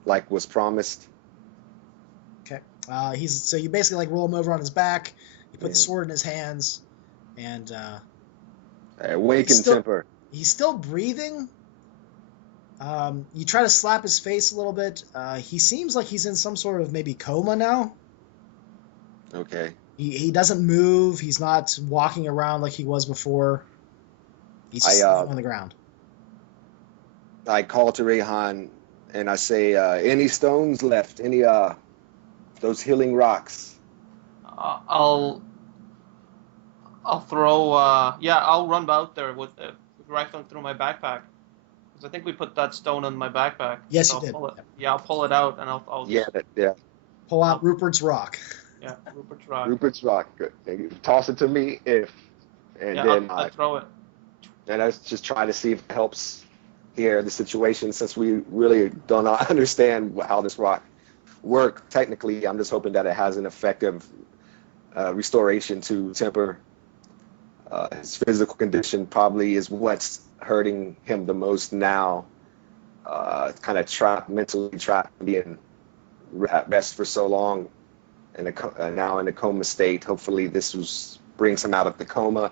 like was promised. Okay. So you basically like roll him over on his back, you put the sword in his hands, and awaken Temper. He's still breathing. You try to slap his face a little bit. He seems like he's in some sort of maybe coma now. Okay. He doesn't move. He's not walking around like he was before. He's just sitting on the ground. I call to Rehan and I say, any stones left? Any those healing rocks? I'll throw. I'll run out there with the rifle through my backpack. I think we put that stone in my backpack. Yes, so you did. I'll pull it out and I'll just, pull out Rupert's Rock. Yeah, Rupert's Rock. Rupert's Rock. Good. Toss it to me then I'll throw it. And I just try to see if it helps here the situation, since we really don't understand how this rock works. Technically, I'm just hoping that it has an effective restoration to Temper. His physical condition probably is what's hurting him the most now. Kind of mentally trapped, being at rest for so long, and now in a coma state. Hopefully this brings him out of the coma.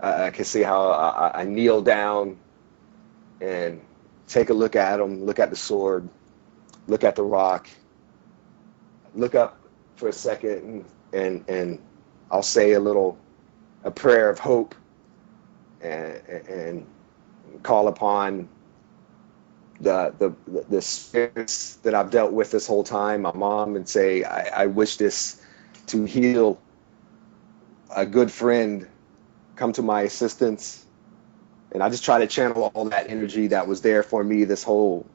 I can see how I kneel down and take a look at him, look at the sword, look at the rock, look up for a second, and I'll say a prayer of hope and call upon the spirits that I've dealt with this whole time, my mom, and say, I wish this to heal. A good friend come to my assistance, and I just try to channel all that energy that was there for me this whole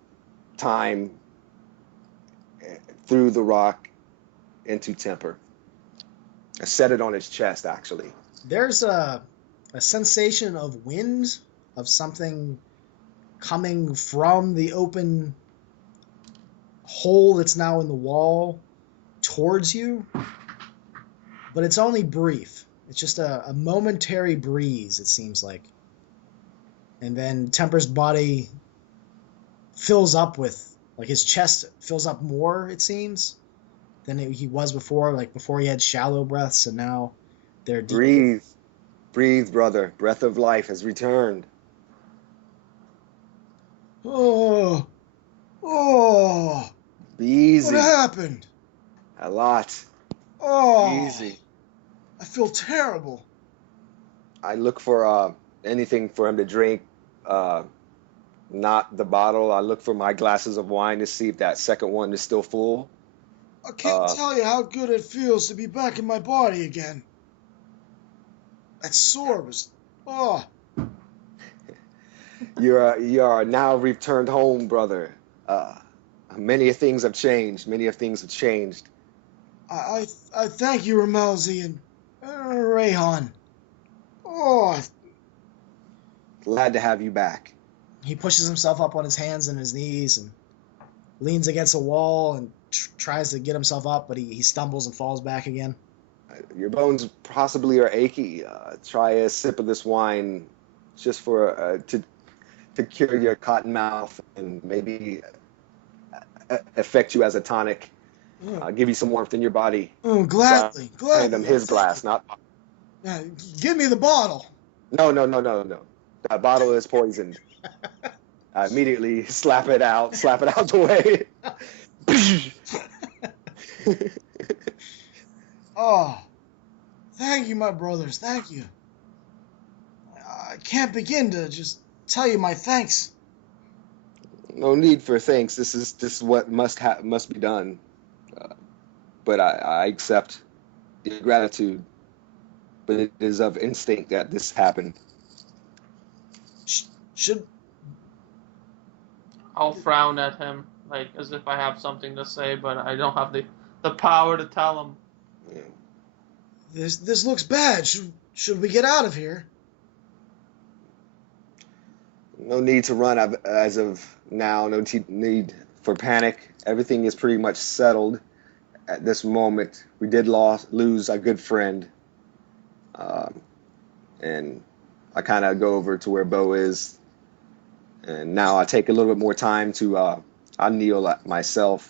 time through the rock into Temper. I set it on his chest, actually. There's a sensation of wind, of something coming from the open hole that's now in the wall towards you, but it's only brief. It's just a momentary breeze, it seems like. And then Temper's body fills up with, like, his chest fills up more, it seems, than he was before. Like, before he had shallow breaths, and now they're deep. Breathe. Breathe, brother. Breath of life has returned. Oh, Be easy. what happened? A lot. Oh, Easy. I feel terrible. I look for anything for him to drink. Not the bottle. I look for my glasses of wine to see if that second one is still full. I can't tell you how good it feels to be back in my body again. That sore was, oh. You are now returned home, brother. Many things have changed. Many of things have changed. I thank you, Ramelzi and Rayhan. Oh. Glad to have you back. He pushes himself up on his hands and his knees and leans against a wall and tries to get himself up, but he stumbles and falls back again. Your bones possibly are achy. Try a sip of this wine, just for to cure your cotton mouth and maybe affect you as a tonic. Give you some warmth in your body. Oh, gladly. Hand him his glass, not. Give me the bottle. No. That bottle is poisoned. I immediately slap it out the way. Oh, thank you, my brothers. Thank you. I can't begin to just tell you my thanks. No need for thanks. This is what must be done. But I accept your gratitude. But it is of instinct that this happened. Should I'll frown at him, like as if I have something to say, but I don't have the power to tell him. Yeah. This looks bad. Should we get out of here? No need to run as of now. No need for panic. Everything is pretty much settled at this moment. We did lose a good friend. And I kind of go over to where Bo is. And now I take a little bit more time to, I kneel myself,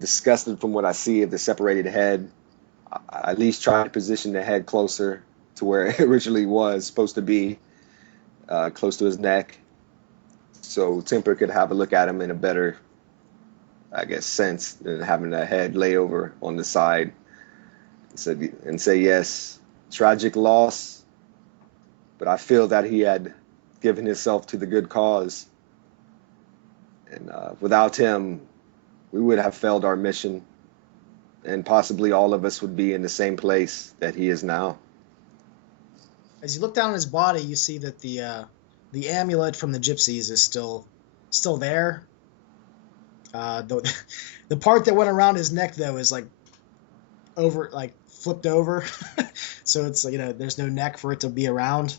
disgusted from what I see of the separated head. I at least try to position the head closer to where it originally was supposed to be, close to his neck. So Temper could have a look at him in a better, I guess, sense than having the head lay over on the side. And say, yes, tragic loss, but I feel that he had given himself to the good cause. And without him, we would have failed our mission, and possibly all of us would be in the same place that he is now. As you look down at his body, you see that the amulet from the gypsies is still there. The part that went around his neck, though, is flipped over, so it's there's no neck for it to be around.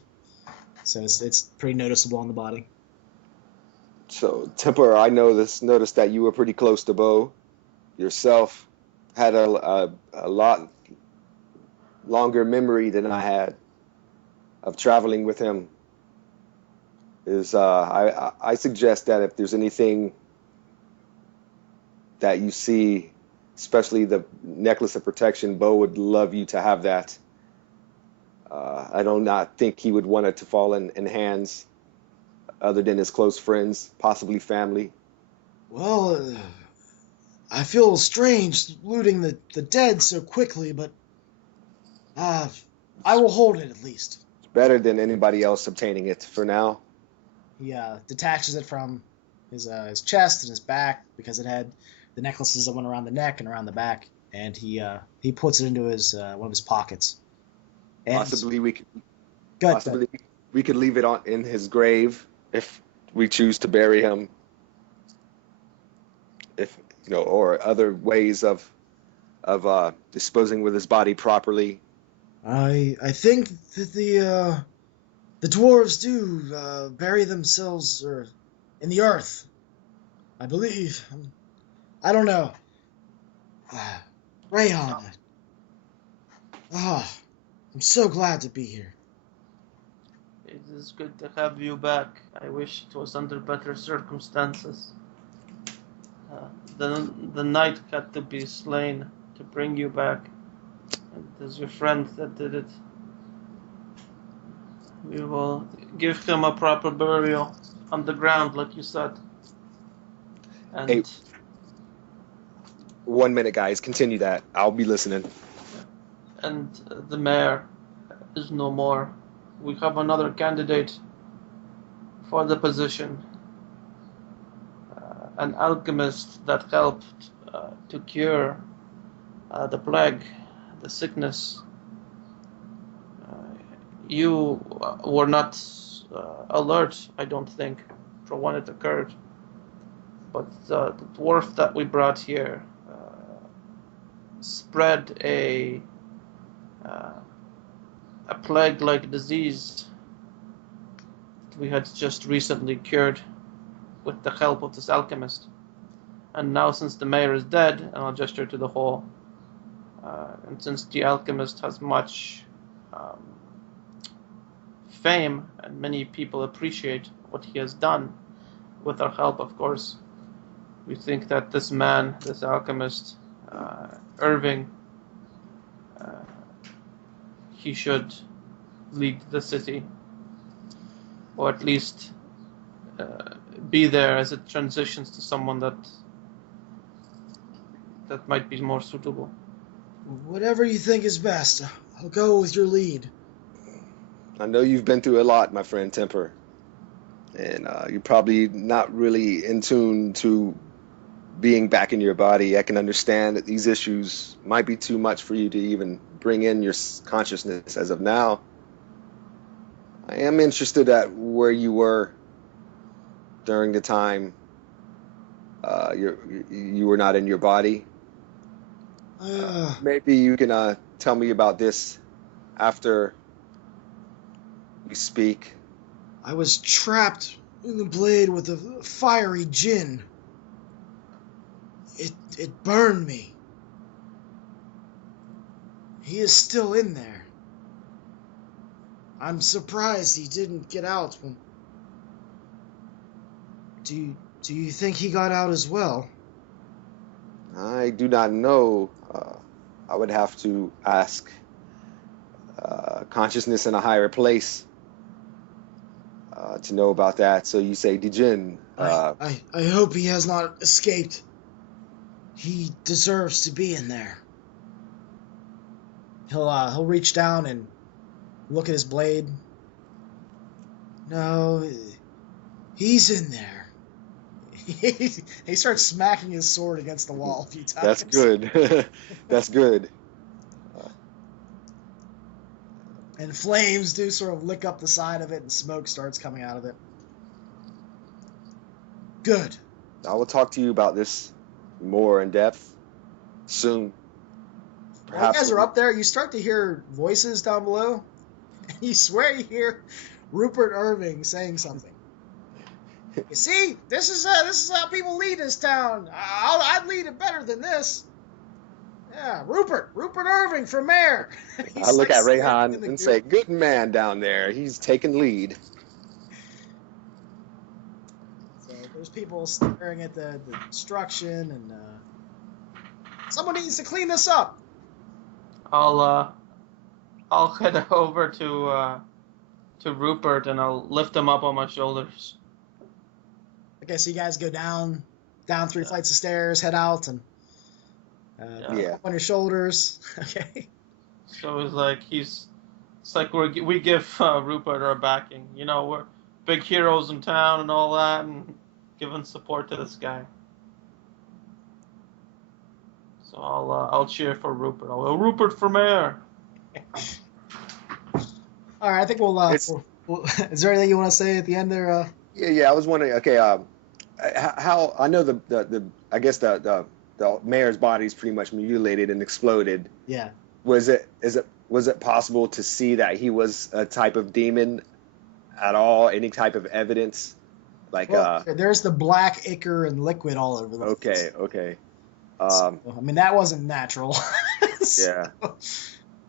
So it's pretty noticeable on the body. So Temper, I noticed that you were pretty close to Bo. Yourself had a lot longer memory than I had of traveling with him. I suggest that if there's anything that you see, especially the necklace of protection, Bo would love you to have that. I do not think he would want it to fall in hands other than his close friends, possibly family. Well, I feel strange looting the dead so quickly, but I will hold it at least. It's better than anybody else obtaining it for now. He detaches it from his chest and his back because it had the necklaces that went around the neck and around the back, and he puts it into his one of his pockets. And Possibly we could good. possibly we could leave it on in his grave if we choose to bury him. If or other ways of disposing with his body properly. I think that the dwarves do bury themselves in the earth. I believe. I don't know. Rayhan. I'm so glad to be here. It is good to have you back. I wish it was under better circumstances. The knight had to be slain to bring you back. And it is your friend that did it. We will give him a proper burial on the ground, like you said. And Hey, 1 minute, guys. Continue that. I'll be listening. and the mayor is no more. We have another candidate for the position. An alchemist that helped to cure the plague, the sickness. You were not alert, I don't think, for when it occurred. But the dwarf that we brought here spread a plague-like disease that we had just recently cured with the help of this alchemist. And now, since the mayor is dead, and I'll gesture to the hall, and since the alchemist has much fame and many people appreciate what he has done, with our help, of course, we think that this man, this alchemist, Irving, he should lead the city, or at least be there as it transitions to someone that might be more suitable. Whatever you think is best, I'll go with your lead. I know you've been through a lot, my friend Temper, and you're probably not really in tune to being back in your body. I can understand that these issues might be too much for you to even bring in your consciousness as of now. I am interested at where you were during the time you were not in your body. Maybe you can tell me about this after we speak. I was trapped in the blade with a fiery djinn. It burned me. He is still in there. I'm surprised he didn't get out. Do you think he got out as well? I do not know. I would have to ask consciousness in a higher place to know about that. So you say Dijin. I hope he has not escaped. He deserves to be in there. He'll reach down and look at his blade. No, he's in there. He starts smacking his sword against the wall a few times. That's good. That's good. And flames do sort of lick up the side of it, and smoke starts coming out of it. Good. I will talk to you about this more in depth soon. While you guys are up there, you start to hear voices down below, and you swear you hear Rupert Irving saying something. You see, this is how people lead this town. I'd lead it better than this. Yeah, Rupert Irving for mayor. I look at Rayhan and say, "Good man down there. He's taking lead." So there's people staring at the destruction, and someone needs to clean this up. I'll head over to Rupert and I'll lift him up on my shoulders. Okay, so you guys go down 3 flights of stairs, head out, and up on your shoulders. Okay. So it's like we give Rupert our backing. You know, we're big heroes in town and all that, and giving support to this guy. So I'll cheer for Rupert. I'll go Rupert for mayor. All right, I think we'll is there anything you want to say at the end there? Yeah. I was wondering. Okay, how I know the I guess the mayor's body is pretty much mutilated and exploded. Yeah. Was it possible to see that he was a type of demon at all? Any type of evidence? Like Well, there's the black ichor and liquid all over the place. Okay. So, I mean, that wasn't natural. Yeah.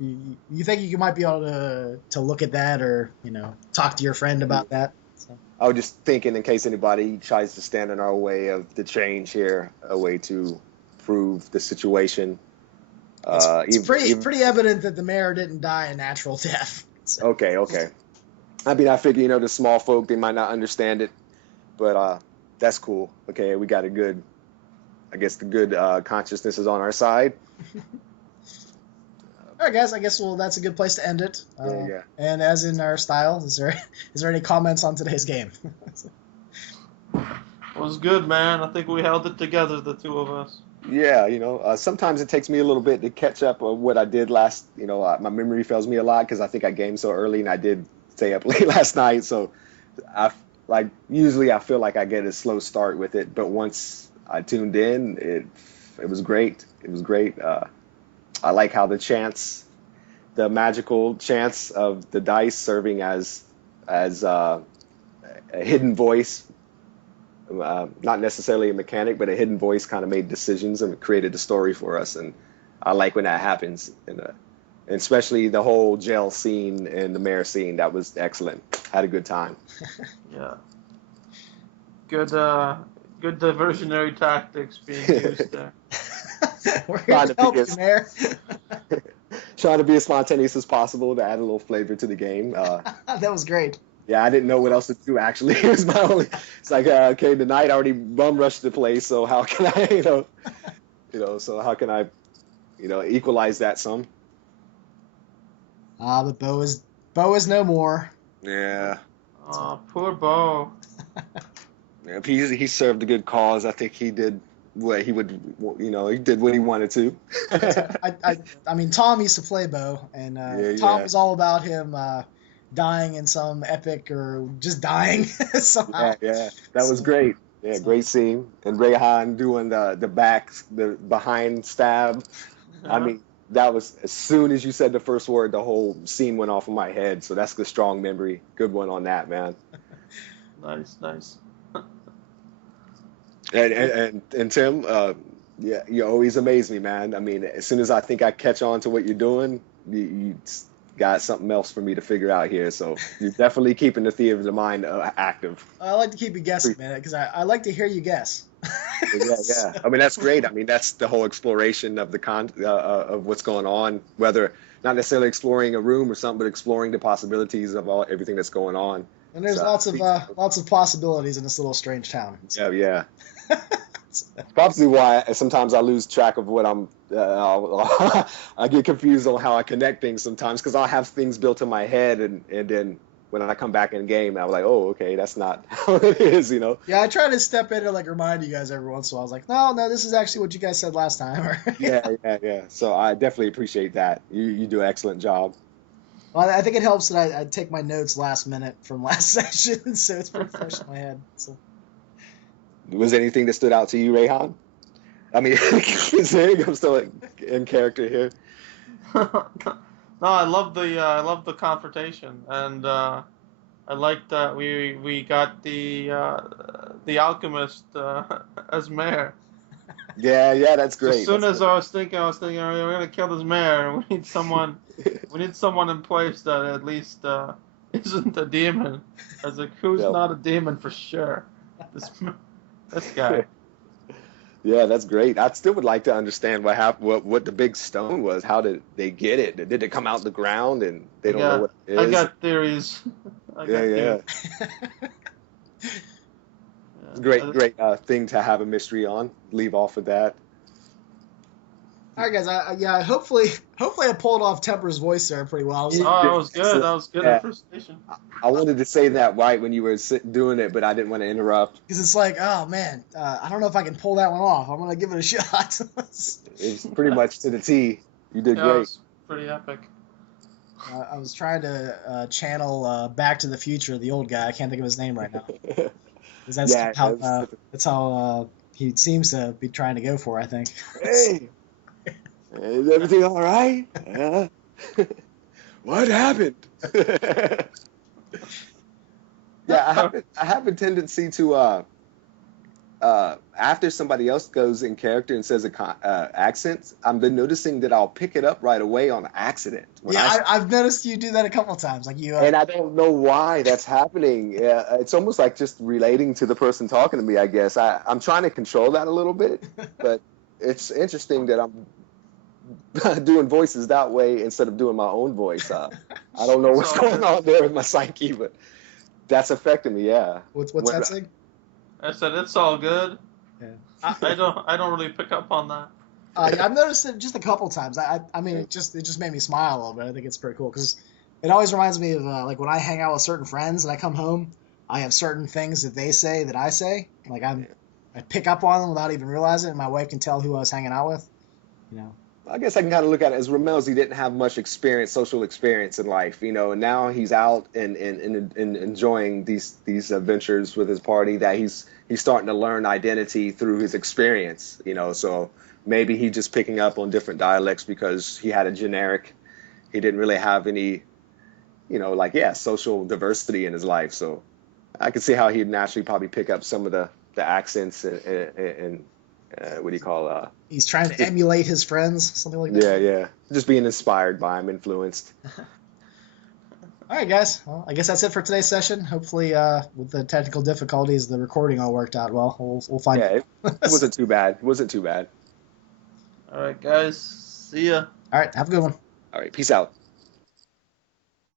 You think you might be able to look at that, or talk to your friend about that? So. I was just thinking, in case anybody tries to stand in our way of the change here, a way to prove the situation. It's pretty evident that the mayor didn't die a natural death. So. Okay. I mean, I figure, the small folk, they might not understand it, but that's cool. Okay, we got the good consciousness is on our side. All right, guys. I guess that's a good place to end it. Yeah. And as in our style, is there any comments on today's game? It was good, man. I think we held it together, the two of us. Yeah, sometimes it takes me a little bit to catch up on what I did last. My memory fails me a lot because I think I gamed so early, and I did stay up late last night. So, usually I feel like I get a slow start with it, but once I tuned in, it was great. It was great. I like how the magical chance of the dice serving as a hidden voice. Not necessarily a mechanic, but a hidden voice kind of made decisions and created a story for us. And I like when that happens. And especially the whole jail scene and the mayor scene. That was excellent. Had a good time. Yeah. Good diversionary tactics being used there. We're here to help you, Mayor. Trying to be as spontaneous as possible to add a little flavor to the game. That was great. Yeah, I didn't know what else to do, actually. It was my only... It's like, okay, tonight I already bum rushed the place, so how can I, so how can I, equalize that some? But Bo is no more. Yeah. Oh, poor Bo. If he served a good cause, I think he did what he would, he did what he wanted to. I mean, Tom used to play Bo, and Tom was all about him dying in some epic or just dying somehow. Yeah, that was great. Yeah, great scene. And Rayhan doing the behind stab. I mean, that was, as soon as you said the first word, the whole scene went off in my head. So that's a strong memory. Good one on that, man. Nice. And Tim, yeah, you always amaze me, man. I mean, as soon as I think I catch on to what you're doing, you got something else for me to figure out here. So you're definitely keeping the theater of the mind active. I like to keep you guessing, man, because I like to hear you guess. Yeah. I mean, that's great. I mean, that's the whole exploration of of what's going on, whether not necessarily exploring a room or something, but exploring the possibilities of everything that's going on. And there's lots of possibilities in this little strange town. So. Yeah. It's probably why sometimes I lose track of what I'm. I get confused on how I connect things sometimes because I'll have things built in my head, and then when I come back in game, I'm like, oh, okay, that's not how it is, Yeah, I try to step in and remind you guys every once in a while. I was like, no, this is actually what you guys said last time. Yeah. So I definitely appreciate that. You do an excellent job. Well, I think it helps that I take my notes last minute from last session, so it's pretty fresh in my head. So. Was there anything that stood out to you, Rayhan? I mean, I'm still in character here. No, I love the confrontation, and I like that we got the alchemist as mayor. Yeah, that's great. As soon as I was thinking, we're gonna kill this mayor. We need someone in place that at least isn't a demon. I was like, who's not a demon for sure? This guy. Yeah, that's great. I still would like to understand what happened. What the big stone was. How did they get it? Did it come out the ground and they don't know what it is? I got theories. Yeah. Great thing to have a mystery on. Leave off with that. All right, guys. Yeah, hopefully I pulled off Temper's voice there pretty well. Oh, that was good. That was good impersonation. I wanted to say that right when you were doing it, but I didn't want to interrupt. Because it's like, oh man, I don't know if I can pull that one off. I'm gonna give it a shot. It's pretty much to the T. You did Yeah, great. it was pretty epic. I was trying to channel Back to the Future, the old guy. I can't think of his name right now. 'Cause that's how he seems to be trying to go for, I think. Hey, is everything all right? Yeah. What happened? Yeah, I have a tendency to after somebody else goes in character and says accent, I've been noticing that I'll pick it up right away on accident. I've noticed you do that a couple times. Like you, and I don't know why that's happening. It's almost like just relating to the person talking to me, I guess. I'm trying to control that a little bit, but it's interesting that I'm doing voices that way instead of doing my own voice. I don't know what's going on there with my psyche, but that's affecting me. Yeah. What's that saying? I said it's all good. Yeah. I don't really pick up on that. I've noticed it just a couple times. I mean, it just made me smile a little bit. I think it's pretty cool because it always reminds me of like when I hang out with certain friends and I come home, I have certain things that they say that I say. Like I pick up on them without even realizing it, and my wife can tell who I was hanging out with. You know. I guess I can kind of look at it as Ramelzi didn't have much social experience in life, and now he's out and enjoying these adventures with his party that he's starting to learn identity through his experience, so maybe he's just picking up on different dialects because he had he didn't really have any, social diversity in his life. So I can see how he'd naturally probably pick up some of the accents and what do you call he's trying to emulate his friends, something like that. Yeah. Just being inspired by him, influenced. All right, guys. Well, I guess that's it for today's session. Hopefully, with the technical difficulties, the recording all worked out well. We'll find out. It wasn't too bad. All right, guys. See ya. All right, have a good one. All right, peace out.